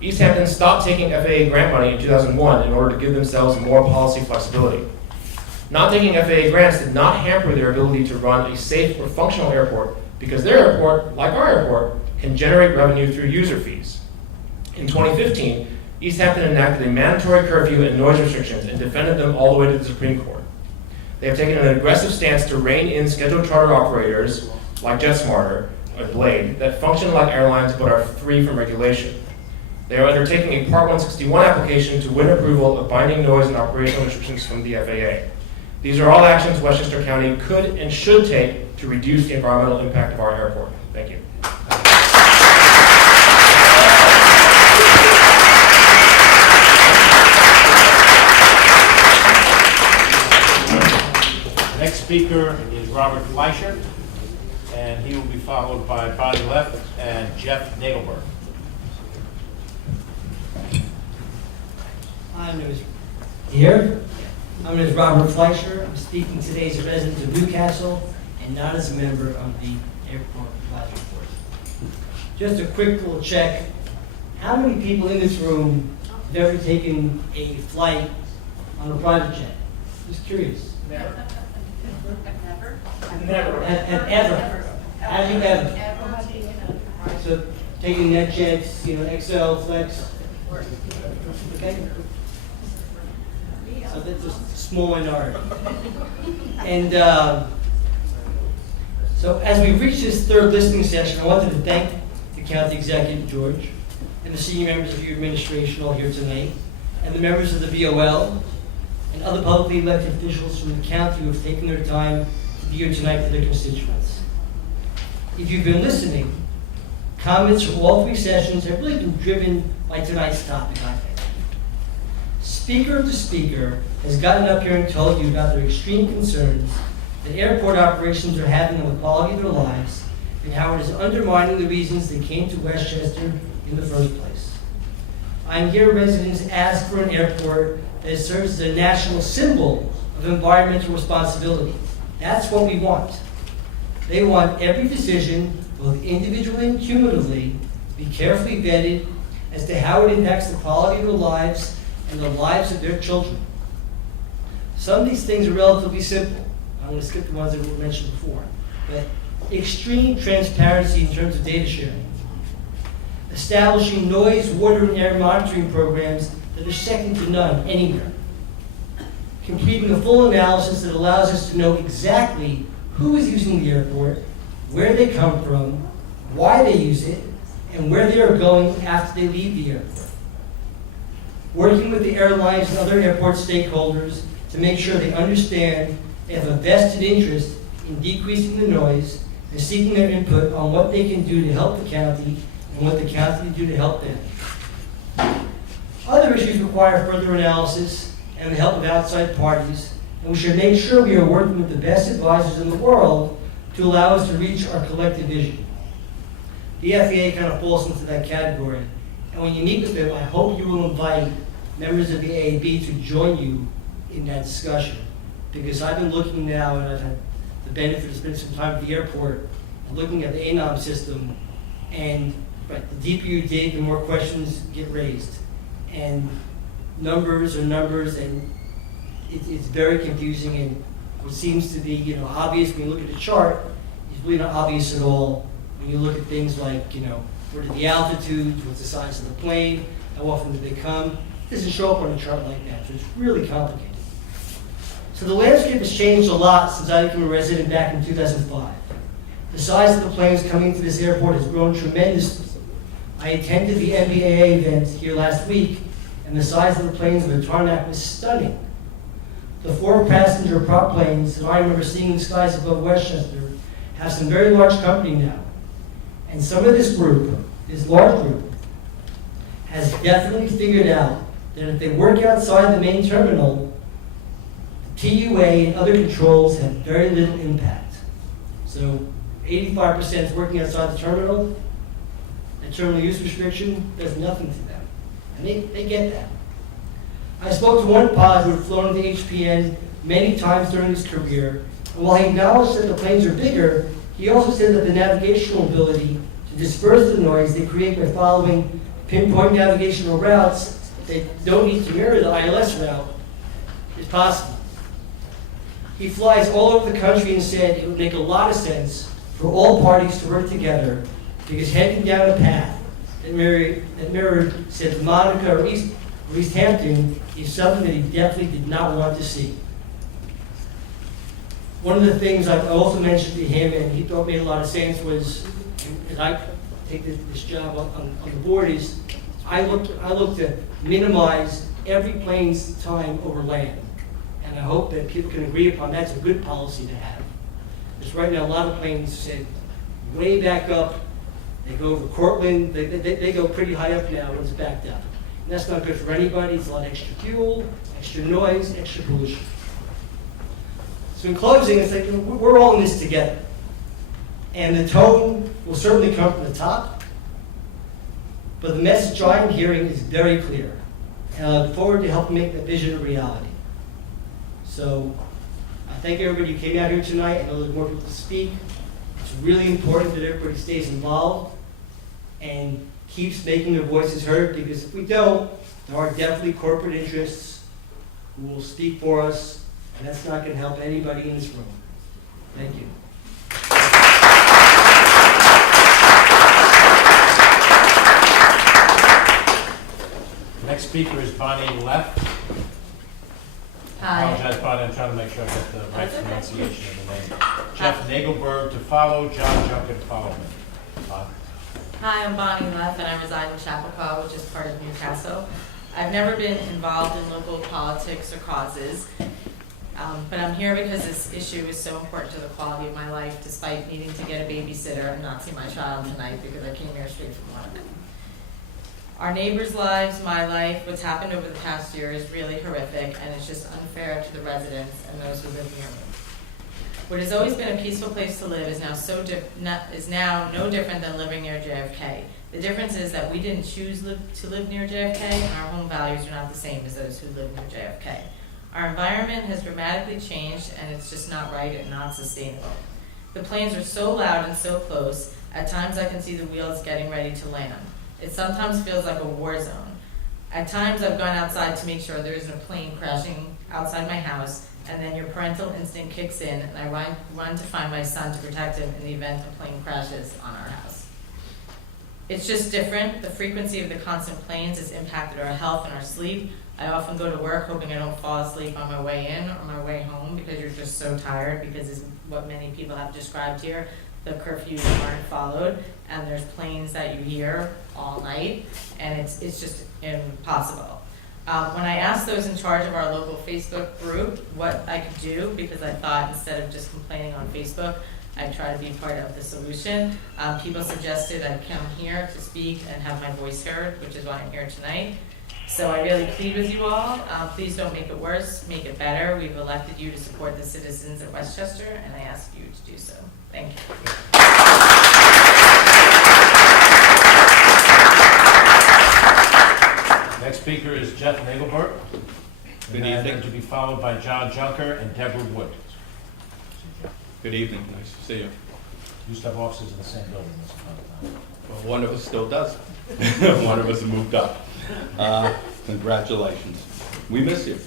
East Hampton stopped taking FAA grant money in 2001 in order to give themselves more policy flexibility. Not taking FAA grants did not hamper their ability to run a safe or functional airport because their airport, like our airport, can generate revenue through user fees. In 2015, East Hampton enacted a mandatory curfew and noise restrictions and defended them all the way to the Supreme Court. They have taken an aggressive stance to rein in scheduled charter operators like JetSmarter or Blade that function like airlines but are free from regulation. They are undertaking a Part 161 application to win approval of binding noise and operational restrictions from the FAA. These are all actions Westchester County could and should take to reduce the environmental impact of our airport. Thank you. Next speaker is Robert Fleischer, and he will be followed by Bonnie Leff and Jeff Nagelberg. My name is here. My name is Robert Fleischer. I'm speaking today as a resident of Newcastle and not as a member of the Airport Advisory Board. Just a quick little check. How many people in this room have ever taken a flight on a private jet? Just curious. Never. Never. Ever. Have you ever? So taking NetJets, XL, Flex. Okay. So that's a small minority. And so as we reach this third listening session, I wanted to thank the County Executive, George, and the senior members of your administration all here tonight, and the members of the BOL, and other publicly elected officials from the county who have taken their time to be here tonight for their constituents. If you've been listening, comments from all three sessions have really been driven by tonight's topic, I think. Speaker after speaker has gotten up here and told you about their extreme concerns that airport operations are having on the quality of their lives and how it is undermining the reasons they came to Westchester in the first place. I'm here residents ask for an airport that serves as a national symbol of environmental responsibility. That's what we want. They want every decision, both individually and cumulatively, to be carefully vetted as to how it impacts the quality of their lives and the lives of their children. Some of these things are relatively simple. I'm going to skip the ones that were mentioned before. But extreme transparency in terms of data sharing. Establishing noise, water, and air monitoring programs that are second to none anywhere. Completing a full analysis that allows us to know exactly who is using the airport, where they come from, why they use it, and where they are going after they leave the airport. Working with the airlines and other airport stakeholders to make sure they understand they have a vested interest in decreasing the noise and seeking their input on what they can do to help the county and what the county can do to help them. Other issues require further analysis and the help of outside parties, and we should make sure we are working with the best advisors in the world to allow us to reach our collective vision. The FAA kind of falls into that category, and when you meet with them, I hope you will invite members of the AAB to join you in that discussion, because I've been looking now, and I've had the benefit of spending some time at the airport, looking at the ANOM system, and the deeper you dig, the more questions get raised. And numbers are numbers, and it's very confusing, and what seems to be obvious when you look at the chart is really not obvious at all when you look at things like, what are the altitudes, what's the size of the plane, how often do they come. It doesn't show up on a chart like that, so it's really complicated. So the landscape has changed a lot since I became a resident back in 2005. The size of the planes coming to this airport has grown tremendously. I attended the NBAA event here last week, and the size of the planes on the tarmac was stunning. The 4-passenger prop planes that I remember seeing in the skies above Westchester have some very large company now. And some of this group, this large group, has definitely figured out that if they work outside the main terminal, TUA and other controls have very little impact. So 85% is working outside the terminal. A terminal use restriction does nothing to them. And they get that. I spoke to one pilot who had flown into HPN many times during his career, and while he acknowledged that the planes are bigger, he also said that the navigational ability to disperse the noise they create by following pinpoint navigational routes that don't need to mirror the ILS route is possible. He flies all over the country and said it would make a lot of sense for all parties to work together, because heading down a path that mirrored Santa Monica or East Hampton is something that he definitely did not want to see. One of the things I also mentioned to him, and he thought made a lot of sense, was, and I take this job on the board, is I look to minimize every plane's time over land. And I hope that people can agree upon that's a good policy to have. Because right now a lot of planes sit way back up. They go over Cortland, they go pretty high up now when it's backed up. And that's not good for anybody. It's a lot of extra fuel, extra noise, extra pollution. So in closing, it's like we're all in this together. And the tone will certainly come from the top. But the message I'm hearing is very clear. And I look forward to helping make that vision a reality. So I thank everybody who came out here tonight. I know there's more people to speak. It's really important that everybody stays involved and keeps making their voices heard, because if we don't, there are definitely corporate interests who will speak for us, and that's not going to help anybody in this room. Thank you. Next speaker is Bonnie Leff. Hi. Apologize, Bonnie, I'm trying to make sure I get the right pronunciation of the name. Jeff Nagelberg to follow, John Junkin to follow me. Bonnie. Hi, I'm Bonnie Leff, and I reside in Chappaqua, which is part of Newcastle. I've never been involved in local politics or causes, but I'm here because this issue is so important to the quality of my life, despite needing to get a babysitter and not see my child tonight because I came here straight from work. Our neighbors' lives, my life, what's happened over the past year is really horrific, and it's just unfair to the residents and those who live near me. What has always been a peaceful place to live is now no different than living near JFK. The difference is that we didn't choose to live near JFK, and our home values are not the same as those who live near JFK. Our environment has dramatically changed, and it's just not right and not sustainable. The planes are so loud and so close, at times I can see the wheels getting ready to land. It sometimes feels like a war zone. At times I've gone outside to make sure there isn't a plane crashing outside my house, and then your parental instinct kicks in, and I run to find my son to protect him in the event a plane crashes on our house. It's just different. The frequency of the constant planes has impacted our health and our sleep. I often go to work hoping I don't fall asleep on my way in or my way home because you're just so tired, because it's what many people have described here. The curfews aren't followed, and there's planes that you hear all night, and it's just impossible. When I asked those in charge of our local Facebook group what I could do, because I thought instead of just complaining on Facebook, I'd try to be part of the solution, people suggested I come here to speak and have my voice heard, which is why I'm here tonight. So I really plead with you all, please don't make it worse, make it better. We've elected you to support the citizens of Westchester, and I ask you to do so. Thank you. Next speaker is Jeff Nagelberg. Good evening. To be followed by John Junker and Deborah Wood. Good evening, nice to see you. Used to have offices in the same building once upon a time. Well, one of us still does. One of us moved up. Congratulations. We miss you.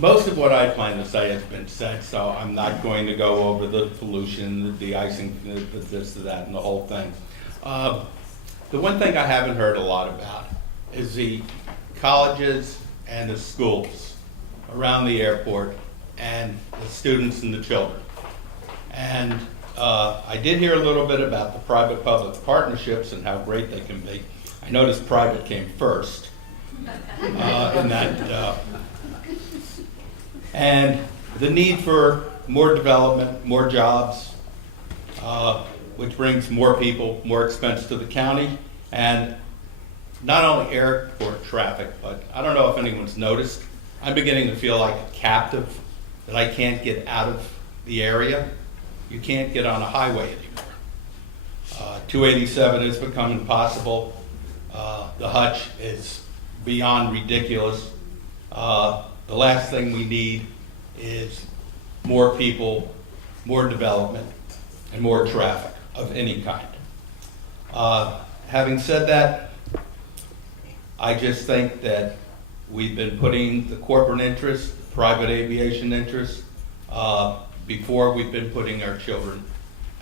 Most of what I plan to say has been said, so I'm not going to go over the pollution, the de-icing, the this, the that, and the whole thing. The one thing I haven't heard a lot about is the colleges and the schools around the airport and the students and the children. And I did hear a little bit about the private-public partnerships and how great they can be. I noticed private came first in that. And the need for more development, more jobs, which brings more people, more expense to the county, and not only airport traffic, but I don't know if anyone's noticed, I'm beginning to feel like a captive, that I can't get out of the area. You can't get on a highway anymore. 287 has become impossible. The hutch is beyond ridiculous. The last thing we need is more people, more development, and more traffic of any kind. Having said that, I just think that we've been putting the corporate interest, the private aviation interest, before we've been putting our children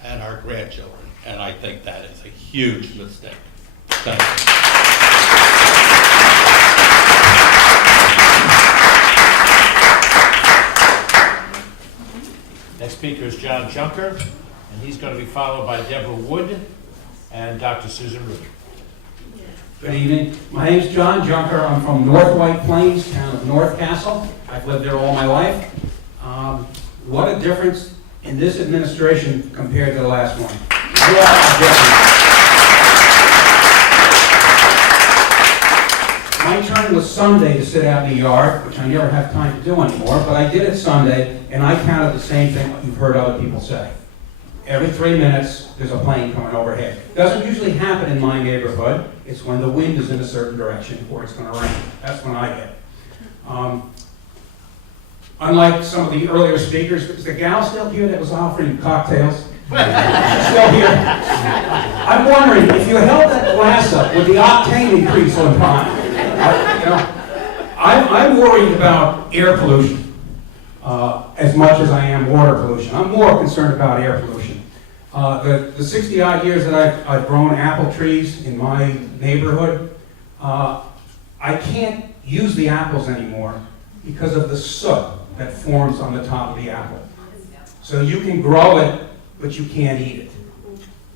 and our grandchildren, and I think that is a huge mistake. Thank you. Next speaker is John Junker, and he's going to be followed by Deborah Wood and Dr. Susan Rubin. Good evening. My name is John Junker. I'm from North White Plains, town of North Castle. I've lived there all my life. What a difference in this administration compared to the last one. What a difference. My turn was Sunday to sit out in the yard, which I never have time to do anymore, but I did it Sunday, and I counted the same thing you've heard other people say. Every 3 minutes, there's a plane coming overhead. Doesn't usually happen in my neighborhood. It's when the wind is in a certain direction or it's going to rain. That's when I get it. Unlike some of the earlier speakers, is the gal still here that was offering cocktails? She's still here. I'm wondering, if you held that glass up, would the octane increase on time? I'm worried about air pollution as much as I am water pollution. I'm more concerned about air pollution. The 60-odd years that I've grown apple trees in my neighborhood, I can't use the apples anymore because of the soot that forms on the top of the apple. So you can grow it, but you can't eat it.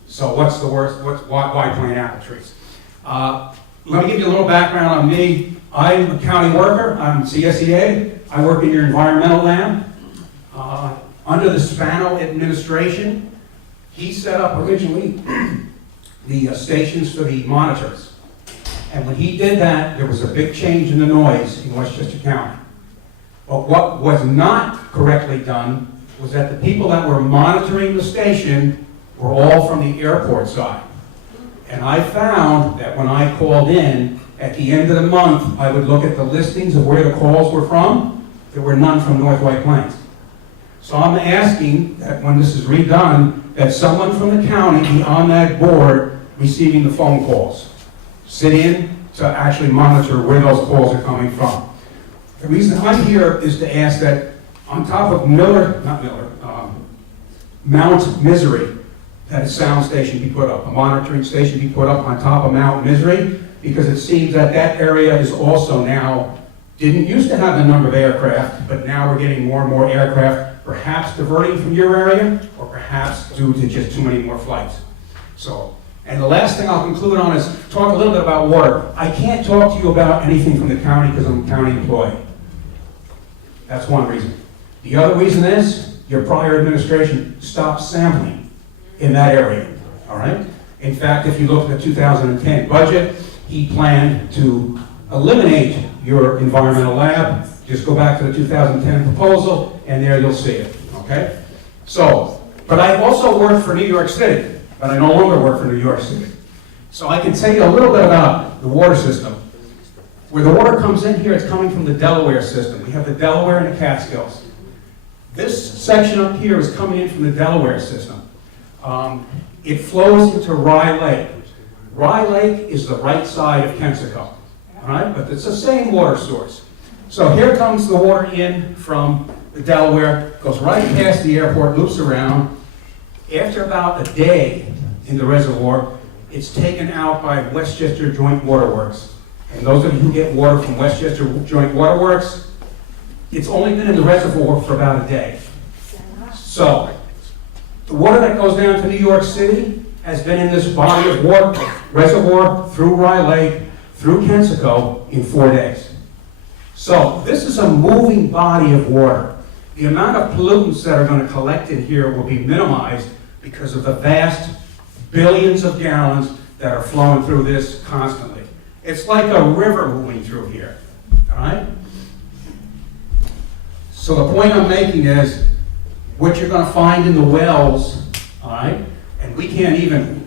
So what's the worst? Why plant apple trees? Let me give you a little background on me. I'm a county worker. I'm CSEA. I work in your environmental lab. Under the Spano administration, he set up originally the stations for the monitors. And when he did that, there was a big change in the noise in Westchester County. But what was not correctly done was that the people that were monitoring the station were all from the airport side. And I found that when I called in, at the end of the month, I would look at the listings of where the calls were from. There were none from North White Plains. So I'm asking that when this is redone, that someone from the county be on that board receiving the phone calls. Sit in to actually monitor where those calls are coming from. The reason I'm here is to ask that on top of Mount Misery, that a sound station be put up, a monitoring station be put up on top of Mount Misery, because it seems that that area is also now, didn't used to have a number of aircraft, but now we're getting more and more aircraft, perhaps diverting from your area, or perhaps due to just too many more flights. So, and the last thing I'll conclude on is talk a little bit about water. I can't talk to you about anything from the county because I'm a county employee. That's one reason. The other reason is your prior administration stopped sampling in that area, all right? In fact, if you look at the 2010 budget, he planned to eliminate your environmental lab. Just go back to the 2010 proposal, and there you'll see it, okay? So, but I also worked for New York City, but I no longer work for New York City. So I can tell you a little bit about the water system. Where the water comes in here, it's coming from the Delaware system. We have the Delaware and the Catskills. This section up here is coming in from the Delaware system. It flows into Rye Lake. Rye Lake is the right side of Kensico, all right? But it's the same water source. So here comes the water in from the Delaware, goes right past the airport, loops around. After about a day in the reservoir, it's taken out by Westchester Joint Waterworks. And those of you who get water from Westchester Joint Waterworks, it's only been in the reservoir for about a day. So, the water that goes down to New York City has been in this body of water, reservoir, through Rye Lake, through Kensico in 4 days. So, this is a moving body of water. The amount of pollutants that are going to collect in here will be minimized because of the vast billions of gallons that are flowing through this constantly. It's like a river moving through here, all right? So the point I'm making is, what you're gonna find in the wells, all right? And we haven't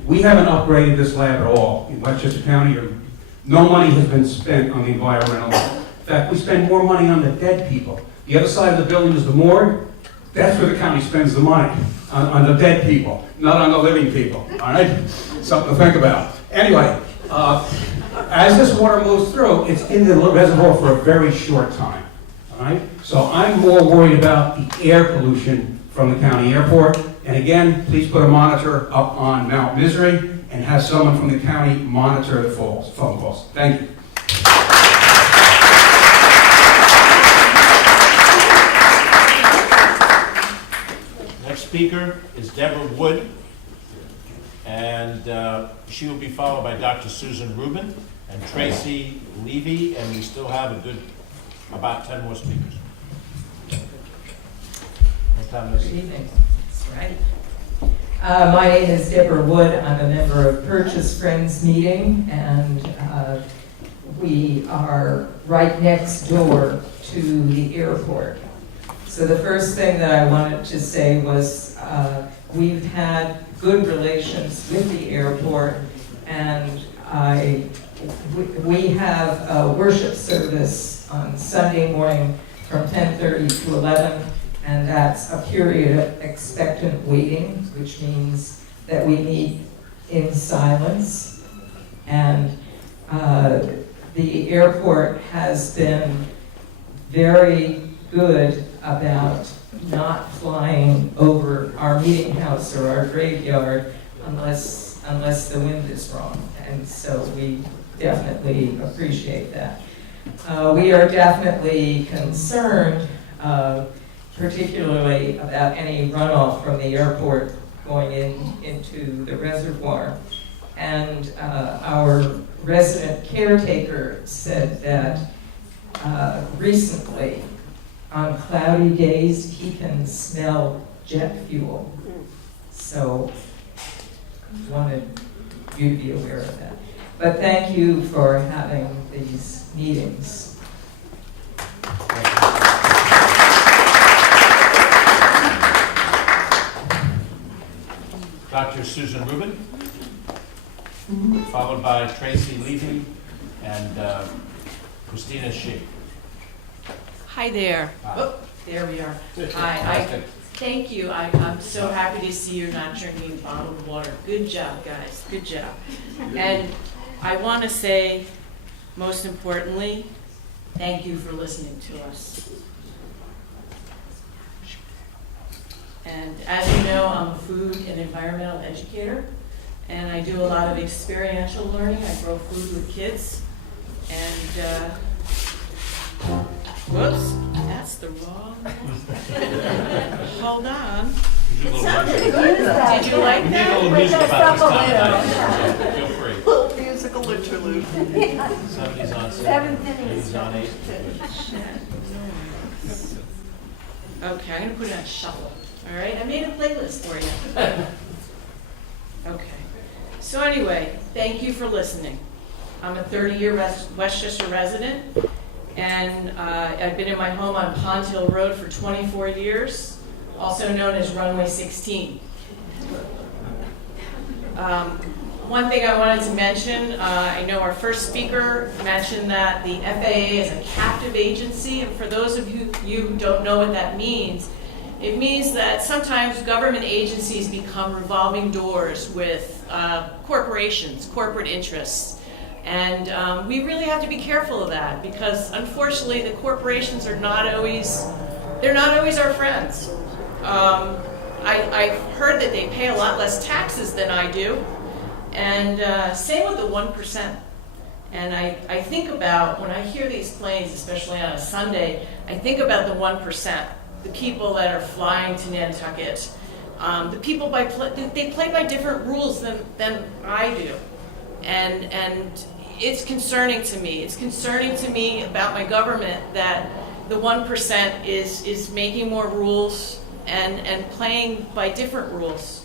upgraded this lab at all. In Westchester County, no money has been spent on the environmental lab. In fact, we spend more money on the dead people. The other side of the building is the morgue. That's where the county spends the money, on the dead people, not on the living people, all right? Something to think about. Anyway, as this water moves through, it's in the reservoir for a very short time, all right? So I'm more worried about the air pollution from the county airport. And again, please put a monitor up on Mount Misery and have someone from the county monitor the phone calls. Thank you. Next speaker is Deborah Wood, and she will be followed by Dr. Susan Rubin and Tracy Levy, and we still have about 10 more speakers. Good evening. That's right. My name is Deborah Wood. I'm a member of Purchase Friends Meeting, and we are right next door to the airport. So the first thing that I wanted to say was we've had good relations with the airport, and we have a worship service on Sunday morning from 10:30 to 11, and that's a period of expectant waiting, which means that we meet in silence. And the airport has been very good about not flying over our meeting house or our graveyard unless the wind is wrong. And so we definitely appreciate that. We are definitely concerned, particularly about any runoff from the airport going into the reservoir. And our resident caretaker said that recently, on cloudy days, he can smell jet fuel. So wanted you to be aware of that. But thank you for having these meetings. Dr. Susan Rubin, followed by Tracy Levy and Christina Shee. Hi there. Hi. Oh, there we are. Hi. Thank you. I'm so happy to see you're not drinking bottled water. Good job, guys. Good job. And I want to say, most importantly, thank you for listening to us. And as you know, I'm a food and environmental educator, and I do a lot of experiential learning. I grow food with kids, and whoops, that's the wrong one. Hold on. It sounded good. Did you like that? A little music about this time. Feel free. Little musical interlude. Somebody's on 7, he's on 8. Okay, I'm gonna put it on shuffle. All right, I made a playlist for you. Okay. So anyway, thank you for listening. I'm a 30-year Westchester resident, and I've been in my home on Pond Hill Road for 24 years, also known as Runway 16. One thing I wanted to mention, I know our first speaker mentioned that the FAA is a captive agency, and for those of you who don't know what that means, it means that sometimes government agencies become revolving doors with corporations, corporate interests. And we really have to be careful of that, because unfortunately the corporations are not always, they're not always our friends. I've heard that they pay a lot less taxes than I do, and same with the 1%. And I think about, when I hear these planes, especially on a Sunday, I think about the 1%, the people that are flying to Nantucket. The people, they play by different rules than I do. And it's concerning to me. It's concerning to me about my government that the 1% is making more rules and playing by different rules.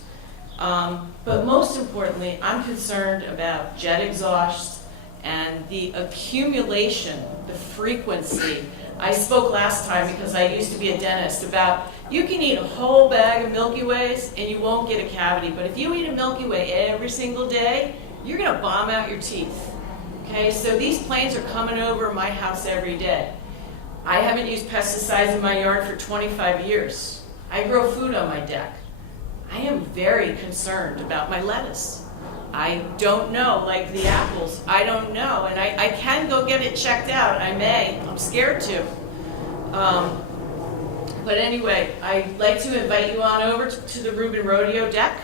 But most importantly, I'm concerned about jet exhaust and the accumulation, the frequency. I spoke last time, because I used to be a dentist, about you can eat a whole bag of Milky Ways and you won't get a cavity. But if you eat a Milky Way every single day, you're going to bomb out your teeth. Okay, so these planes are coming over my house every day. I haven't used pesticides in my yard for 25 years. I grow food on my deck. I am very concerned about my lettuce. I don't know, like the apples, I don't know. And I can go get it checked out, I may, I'm scared to. But anyway, I'd like to invite you on over to the Rubin Rodeo deck.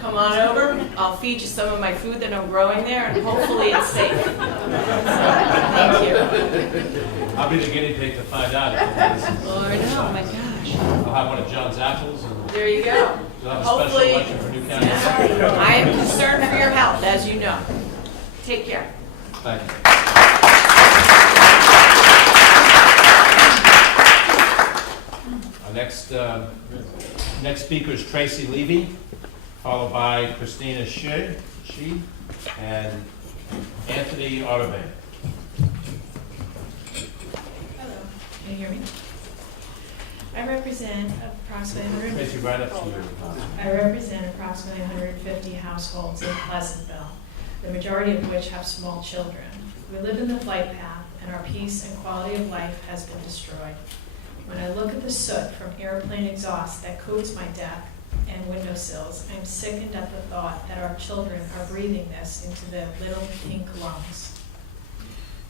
Come on over, I'll feed you some of my food that I'm growing there, and hopefully it's safe. Thank you. I'll be the guinea pig to find out. Lord, oh my gosh. I'll have one of John's apples. And There you go. we'll have a Hopefully, special election for New County. I am concerned for your health, as you know. Take care. Thank you. Our next speaker is Tracy Levy, followed by Christina Shee and Anthony Arterban. Hello, can you hear me? I represent approximately Tracy, right up to you. I represent approximately 150 households in Pleasantville, the majority of which have small children. We live in the flight path, and our peace and quality of life has been destroyed. When I look at the soot from airplane exhaust that coats my deck and windowsills, I'm sickened at the thought that our children are breathing this into their little pink lungs.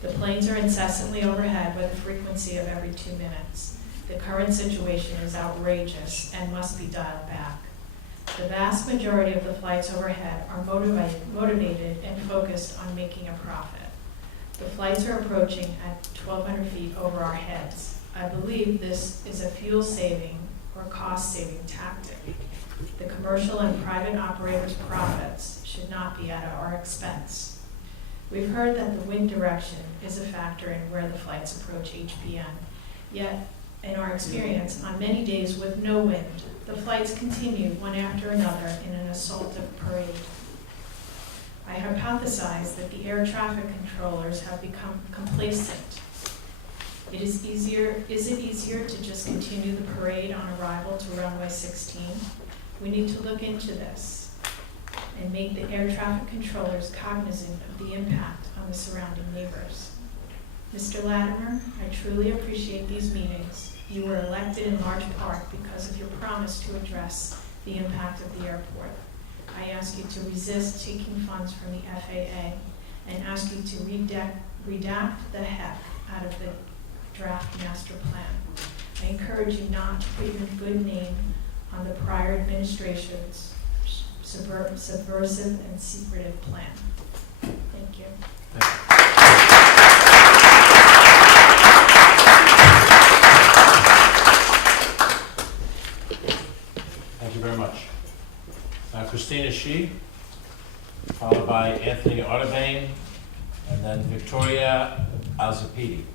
The planes are incessantly overhead with a frequency of every 2 minutes. The current situation is outrageous and must be dialed back. The vast majority of the flights overhead are motivated and focused on making a profit. The flights are approaching at 1,200 feet over our heads. I believe this is a fuel-saving or cost-saving tactic. The commercial and private operators' profits should not be at our expense. We've heard that the wind direction is a factor in where the flights approach HPN. Yet, in our experience, on many days with no wind, the flights continue one after another in an assaultive parade. I hypothesize that the air traffic controllers have become complacent. Is it easier to just continue the parade on arrival to runway 16? We need to look into this and make the air traffic controllers cognizant of the impact on the surrounding neighbors. Mr. Latimer, I truly appreciate these meetings. You were elected in large part because of your promise to address the impact of the airport. I ask you to resist taking funds from the FAA and ask you to redact the heck out of the draft master plan. I encourage you not to put your good name on the prior administration's subversive and secretive plan. Thank you. Thank you very much. Christina Shi, followed by Anthony Artebane, and then Victoria Alzapidi.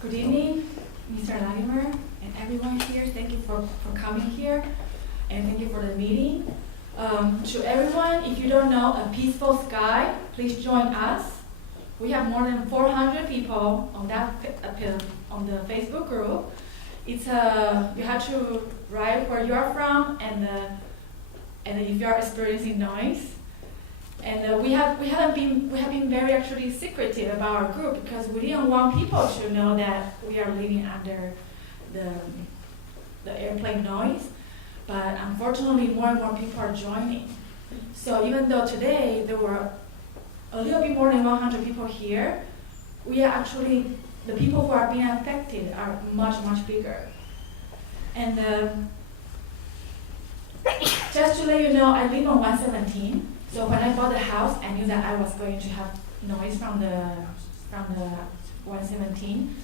Good evening, Mr. Latimer and everyone here. Thank you for coming here, and thank you for the meeting. To everyone, if you don't know A Peaceful Sky, please join us. We have more than 400 people on on the Facebook group. It's you have to write where you are from and if you are experiencing noise. And we have been very actually secretive about our group because we didn't want people to know that we are living under the airplane noise. But unfortunately, more and more people are joining. So even though today there were a little bit more than 100 people here, we are actually, the people who are being affected are much, much bigger. And just to let you know, I live on 117. So when I bought the house, I knew that I was going to have noise from the 117.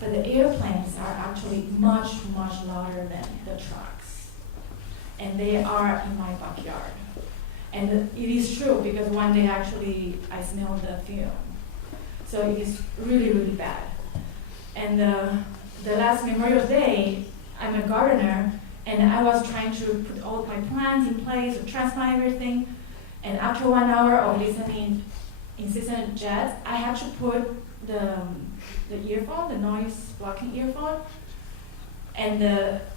But the airplanes are actually much, much louder than the trucks. And they are in my backyard. And it is true because one day actually I smelled the fume. So it is really, really bad. And the last Memorial Day, I'm a gardener, and I was trying to put all my plants in place, to transplant everything. And after 1 hour of listening incessant jets, I had to put the earphone, the noise blocking earphone, and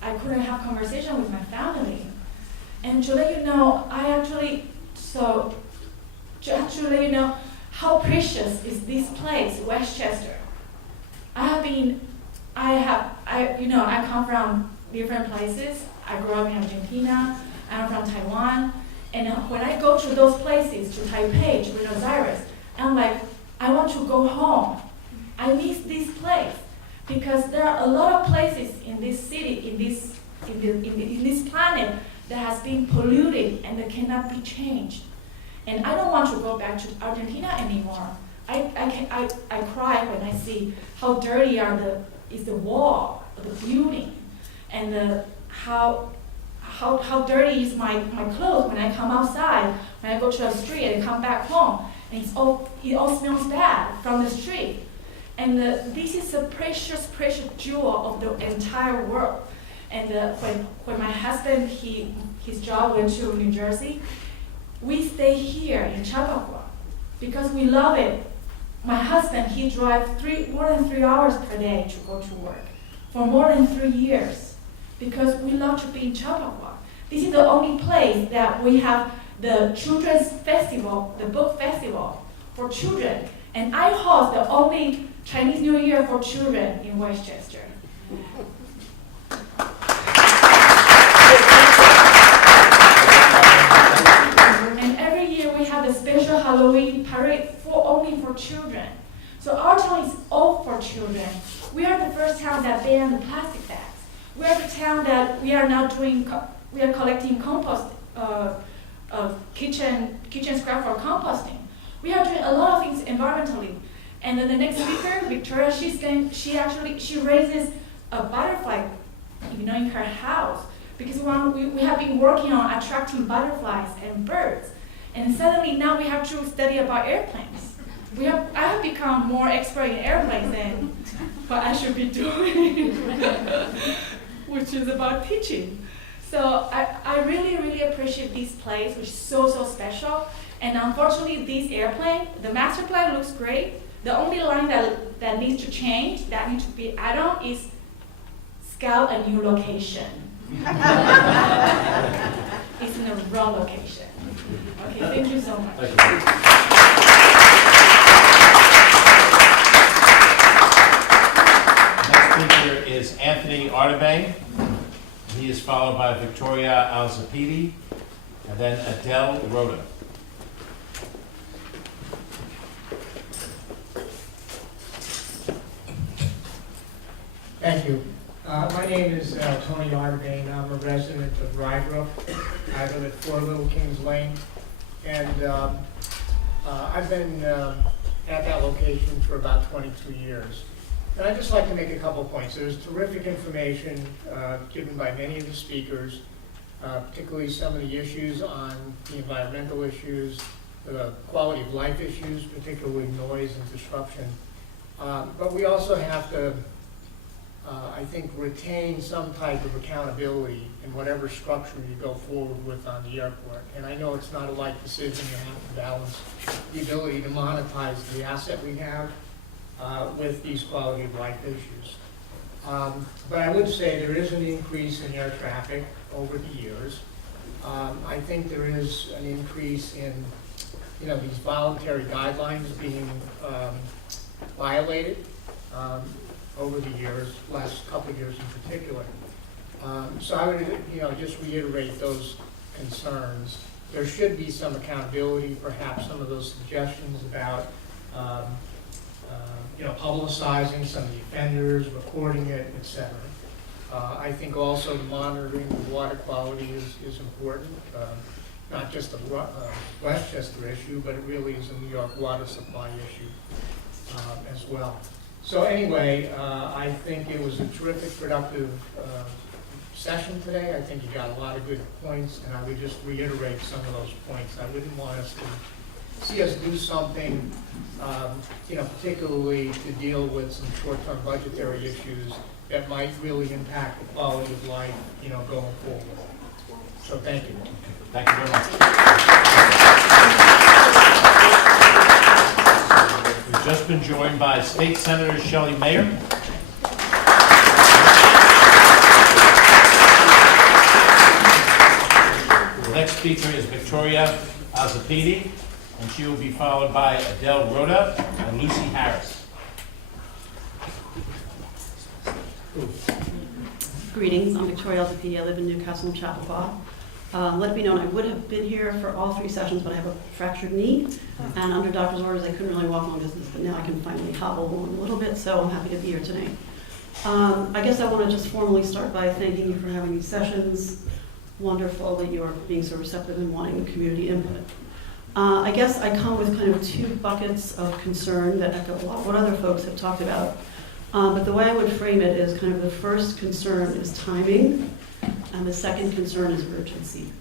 I couldn't have conversation with my family. And to let you know, just to let you know how precious is this place, Westchester. I come from different places. I grew up in Argentina. I'm from Taiwan. And when I go to those places, to Taipei, to Buenos Aires, I'm like, I want to go home. I miss this place because there are a lot of places in this city, in this planet that has been polluted and that cannot be changed. And I don't want to go back to Argentina anymore. I cry when I see how dirty is the wall, the building, and how dirty is my clothes when I come outside, when I go to the street and come back home, and it all smells bad from the street. And this is a precious, precious jewel of the entire world. And when my husband, his job went to New Jersey, we stay here in Chappaqua because we love it. My husband, he drives more than 3 hours per day to go to work for more than 3 years because we love to be in Chappaqua. This is the only place that we have the children's festival, the book festival for children. And I host the only Chinese New Year for children in Westchester. And every year we have a special Halloween parade only for children. So our town is all for children. We are the first town that banned the plastic bags. We are the town that we are now we are collecting compost, kitchen scrap for composting. We are doing a lot of things environmentally. And then the next speaker, Victoria, she raises a butterfly, in her house because we have been working on attracting butterflies and birds. And suddenly now we have to study about airplanes. I have become more expert in airplanes than what I should be doing, which is about teaching. So I really, really appreciate this place, which is so, so special. And unfortunately, this airplane, the master plan looks great. The only line that needs to change, that needs to be added on, is scout a new location. It's in the wrong location. Okay, thank you so much. Thank you. Next speaker is Anthony Artabang. He is followed by Victoria Alzapidi, and then Adele Rhoda. Thank you. My name is Tony Artabane. I'm a resident of Rybrook. I live at 4 Little Kings Lane. And I've been at that location for about 22 years. And I'd just like to make a couple points. There's terrific information given by many of the speakers, particularly some of the issues on the environmental issues, the quality of life issues, particularly noise and disruption. But we also have to I think, retain some type of accountability in whatever structure you go forward with on the airport. And I know it's not a light decision. You have to balance the ability to monetize the asset we have with these quality of life issues. But I would say there is an increase in air traffic over the years. I think there is an increase in, these voluntary guidelines being violated. Over the years, last couple of years in particular. So I would, just reiterate those concerns. There should be some accountability, perhaps some of those suggestions about, publicizing some of the offenders, recording it, etc. I think also the monitoring of water quality is important, not just a Westchester issue, but it really is a New York water supply issue as well. So anyway, I think it was a terrific, productive session today. I think you got a lot of good points, and I would just reiterate some of those points. I wouldn't want us to see us do something, particularly to deal with some short-term budgetary issues that might really impact the quality of life, going forward. So thank you. Thank you very much. We've just been joined by State Senator Shelley Mayer. The next speaker is Victoria Alzapidi, and she will be followed by Adele Rhoda and Lucy Harris. Greetings, I'm Victoria Alzapidi. I live in Newcastle and Chappaqua. Let it be known, I would have been here for all 3 sessions, but I have a fractured knee, and under doctor's orders, I couldn't really walk long distance, but now I can finally hobble along a little bit, so I'm happy to be here today. I guess I want to just formally start by thanking you for having these sessions. Wonderful that you are being so receptive and wanting community input. I guess I come with kind of 2 buckets of concern that echo a lot of what other folks have talked about, but the way I would frame it is kind of the first concern is timing, and the second concern is urgency.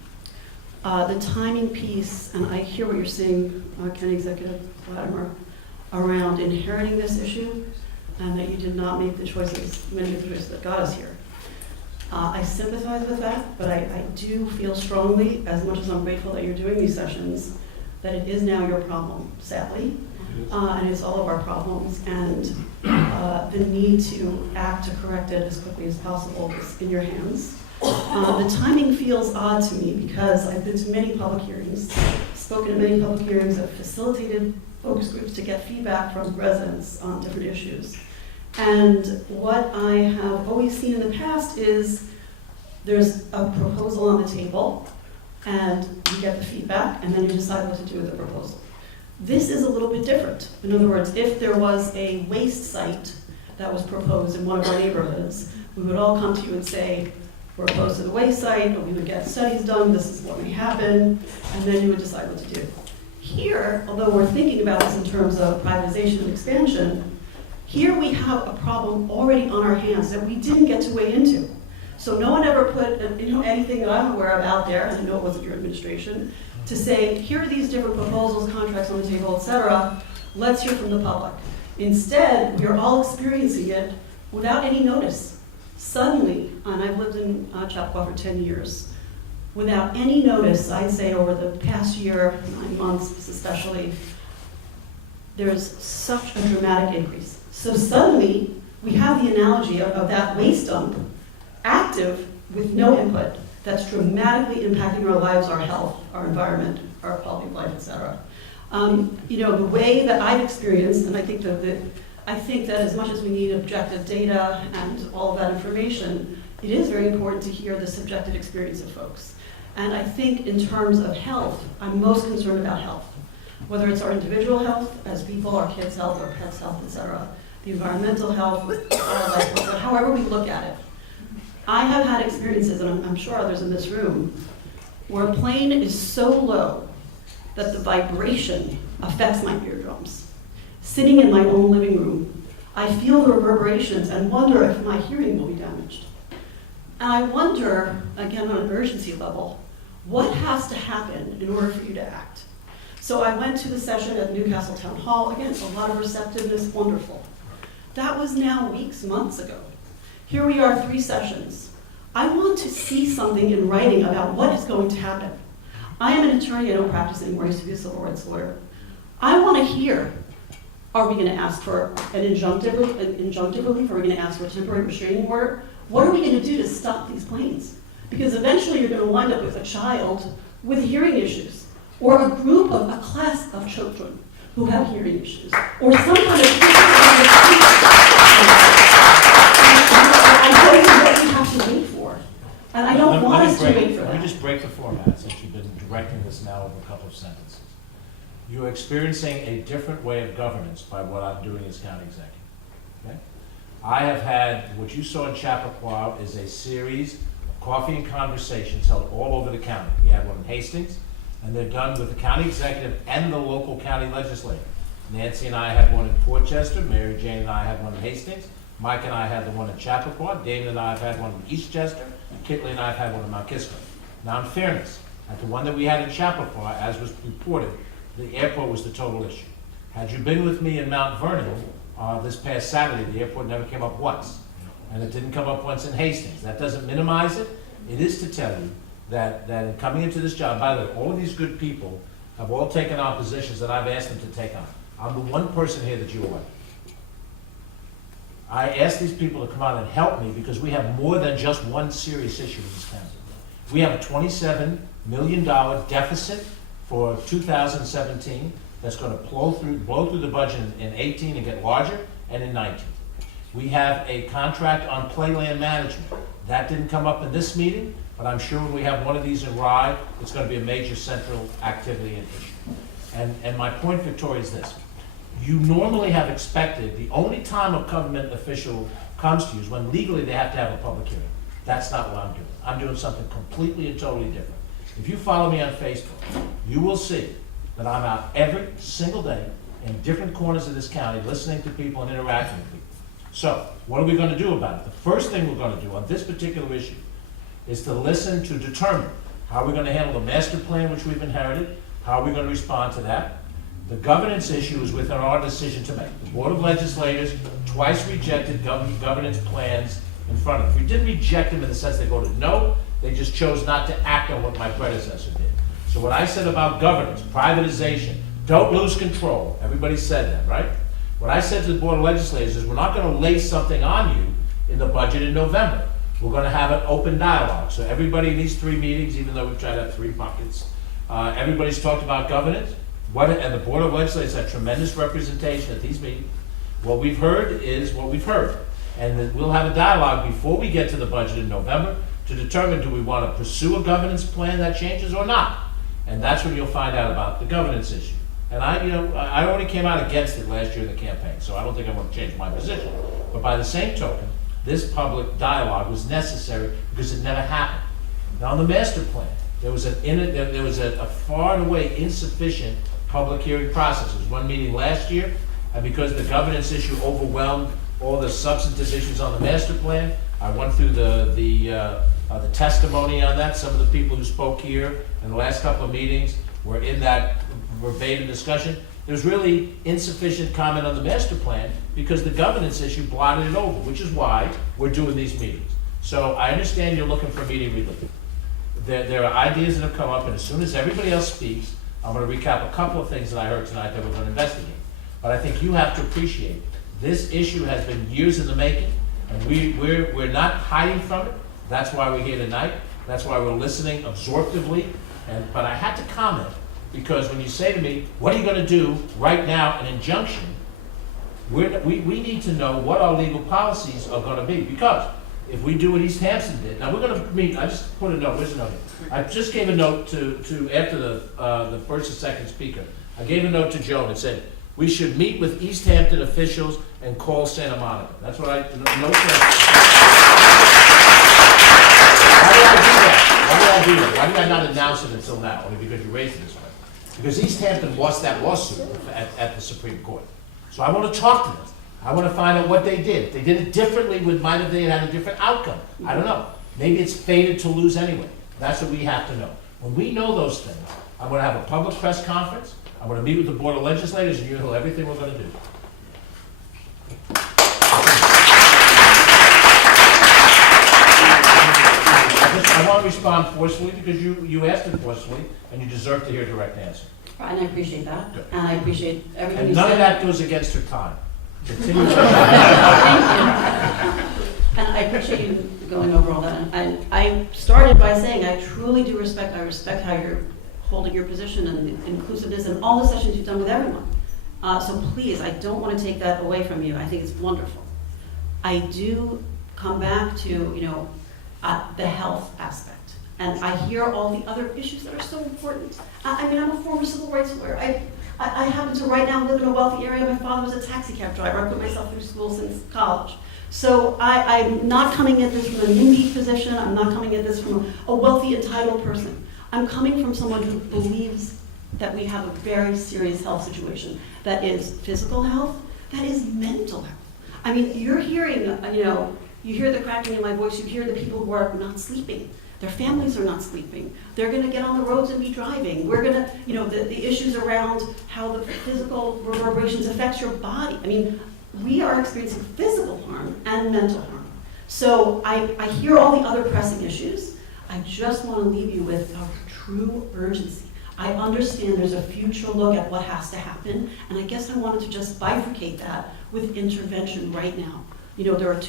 The timing piece, and I hear what you're saying, County Executive Latimer, around inheriting this issue, and that you did not make the choices, many of the choices that got us here. I sympathize with that, but I do feel strongly, as much as I'm grateful that you're doing these sessions, that it is now your problem, sadly, and it's all of our problems, and the need to act to correct it as quickly as possible is in your hands. The timing feels odd to me because I've been to many public hearings, spoken at many public hearings, I've facilitated focus groups to get feedback from residents on different issues. And what I have always seen in the past is there's a proposal on the table, and you get the feedback, and then you decide what to do with the proposal. This is a little bit different. In other words, if there was a waste site that was proposed in one of our neighborhoods, we would all come to you and say, we're opposed to the waste site, or we would get studies done, this is what may happen, and then you would decide what to do. Here, although we're thinking about this in terms of privatization and expansion, here we have a problem already on our hands that we didn't get to weigh into. So no one ever put anything that I'm aware of out there, and I know it wasn't your administration, to say, here are these different proposals, contracts on the table, et cetera, let's hear from the public. Instead, we are all experiencing it without any notice. Suddenly, and I've lived in Chappaqua for 10 years, without any notice, I'd say over the past year, 9 months especially, there's such a dramatic increase. So suddenly, we have the analogy of that waste dump, active with no input, that's dramatically impacting our lives, our health, our environment, our quality of life, et cetera. The way that I've experienced, and I think that as much as we need objective data and all of that information, it is very important to hear the subjective experience of folks. And I think in terms of health, I'm most concerned about health. Whether it's our individual health as people, our kids' health, our pets' health, et cetera, the environmental health, however we look at it. I have had experiences, and I'm sure others in this room, where a plane is so low that the vibration affects my eardrums. Sitting in my own living room, I feel the reverberations and wonder if my hearing will be damaged. And I wonder, again on an urgency level, what has to happen in order for you to act? So I went to the session at Newcastle Town Hall. Again, a lot of receptiveness, wonderful. That was now weeks, months ago. Here we are, 3 sessions. I want to see something in writing about what is going to happen. I am an attorney, I don't practice anymore, I used to be a civil rights lawyer. I want to hear, are we going to ask for an injunctive relief? Are we going to ask for a temporary restraining order? What are we going to do to stop these planes? Because eventually you're going to wind up with a child with hearing issues, or a class of children who have hearing issues, or some kind of I don't know what we have to wait for. And I don't want us to wait for that. Let me just break the format, since you've been directing this now over a couple of sentences. You're experiencing a different way of governance by what I'm doing as county executive. Okay? I have had, what you saw in Chappaqua is a series of coffee and conversations held all over the county. We had one in Hastings, and they're done with the county executive and the local county legislator. Nancy and I had one in Portchester, Mary Jane and I had one in Hastings, Mike and I had the one in Chappaqua, David and I have had one in Eastchester, Kitley and I have had one in Mount Kisco. Now in fairness, at the one that we had in Chappaqua, as was reported, the airport was the total issue. Had you been with me in Mount Vernon this past Saturday, the airport never came up once. And it didn't come up once in Hastings. That doesn't minimize it. It is to tell you that in coming into this job, by the way, all of these good people have all taken on positions that I've asked them to take on. I'm the one person here that you're with. I asked these people to come out and help me because we have more than just one serious issue in this county. We have a $27 million deficit for 2017 that's going to blow through the budget in 18 and get larger, and in 19. We have a contract on playland management. That didn't come up in this meeting, but I'm sure when we have one of these in Rye, it's going to be a major central activity and issue. And my point, Victoria, is this. You normally have expected the only time a government official comes to you is when legally they have to have a public hearing. That's not what I'm doing. I'm doing something completely and totally different. If you follow me on Facebook, you will see that I'm out every single day in different corners of this county listening to people and interacting with people. So, what are we going to do about it? The first thing we're going to do on this particular issue is to listen to determine how we're going to handle the master plan which we've inherited, how are we going to respond to that. The governance issue is within our decision to make. The Board of Legislators twice rejected governance plans in front of us. We didn't reject them in the sense they voted no, they just chose not to act on what my predecessor did. So what I said about governance, privatization, don't lose control, everybody said that, right? What I said to the Board of Legislators is we're not going to lay something on you in the budget in November. We're going to have an open dialogue. So everybody in these 3 meetings, even though we've tried to have 3 buckets, everybody's talked about governance. And the Board of Legislators had tremendous representation at these meetings. What we've heard is what we've heard. And then we'll have a dialogue before we get to the budget in November to determine do we want to pursue a governance plan that changes or not. And that's when you'll find out about the governance issue. And I already came out against it last year in the campaign, so I don't think I'm going to change my position. But by the same token, this public dialogue was necessary because it never happened. Now on the master plan, there was a far and away insufficient public hearing process. There was one meeting last year, and because the governance issue overwhelmed all the substantive issues on the master plan, I went through the testimony on that. Some of the people who spoke here in the last couple of meetings were in that verbatim discussion. there's really insufficient comment on the master plan because the governance issue blotted it over, which is why we're doing these meetings. So I understand you're looking for immediate relief. There are ideas that have come up, and as soon as everybody else speaks, I'm going to recap a couple of things that I heard tonight that we're going to investigate. But I think you have to appreciate this issue has been years in the making, and we're not hiding from it. That's why we're here tonight. That's why we're listening absorptively. But I had to comment because when you say to me, what are you going to do right now, an injunction, we need to know what our legal policies are going to be. Because if we do what East Hampton did, now we're going to meet, I just put a note, where's the note? I just gave a note to after the first and second speaker, I gave a note to Joan that said, we should meet with East Hampton officials and call Santa Monica. That's what I, no Why did I do that? Why did I not announce it until now? Only because you raised it this way. Because East Hampton lost that lawsuit at the Supreme Court. So I want to talk to them. I want to find out what they did. If they did it differently, might have they had a different outcome. I don't know. Maybe it's fated to lose anyway. That's what we have to know. When we know those things, I'm going to have a public press conference. I'm going to meet with the Board of Legislators, and you know everything we're going to do. I want to respond forcefully because you asked it forcefully, and you deserve to hear a direct answer. And I appreciate that, and I appreciate everything And you none said. of that goes against her time. Continue. Thank you. And I appreciate you going over all that. And I started by saying I truly do respect how you're holding your position and inclusiveness and all the sessions you've done with everyone. So please, I don't want to take that away from you. I think it's wonderful. I do come back to, the health aspect. And I hear all the other issues that are so important. I mean, I'm a former civil rights lawyer. I happen to right now live in a wealthy area. My father was a taxi cab driver. I put myself through school since college. So I'm not coming at this from a NIMBY position. I'm not coming at this from a wealthy, entitled person. I'm coming from someone who believes that we have a very serious health situation. That is physical health, that is mental health. I mean, you're hearing, you hear the cracking in my voice, you hear the people who are not sleeping. Their families are not sleeping. They're going to get on the roads and be driving. We're going to, the issues around how the physical reverberations affects your body. I mean, we are experiencing physical harm and mental harm. So I hear all the other pressing issues. I just want to leave you with a true urgency. I understand there's a future look at what has to happen, and I guess I wanted to just bifurcate that with intervention right now. There are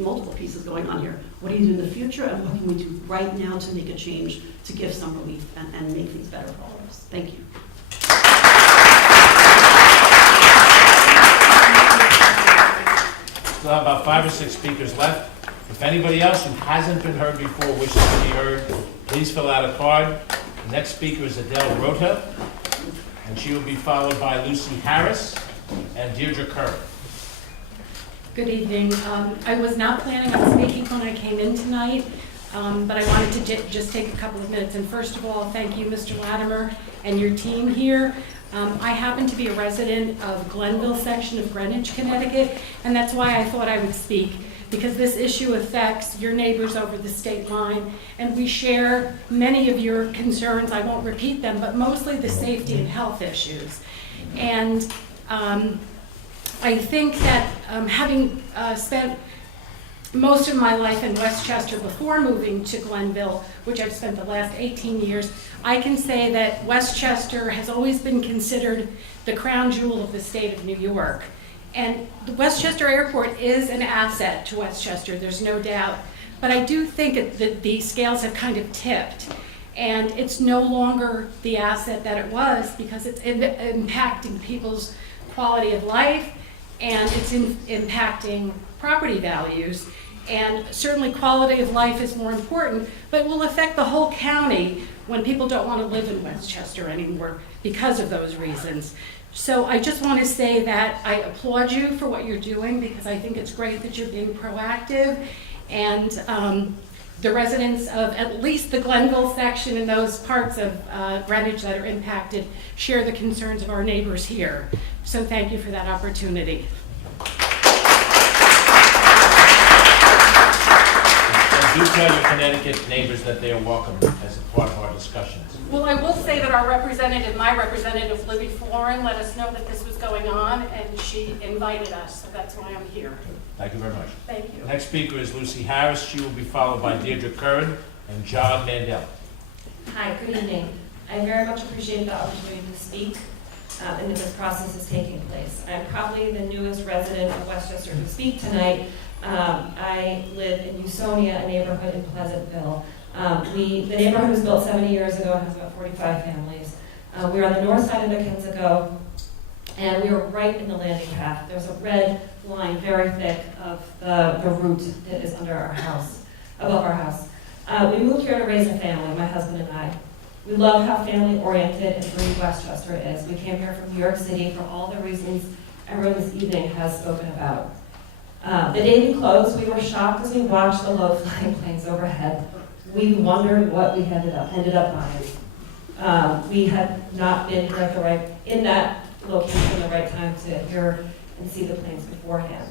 multiple pieces going on here. What do you do in the future, and what can we do right now to make a change, to give some relief and make things better for all of us? Thank you. Still have about 5 or 6 speakers left. If anybody else who hasn't been heard before wishes to be heard, please fill out a card. The next speaker is Adele Rotha, and she will be followed by Lucy Harris and Deirdre Curry. Good evening. I was not planning on speaking when I came in tonight, but I wanted to just take a couple of minutes. And first of all, thank you, Mr. Latimer, and your team here. I happen to be a resident of Glenville section of Greenwich, Connecticut, and that's why I thought I would speak, because this issue affects your neighbors over the state line, and we share many of your concerns. I won't repeat them, but mostly the safety and health issues. And I think that having spent most of my life in Westchester before moving to Glenville, which I've spent the last 18 years, I can say that Westchester has always been considered the crown jewel of the state of New York. And the Westchester Airport is an asset to Westchester, there's no doubt. But I do think that the scales have kind of tipped. And it's no longer the asset that it was, because it's impacting people's quality of life, and it's impacting property values. And certainly quality of life is more important, but it will affect the whole county when people don't want to live in Westchester anymore because of those reasons. So I just want to say that I applaud you for what you're doing, because I think it's great that you're being proactive. And the residents of at least the Glenville section and those parts of Greenwich that are impacted share the concerns of our neighbors here. So thank you for that opportunity. And do tell your Connecticut neighbors that they are welcome as a part of our discussions. Well, I will say that our representative, my representative, Libby Florin, let us know that this was going on, and she invited us, so that's why I'm here. Thank you very much. Thank you. The next speaker is Lucy Harris. She will be followed by Deirdre Curran and John Mandel. Hi, good evening. I very much appreciate the opportunity to speak and that this process is taking place. I'm probably the newest resident of Westchester to speak tonight. I live in Usonia, a neighborhood in Pleasantville. The neighborhood was built 70 years ago and has about 45 families. We're on the north side of Kensico, and we are right in the landing path. There's a red line, very thick, of the root that is under our house, above our house. We moved here to raise a family, my husband and I. We love how family-oriented and free Westchester is. We came here from New York City for all the reasons everyone this evening has spoken about. The day we closed, we were shocked as we watched the low-flying planes overhead. We wondered what we ended up buying. We had not been here in that location at the right time to hear and see the planes beforehand.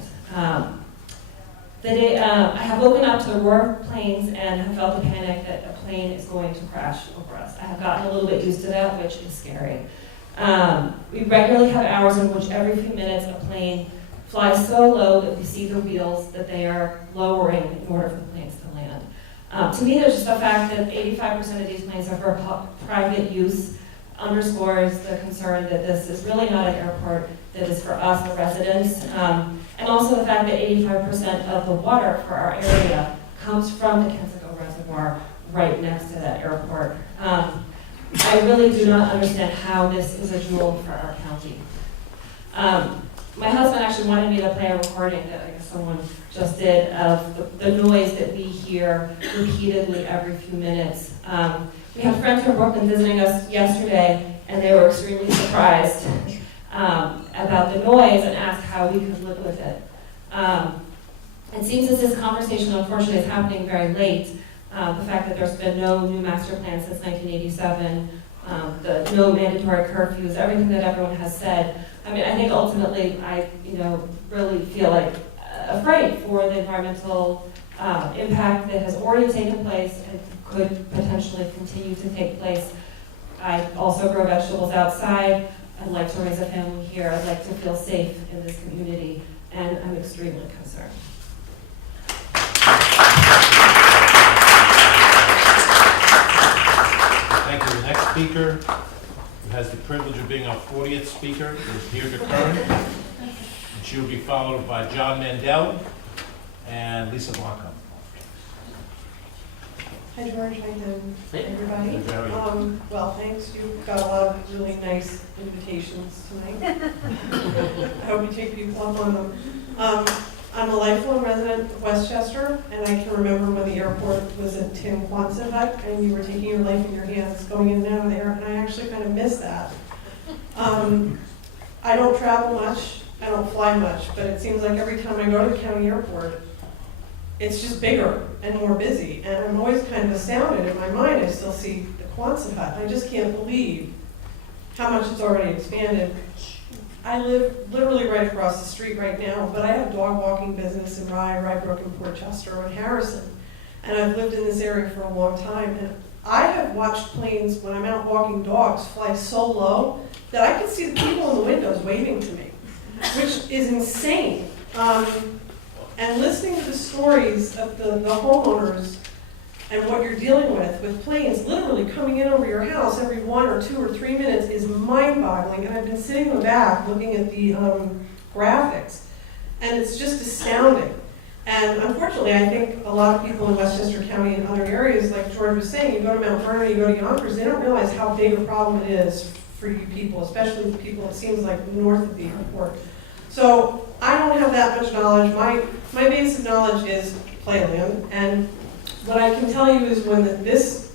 I have woken up to the roar of planes and have felt the panic that a plane is going to crash over us. I have gotten a little bit used to that, which is scary. We regularly have hours in which every few minutes a plane flies so low that we see the wheels that they are lowering in order for the planes to land. To me, there's just the fact that 85% of these planes are for private use underscores the concern that this is really not an airport that is for us, the residents. And also the fact that 85% of the water for our area comes from the Kensico Reservoir right next to that airport. I really do not understand how this is a jewel for our county. My husband actually wanted me to play a recording that I guess someone just did of the noise that we hear repeatedly every few minutes. We had friends from Brooklyn visiting us yesterday, and they were extremely surprised about the noise and asked how we could live with it. It seems as this conversation, unfortunately, is happening very late. The fact that there's been no new master plan since 1987, the no mandatory curfews, everything that everyone has said. I mean, I think ultimately, I really feel like afraid for the environmental impact that has already taken place and could potentially continue to take place. I also grow vegetables outside. I'd like to raise a family here. I'd like to feel safe in this community, and I'm extremely concerned. Thank you. The next speaker, who has the privilege of being our 40th speaker, is Deirdre Curran. And she will be followed by John Mandel and Lisa Blanco. Hi George, hi Jen, everybody. Hey, how are you? Well, thanks. You've got a lot of really nice invitations tonight. I hope you take people up on them. I'm a lifelong resident of Westchester, and I can remember when the airport was in Quonset, and you were taking your life in your hands going in and out of there, and I actually kind of miss that. I don't travel much, I don't fly much, but it seems like every time I go to the county airport, it's just bigger and more busy, and I'm always kind of astounded. In my mind, I still see the Quonset. I just can't believe how much it's already expanded. I live literally right across the street right now, but I have a dog walking business in Rye Brook, and Portchester, and Harrison, and I've lived in this area for a long time, and I have watched planes when I'm out walking dogs fly so low that I can see the people in the windows waving to me, which is insane. And listening to the stories of the homeowners and what you're dealing with planes literally coming in over your house every 1 or 2 or 3 minutes is mind-boggling. And I've been sitting in the back looking at the graphics, and it's just astounding. And unfortunately, I think a lot of people in Westchester County and other areas, like George was saying, you go to Mount Vernon, you go to Yonkers, they don't realize how big a problem it is for you people, especially the people, it seems like, north of the airport. So I don't have that much knowledge. My base of knowledge is Playland, and what I can tell you is when this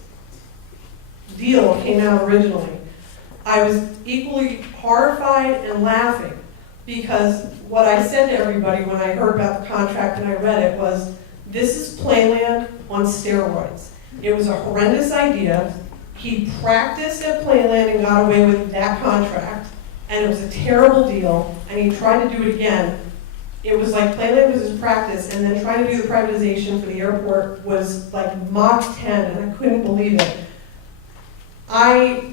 deal came out originally, I was equally horrified and laughing, because what I said to everybody when I heard about the contract and I read it was, this is Playland on steroids. It was a horrendous idea. He practiced at Playland and got away with that contract, and it was a terrible deal, and he tried to do it again. It was like Playland was his practice, and then trying to do the privatization for the airport was like Mach 10, and I couldn't believe it. I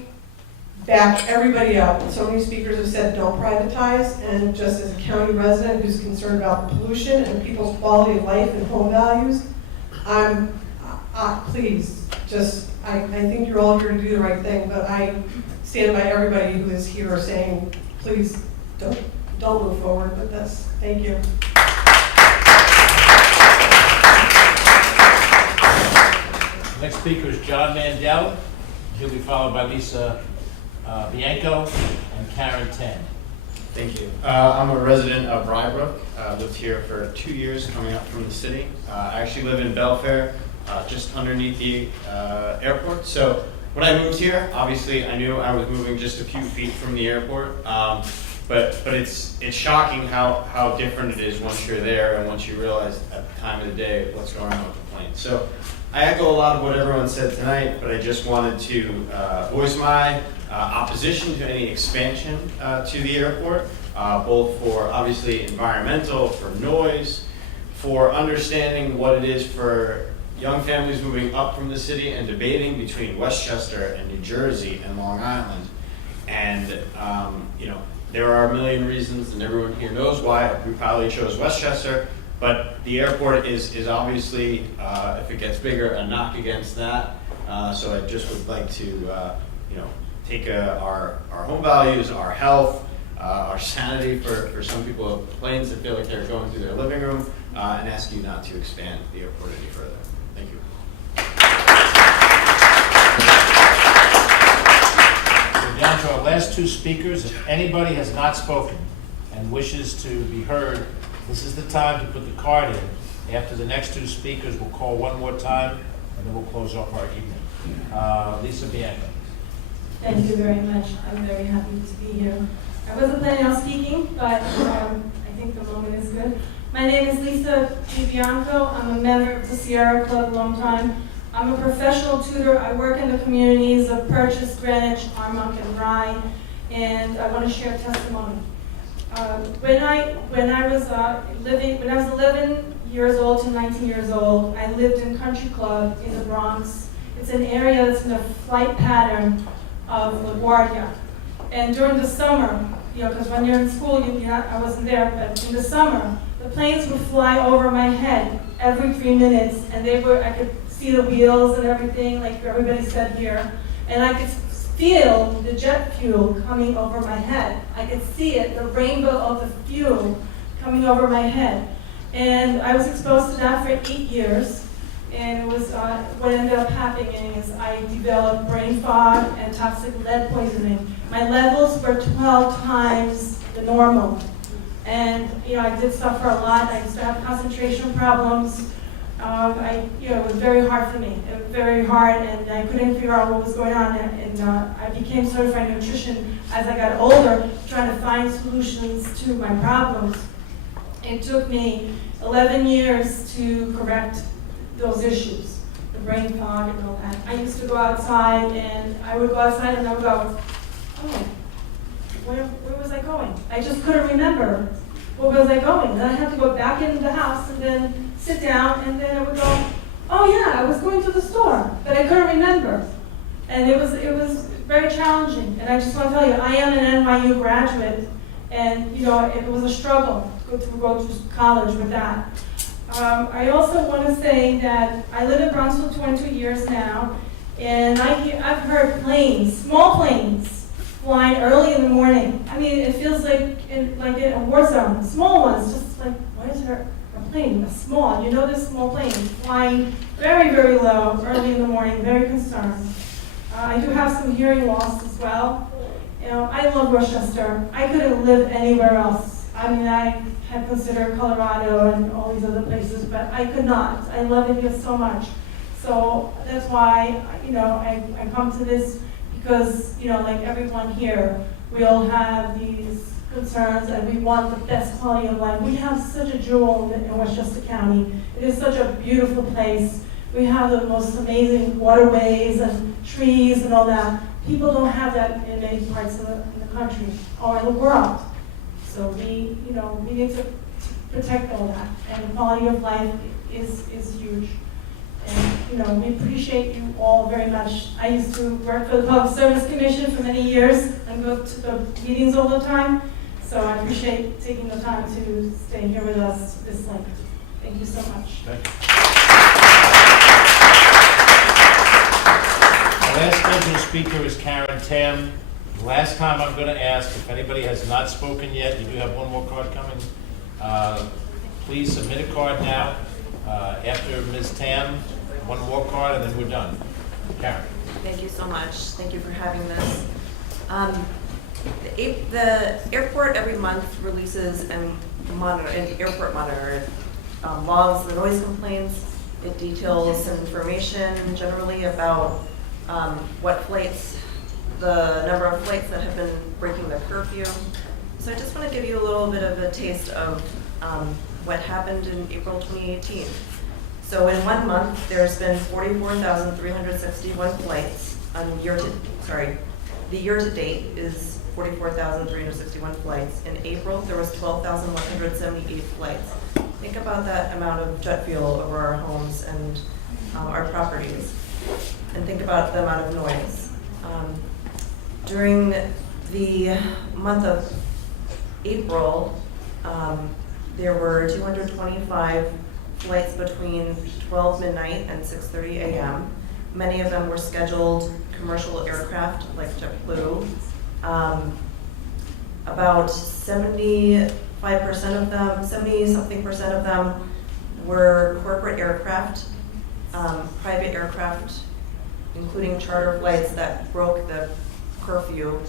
back everybody up. So many speakers have said don't privatize, and just as a county resident who's concerned about the pollution and people's quality of life and home values, please, I think you're all here to do the right thing, but I stand by everybody who is here saying, please don't move forward with this. Thank you. Next speaker is John Mandel. He'll be followed by Lisa Bianco and Karen Tan. Thank you. I'm a resident of Rybrook. Lived here for 2 years coming up from the city. I actually live in Belfair, just underneath the airport. So when I moved here, obviously I knew I was moving just a few feet from the airport. But it's shocking how different it is once you're there and once you realize at the time of the day what's going on with the plane. So I echo a lot of what everyone said tonight, but I just wanted to voice my opposition to any expansion to the airport, both for obviously environmental, for noise, for understanding what it is for young families moving up from the city and debating between Westchester and New Jersey and Long Island. And there are a million reasons, and everyone here knows why we probably chose Westchester. But the airport is obviously, if it gets bigger, a knock against that. So I just would like to, take our home values, our health, our sanity for some people with planes that feel like they're going through their living room, and ask you not to expand the airport any further. Thank you. We're down to our last two speakers. If anybody has not spoken and wishes to be heard, this is the time to put the card in. After the next two speakers, we'll call one more time, and then we'll close off our evening. Lisa Bianco. Thank you very much. I'm very happy to be here. I wasn't planning on speaking, but I think the moment is good. My name is Lisa G. Bianco. I'm a member of the Sierra Club, long time. I'm a professional tutor. I work in the communities of Purchase, Greenwich, Armonk, and Rye, and I want to share testimony. When I was 11 years old to 19 years old, I lived in Country Club in the Bronx. It's an area that's in the flight pattern of LaGuardia. And during the summer, because when you're in school, I wasn't there, but in the summer, the planes would fly over my head every 3 minutes, and I could see the wheels and everything, like everybody said here, and I could feel the jet fuel coming over my head. I could see it, the rainbow of the fuel coming over my head. And I was exposed to that for 8 years. And it was what ended up happening is I developed brain fog and toxic lead poisoning. My levels were 12 times the normal. And I did suffer a lot. I used to have concentration problems. It was very hard for me. It was very hard, and I couldn't figure out what was going on. And I became certified nutrition as I got older, trying to find solutions to my problems. It took me 11 years to correct those issues, the brain fog and all that. I used to go outside, and I would go outside and I would go, oh, where was I going? I just couldn't remember where was I going. Then I had to go back into the house and then sit down, and then I would go, oh yeah, I was going to the store, but I couldn't remember. And it was very challenging. And I just want to tell you, I am an NYU graduate, and it was a struggle to go to college with that. I also want to say that I live in Bronxville 22 years now, and I've heard planes, small planes, flying early in the morning. I mean, it feels like in a war zone. Small ones, just like, why is there a plane, small? This small plane flying very, very low, early in the morning, very concerned. I do have some hearing loss as well. I love Westchester. I couldn't live anywhere else. I mean, I had considered Colorado and all these other places, but I could not. I love it here so much. So that's why, I come to this because, like everyone here, we all have these concerns and we want the best quality of life. We have such a jewel in Westchester County. It is such a beautiful place. We have the most amazing waterways and trees and all that. People don't have that in many parts of the country or in the world. So we need to protect all that. And the quality of life is huge. And we appreciate you all very much. I used to work for the Public Service Commission for many years and go to the meetings all the time. So I appreciate taking the time to stay here with us this length. Thank you so much. Thank you. Our last scheduled speaker is Karen Tam. Last time I'm going to ask, if anybody has not spoken yet, you do have one more card coming. Please submit a card now. After Ms. Tam, one more card, and then we're done. Karen. Thank you so much. Thank you for having this. The airport every month releases an airport monitor. It logs the noise complaints. It details some information generally about what flights, the number of flights that have been breaking the curfew. So I just want to give you a little bit of a taste of what happened in April 2018. So in 1 month, there's been 44,361 flights. The year to date is 44,361 flights. In April, there was 12,178 flights. Think about that amount of jet fuel over our homes and our properties. And think about the amount of noise. During the month of April, there were 225 flights between 12 midnight and 6:30 a.m. Many of them were scheduled commercial aircraft like JetBlue. About 70-something percent of them were corporate aircraft, private aircraft, including charter flights that broke the curfew.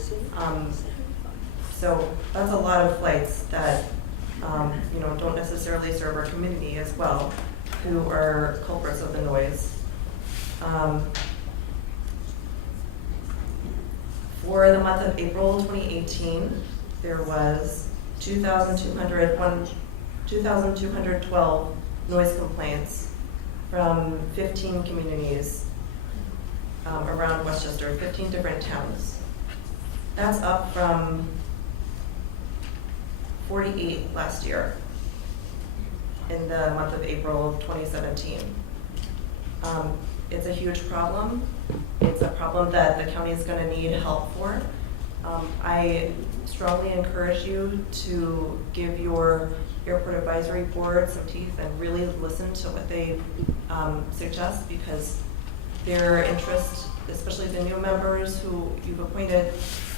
So that's a lot of flights that don't necessarily serve our community as well, who are culprits of the noise. For the month of April 2018, there was 2,212 noise complaints from 15 communities around Westchester, 15 different towns. That's up from 48 last year in the month of April of 2017. It's a huge problem. It's a problem that the county is going to need help for. I strongly encourage you to give your airport advisory board some teeth and really listen to what they suggest, because their interest, especially the new members who you've appointed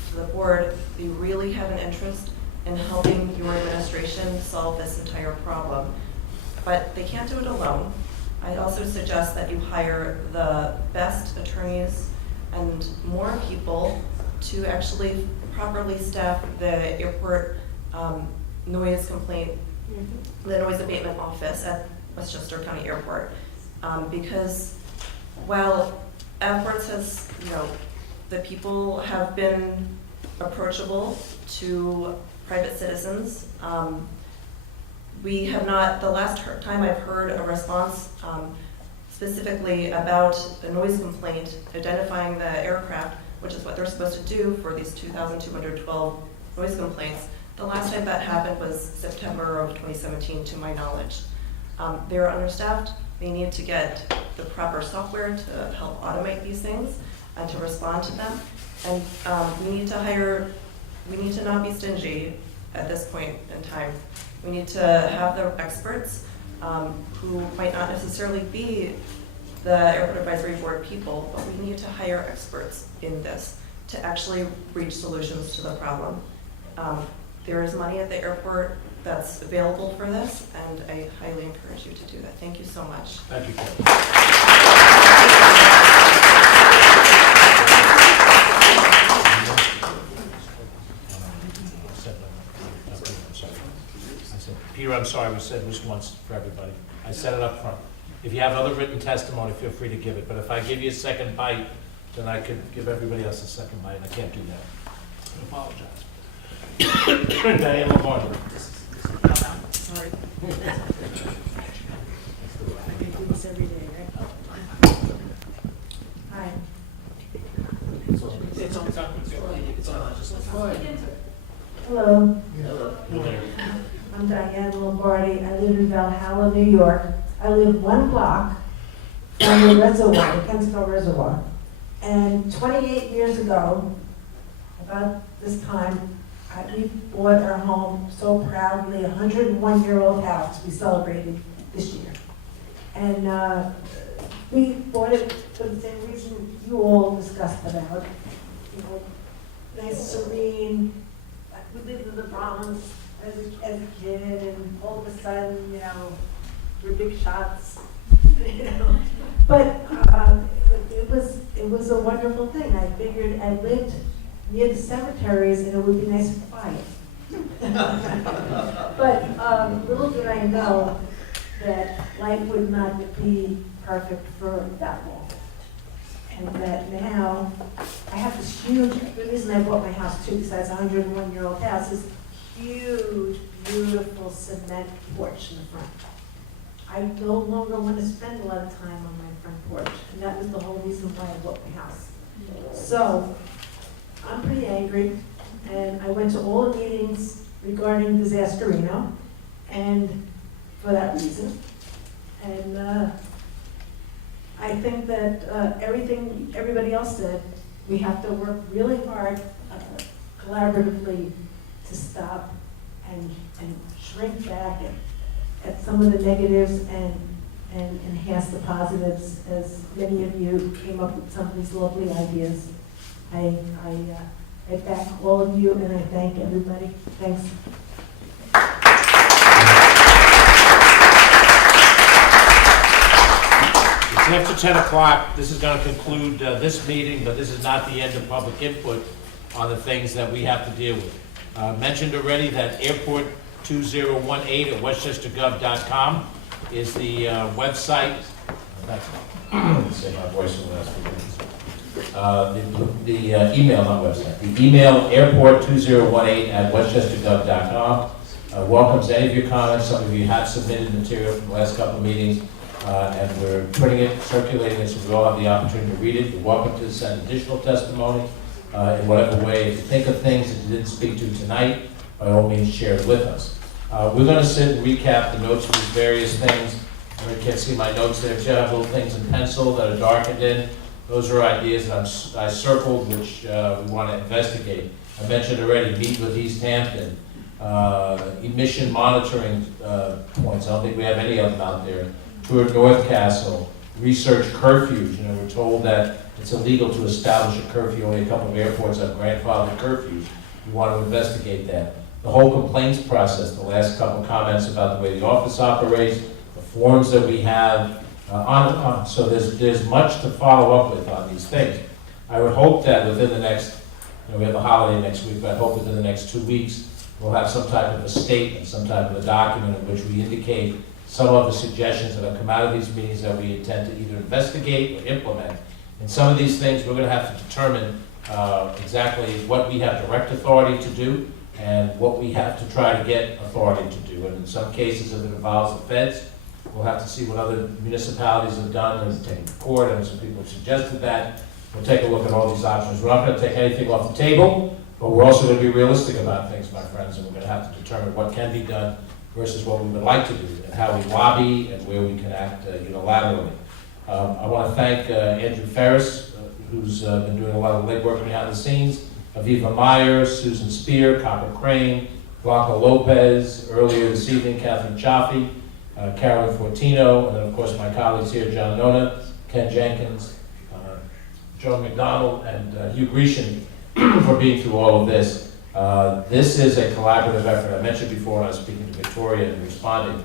to the board, they really have an interest in helping your administration solve this entire problem. But they can't do it alone. I also suggest that you hire the best attorneys and more people to actually properly staff the airport noise complaint, the noise abatement office at Westchester County Airport. Because while efforts has, the people have been approachable to private citizens, we have not, the last time I've heard a response specifically about a noise complaint, identifying the aircraft, which is what they're supposed to do for these 2,212 noise complaints. The last time that happened was September of 2017, to my knowledge. They're understaffed. They need to get the proper software to help automate these things and to respond to them. And we need to not be stingy at this point in time. We need to have the experts who might not necessarily be the Airport Advisory Board people, but we need to hire experts in this to actually reach solutions to the problem. There is money at the airport that's available for this, and I highly encourage you to do that. Thank you so much. Thank you, Karen. Peter, I'm sorry, we said this once for everybody. I said it up front. If you have other written testimony, feel free to give it. But if I give you a second bite, then I could give everybody else a second bite, and I can't do that. I apologize. Diane Lombardo. Sorry. I can do this every day, right? Hi. It's on. Hello. I'm Diane Lombardi. I live in Valhalla, New York. I live 1 block from the reservoir, the Kensico Reservoir. And 28 years ago, about this time, we bought our home so proudly, a 101-year-old house we celebrated this year. And we bought it for the same reason you all discussed about, you know, nice, serene. We lived in the Bronx as a kid, and all of a sudden, you know, we're big shots, you know. But it was a wonderful thing. I figured I lived near the cemeteries, and it would be nice and quiet. But little did I know that life would not be perfect for that long. And that now I have this huge, the reason I bought my house too, besides a 101-year-old house, is huge, beautiful cement porch in the front. I no longer want to spend a lot of time on my front porch, and that was the whole reason why I bought my house. So I'm pretty angry, and I went to all the meetings regarding Disasтерino, and for that reason. And I think that everything everybody else said, we have to work really hard, collaboratively, to stop and shrink back at some of the negatives and enhance the positives, as many of you came up with some of these lovely ideas. I back all of you, and I thank everybody. Thanks. It's after 10 o'clock. This is going to conclude this meeting, but this is not the end of public input on the things that we have to deal with. Mentioned already that Airport 2018 at westchestergov.com is the website. Let's say my voice in the last few minutes. The email, not website. The email airport2018 at westchestergov.com welcomes any of your comments. Some of you have submitted material from the last couple of meetings. And we're putting it, circulating it, so we all have the opportunity to read it. You're welcome to send additional testimony in whatever way. If you think of things that you didn't speak to tonight, by all means, share it with us. We're going to sit and recap the notes for these various things. I can't see my notes there. But you have little things in pencil that are darkened in. Those are ideas that I circled, which we want to investigate. I mentioned already, meet with East Hampton, emission monitoring points. I don't think we have any of them out there. Tour North Castle, research curfews. You know, we're told that it's illegal to establish a curfew. Only a couple of airports have grandfathered curfews. We want to investigate that. The whole complaints process, the last couple of comments about the way the office operates, the forms that we have, on and on. So there's much to follow up with on these things. I would hope that within the next, we have a holiday next week, but I hope within the next 2 weeks, we'll have some type of a statement, some type of a document in which we indicate some of the suggestions that have come out of these meetings that we intend to either investigate or implement. And some of these things, we're going to have to determine exactly what we have direct authority to do and what we have to try to get authority to do. And in some cases, if it involves the feds, we'll have to see what other municipalities have done and take it to court, and some people have suggested that. We'll take a look at all these options. We're not going to take anything off the table, but we're also going to be realistic about things, my friends, and we're going to have to determine what can be done versus what we would like to do, and how we lobby, and where we can act unilaterally. I want to thank Andrew Ferris, who's been doing a lot of legwork behind the scenes, Aviva Myers, Susan Spear, Copper Crane, Blanca Lopez, earlier this evening, Catherine Chaffee, Carolyn Fortino, and then of course my colleagues here, John Nona, Ken Jenkins, Joe McDonald, and Hugh Grecian for being through all of this. This is a collaborative effort. I mentioned before when I was speaking to Victoria and responding,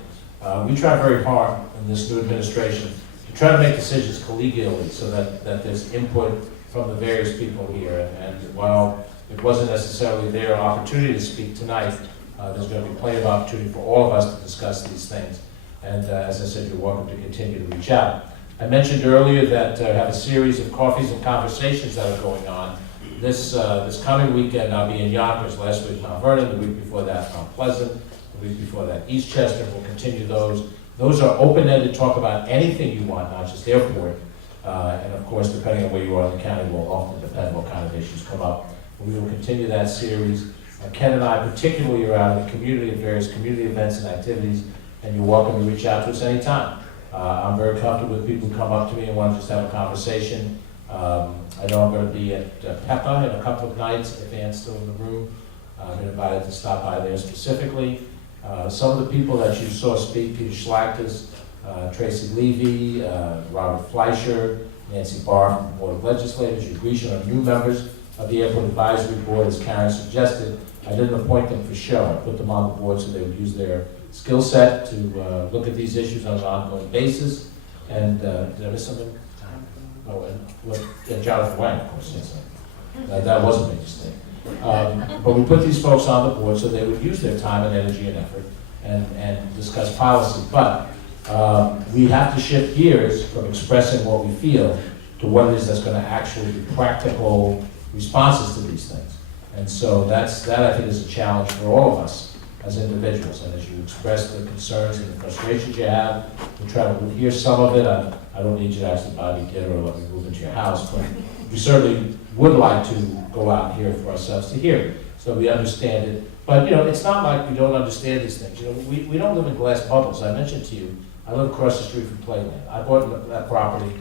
we try very hard in this new administration to try to make decisions collegially so that there's input from the various people here. And while it wasn't necessarily their opportunity to speak tonight, there's going to be plenty of opportunity for all of us to discuss these things. And as I said, you're welcome to continue to reach out. I mentioned earlier that I have a series of coffees and conversations that are going on. This coming weekend, I'll be in Yonkers. Last week, Mount Vernon. The week before that, Mount Pleasant. The week before that, Eastchester. We'll continue those. Those are open-ended, talk about anything you want, not just airport. And of course, depending on where you are in the county, will often depend what kind of issues come up. But we will continue that series. Ken and I particularly are out in the community at various community events and activities, and you're welcome to reach out to us anytime. I'm very comfortable with people who come up to me and want to just have a conversation. I know I'm going to be at PEPA in a couple of nights, if Ann's still in the room. I've been invited to stop by there specifically. Some of the people that you saw speak, Peter Schlachtas, Tracy Levy, Robert Fleischer, Nancy Barr from the Board of Legislators, Hugh Grecian are new members of the Airport Advisory Board, as Karen suggested. I didn't appoint them for show. I put them on the board so they would use their skill set to look at these issues on an ongoing basis. And did I miss something? Oh, and Jonathan Wang, of course, yes. That wasn't a mistake. But we put these folks on the board so they would use their time and energy and effort and discuss policy. But we have to shift gears from expressing what we feel to what it is that's going to actually be practical responses to these things. And so that I think is a challenge for all of us as individuals. And as you express the concerns and the frustrations you have, we try to hear some of it. I don't need you to actually buy me dinner or let me move into your house, but we certainly would like to go out and hear for ourselves to hear it, so we understand it. But it's not like we don't understand these things. We don't live in glass bubbles. I mentioned to you, I live across the street from Playland. I bought that property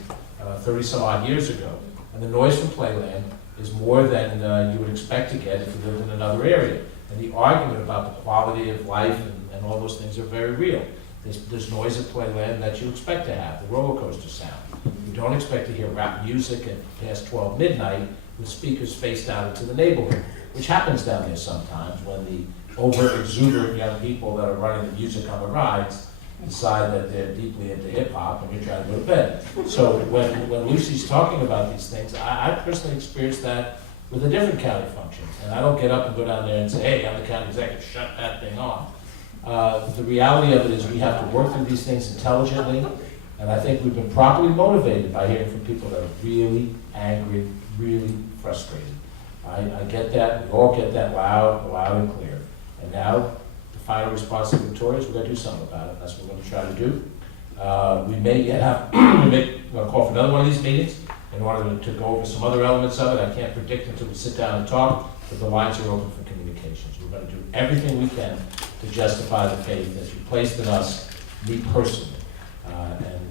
30 some odd years ago, and the noise from Playland is more than you would expect to get if you lived in another area. And the argument about the quality of life and all those things are very real. There's noise at Playland that you expect to have, the roller coaster sound. You don't expect to hear rap music at past 12 midnight with speakers spaced out into the neighborhood, which happens down there sometimes when the over-exuberant young people that are running the music on the rides decide that they're deeply into hip-hop and you're trying to go to bed. So when Lucy's talking about these things, I personally experienced that with a different county function. And I don't get up and go down there and say, hey, I'm the county executive, shut that thing off. The reality of it is we have to work through these things intelligently, and I think we've been properly motivated by hearing from people that are really angry, really frustrated. I get that, we all get that loud and clear. And now, the final response to Victoria is we're going to do something about it. That's what we're going to try to do. We may yet have, we're going to call for another one of these meetings in order to go over some other elements of it. I can't predict until we sit down and talk, but the lines are open for communications. We're going to do everything we can to justify the faith that you placed in us, me personally.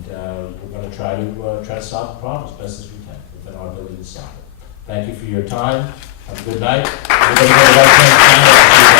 We're going to try to solve the problem as best as we can within our ability to solve it. Thank you for your time. Have a good night. Everybody go to the right hand.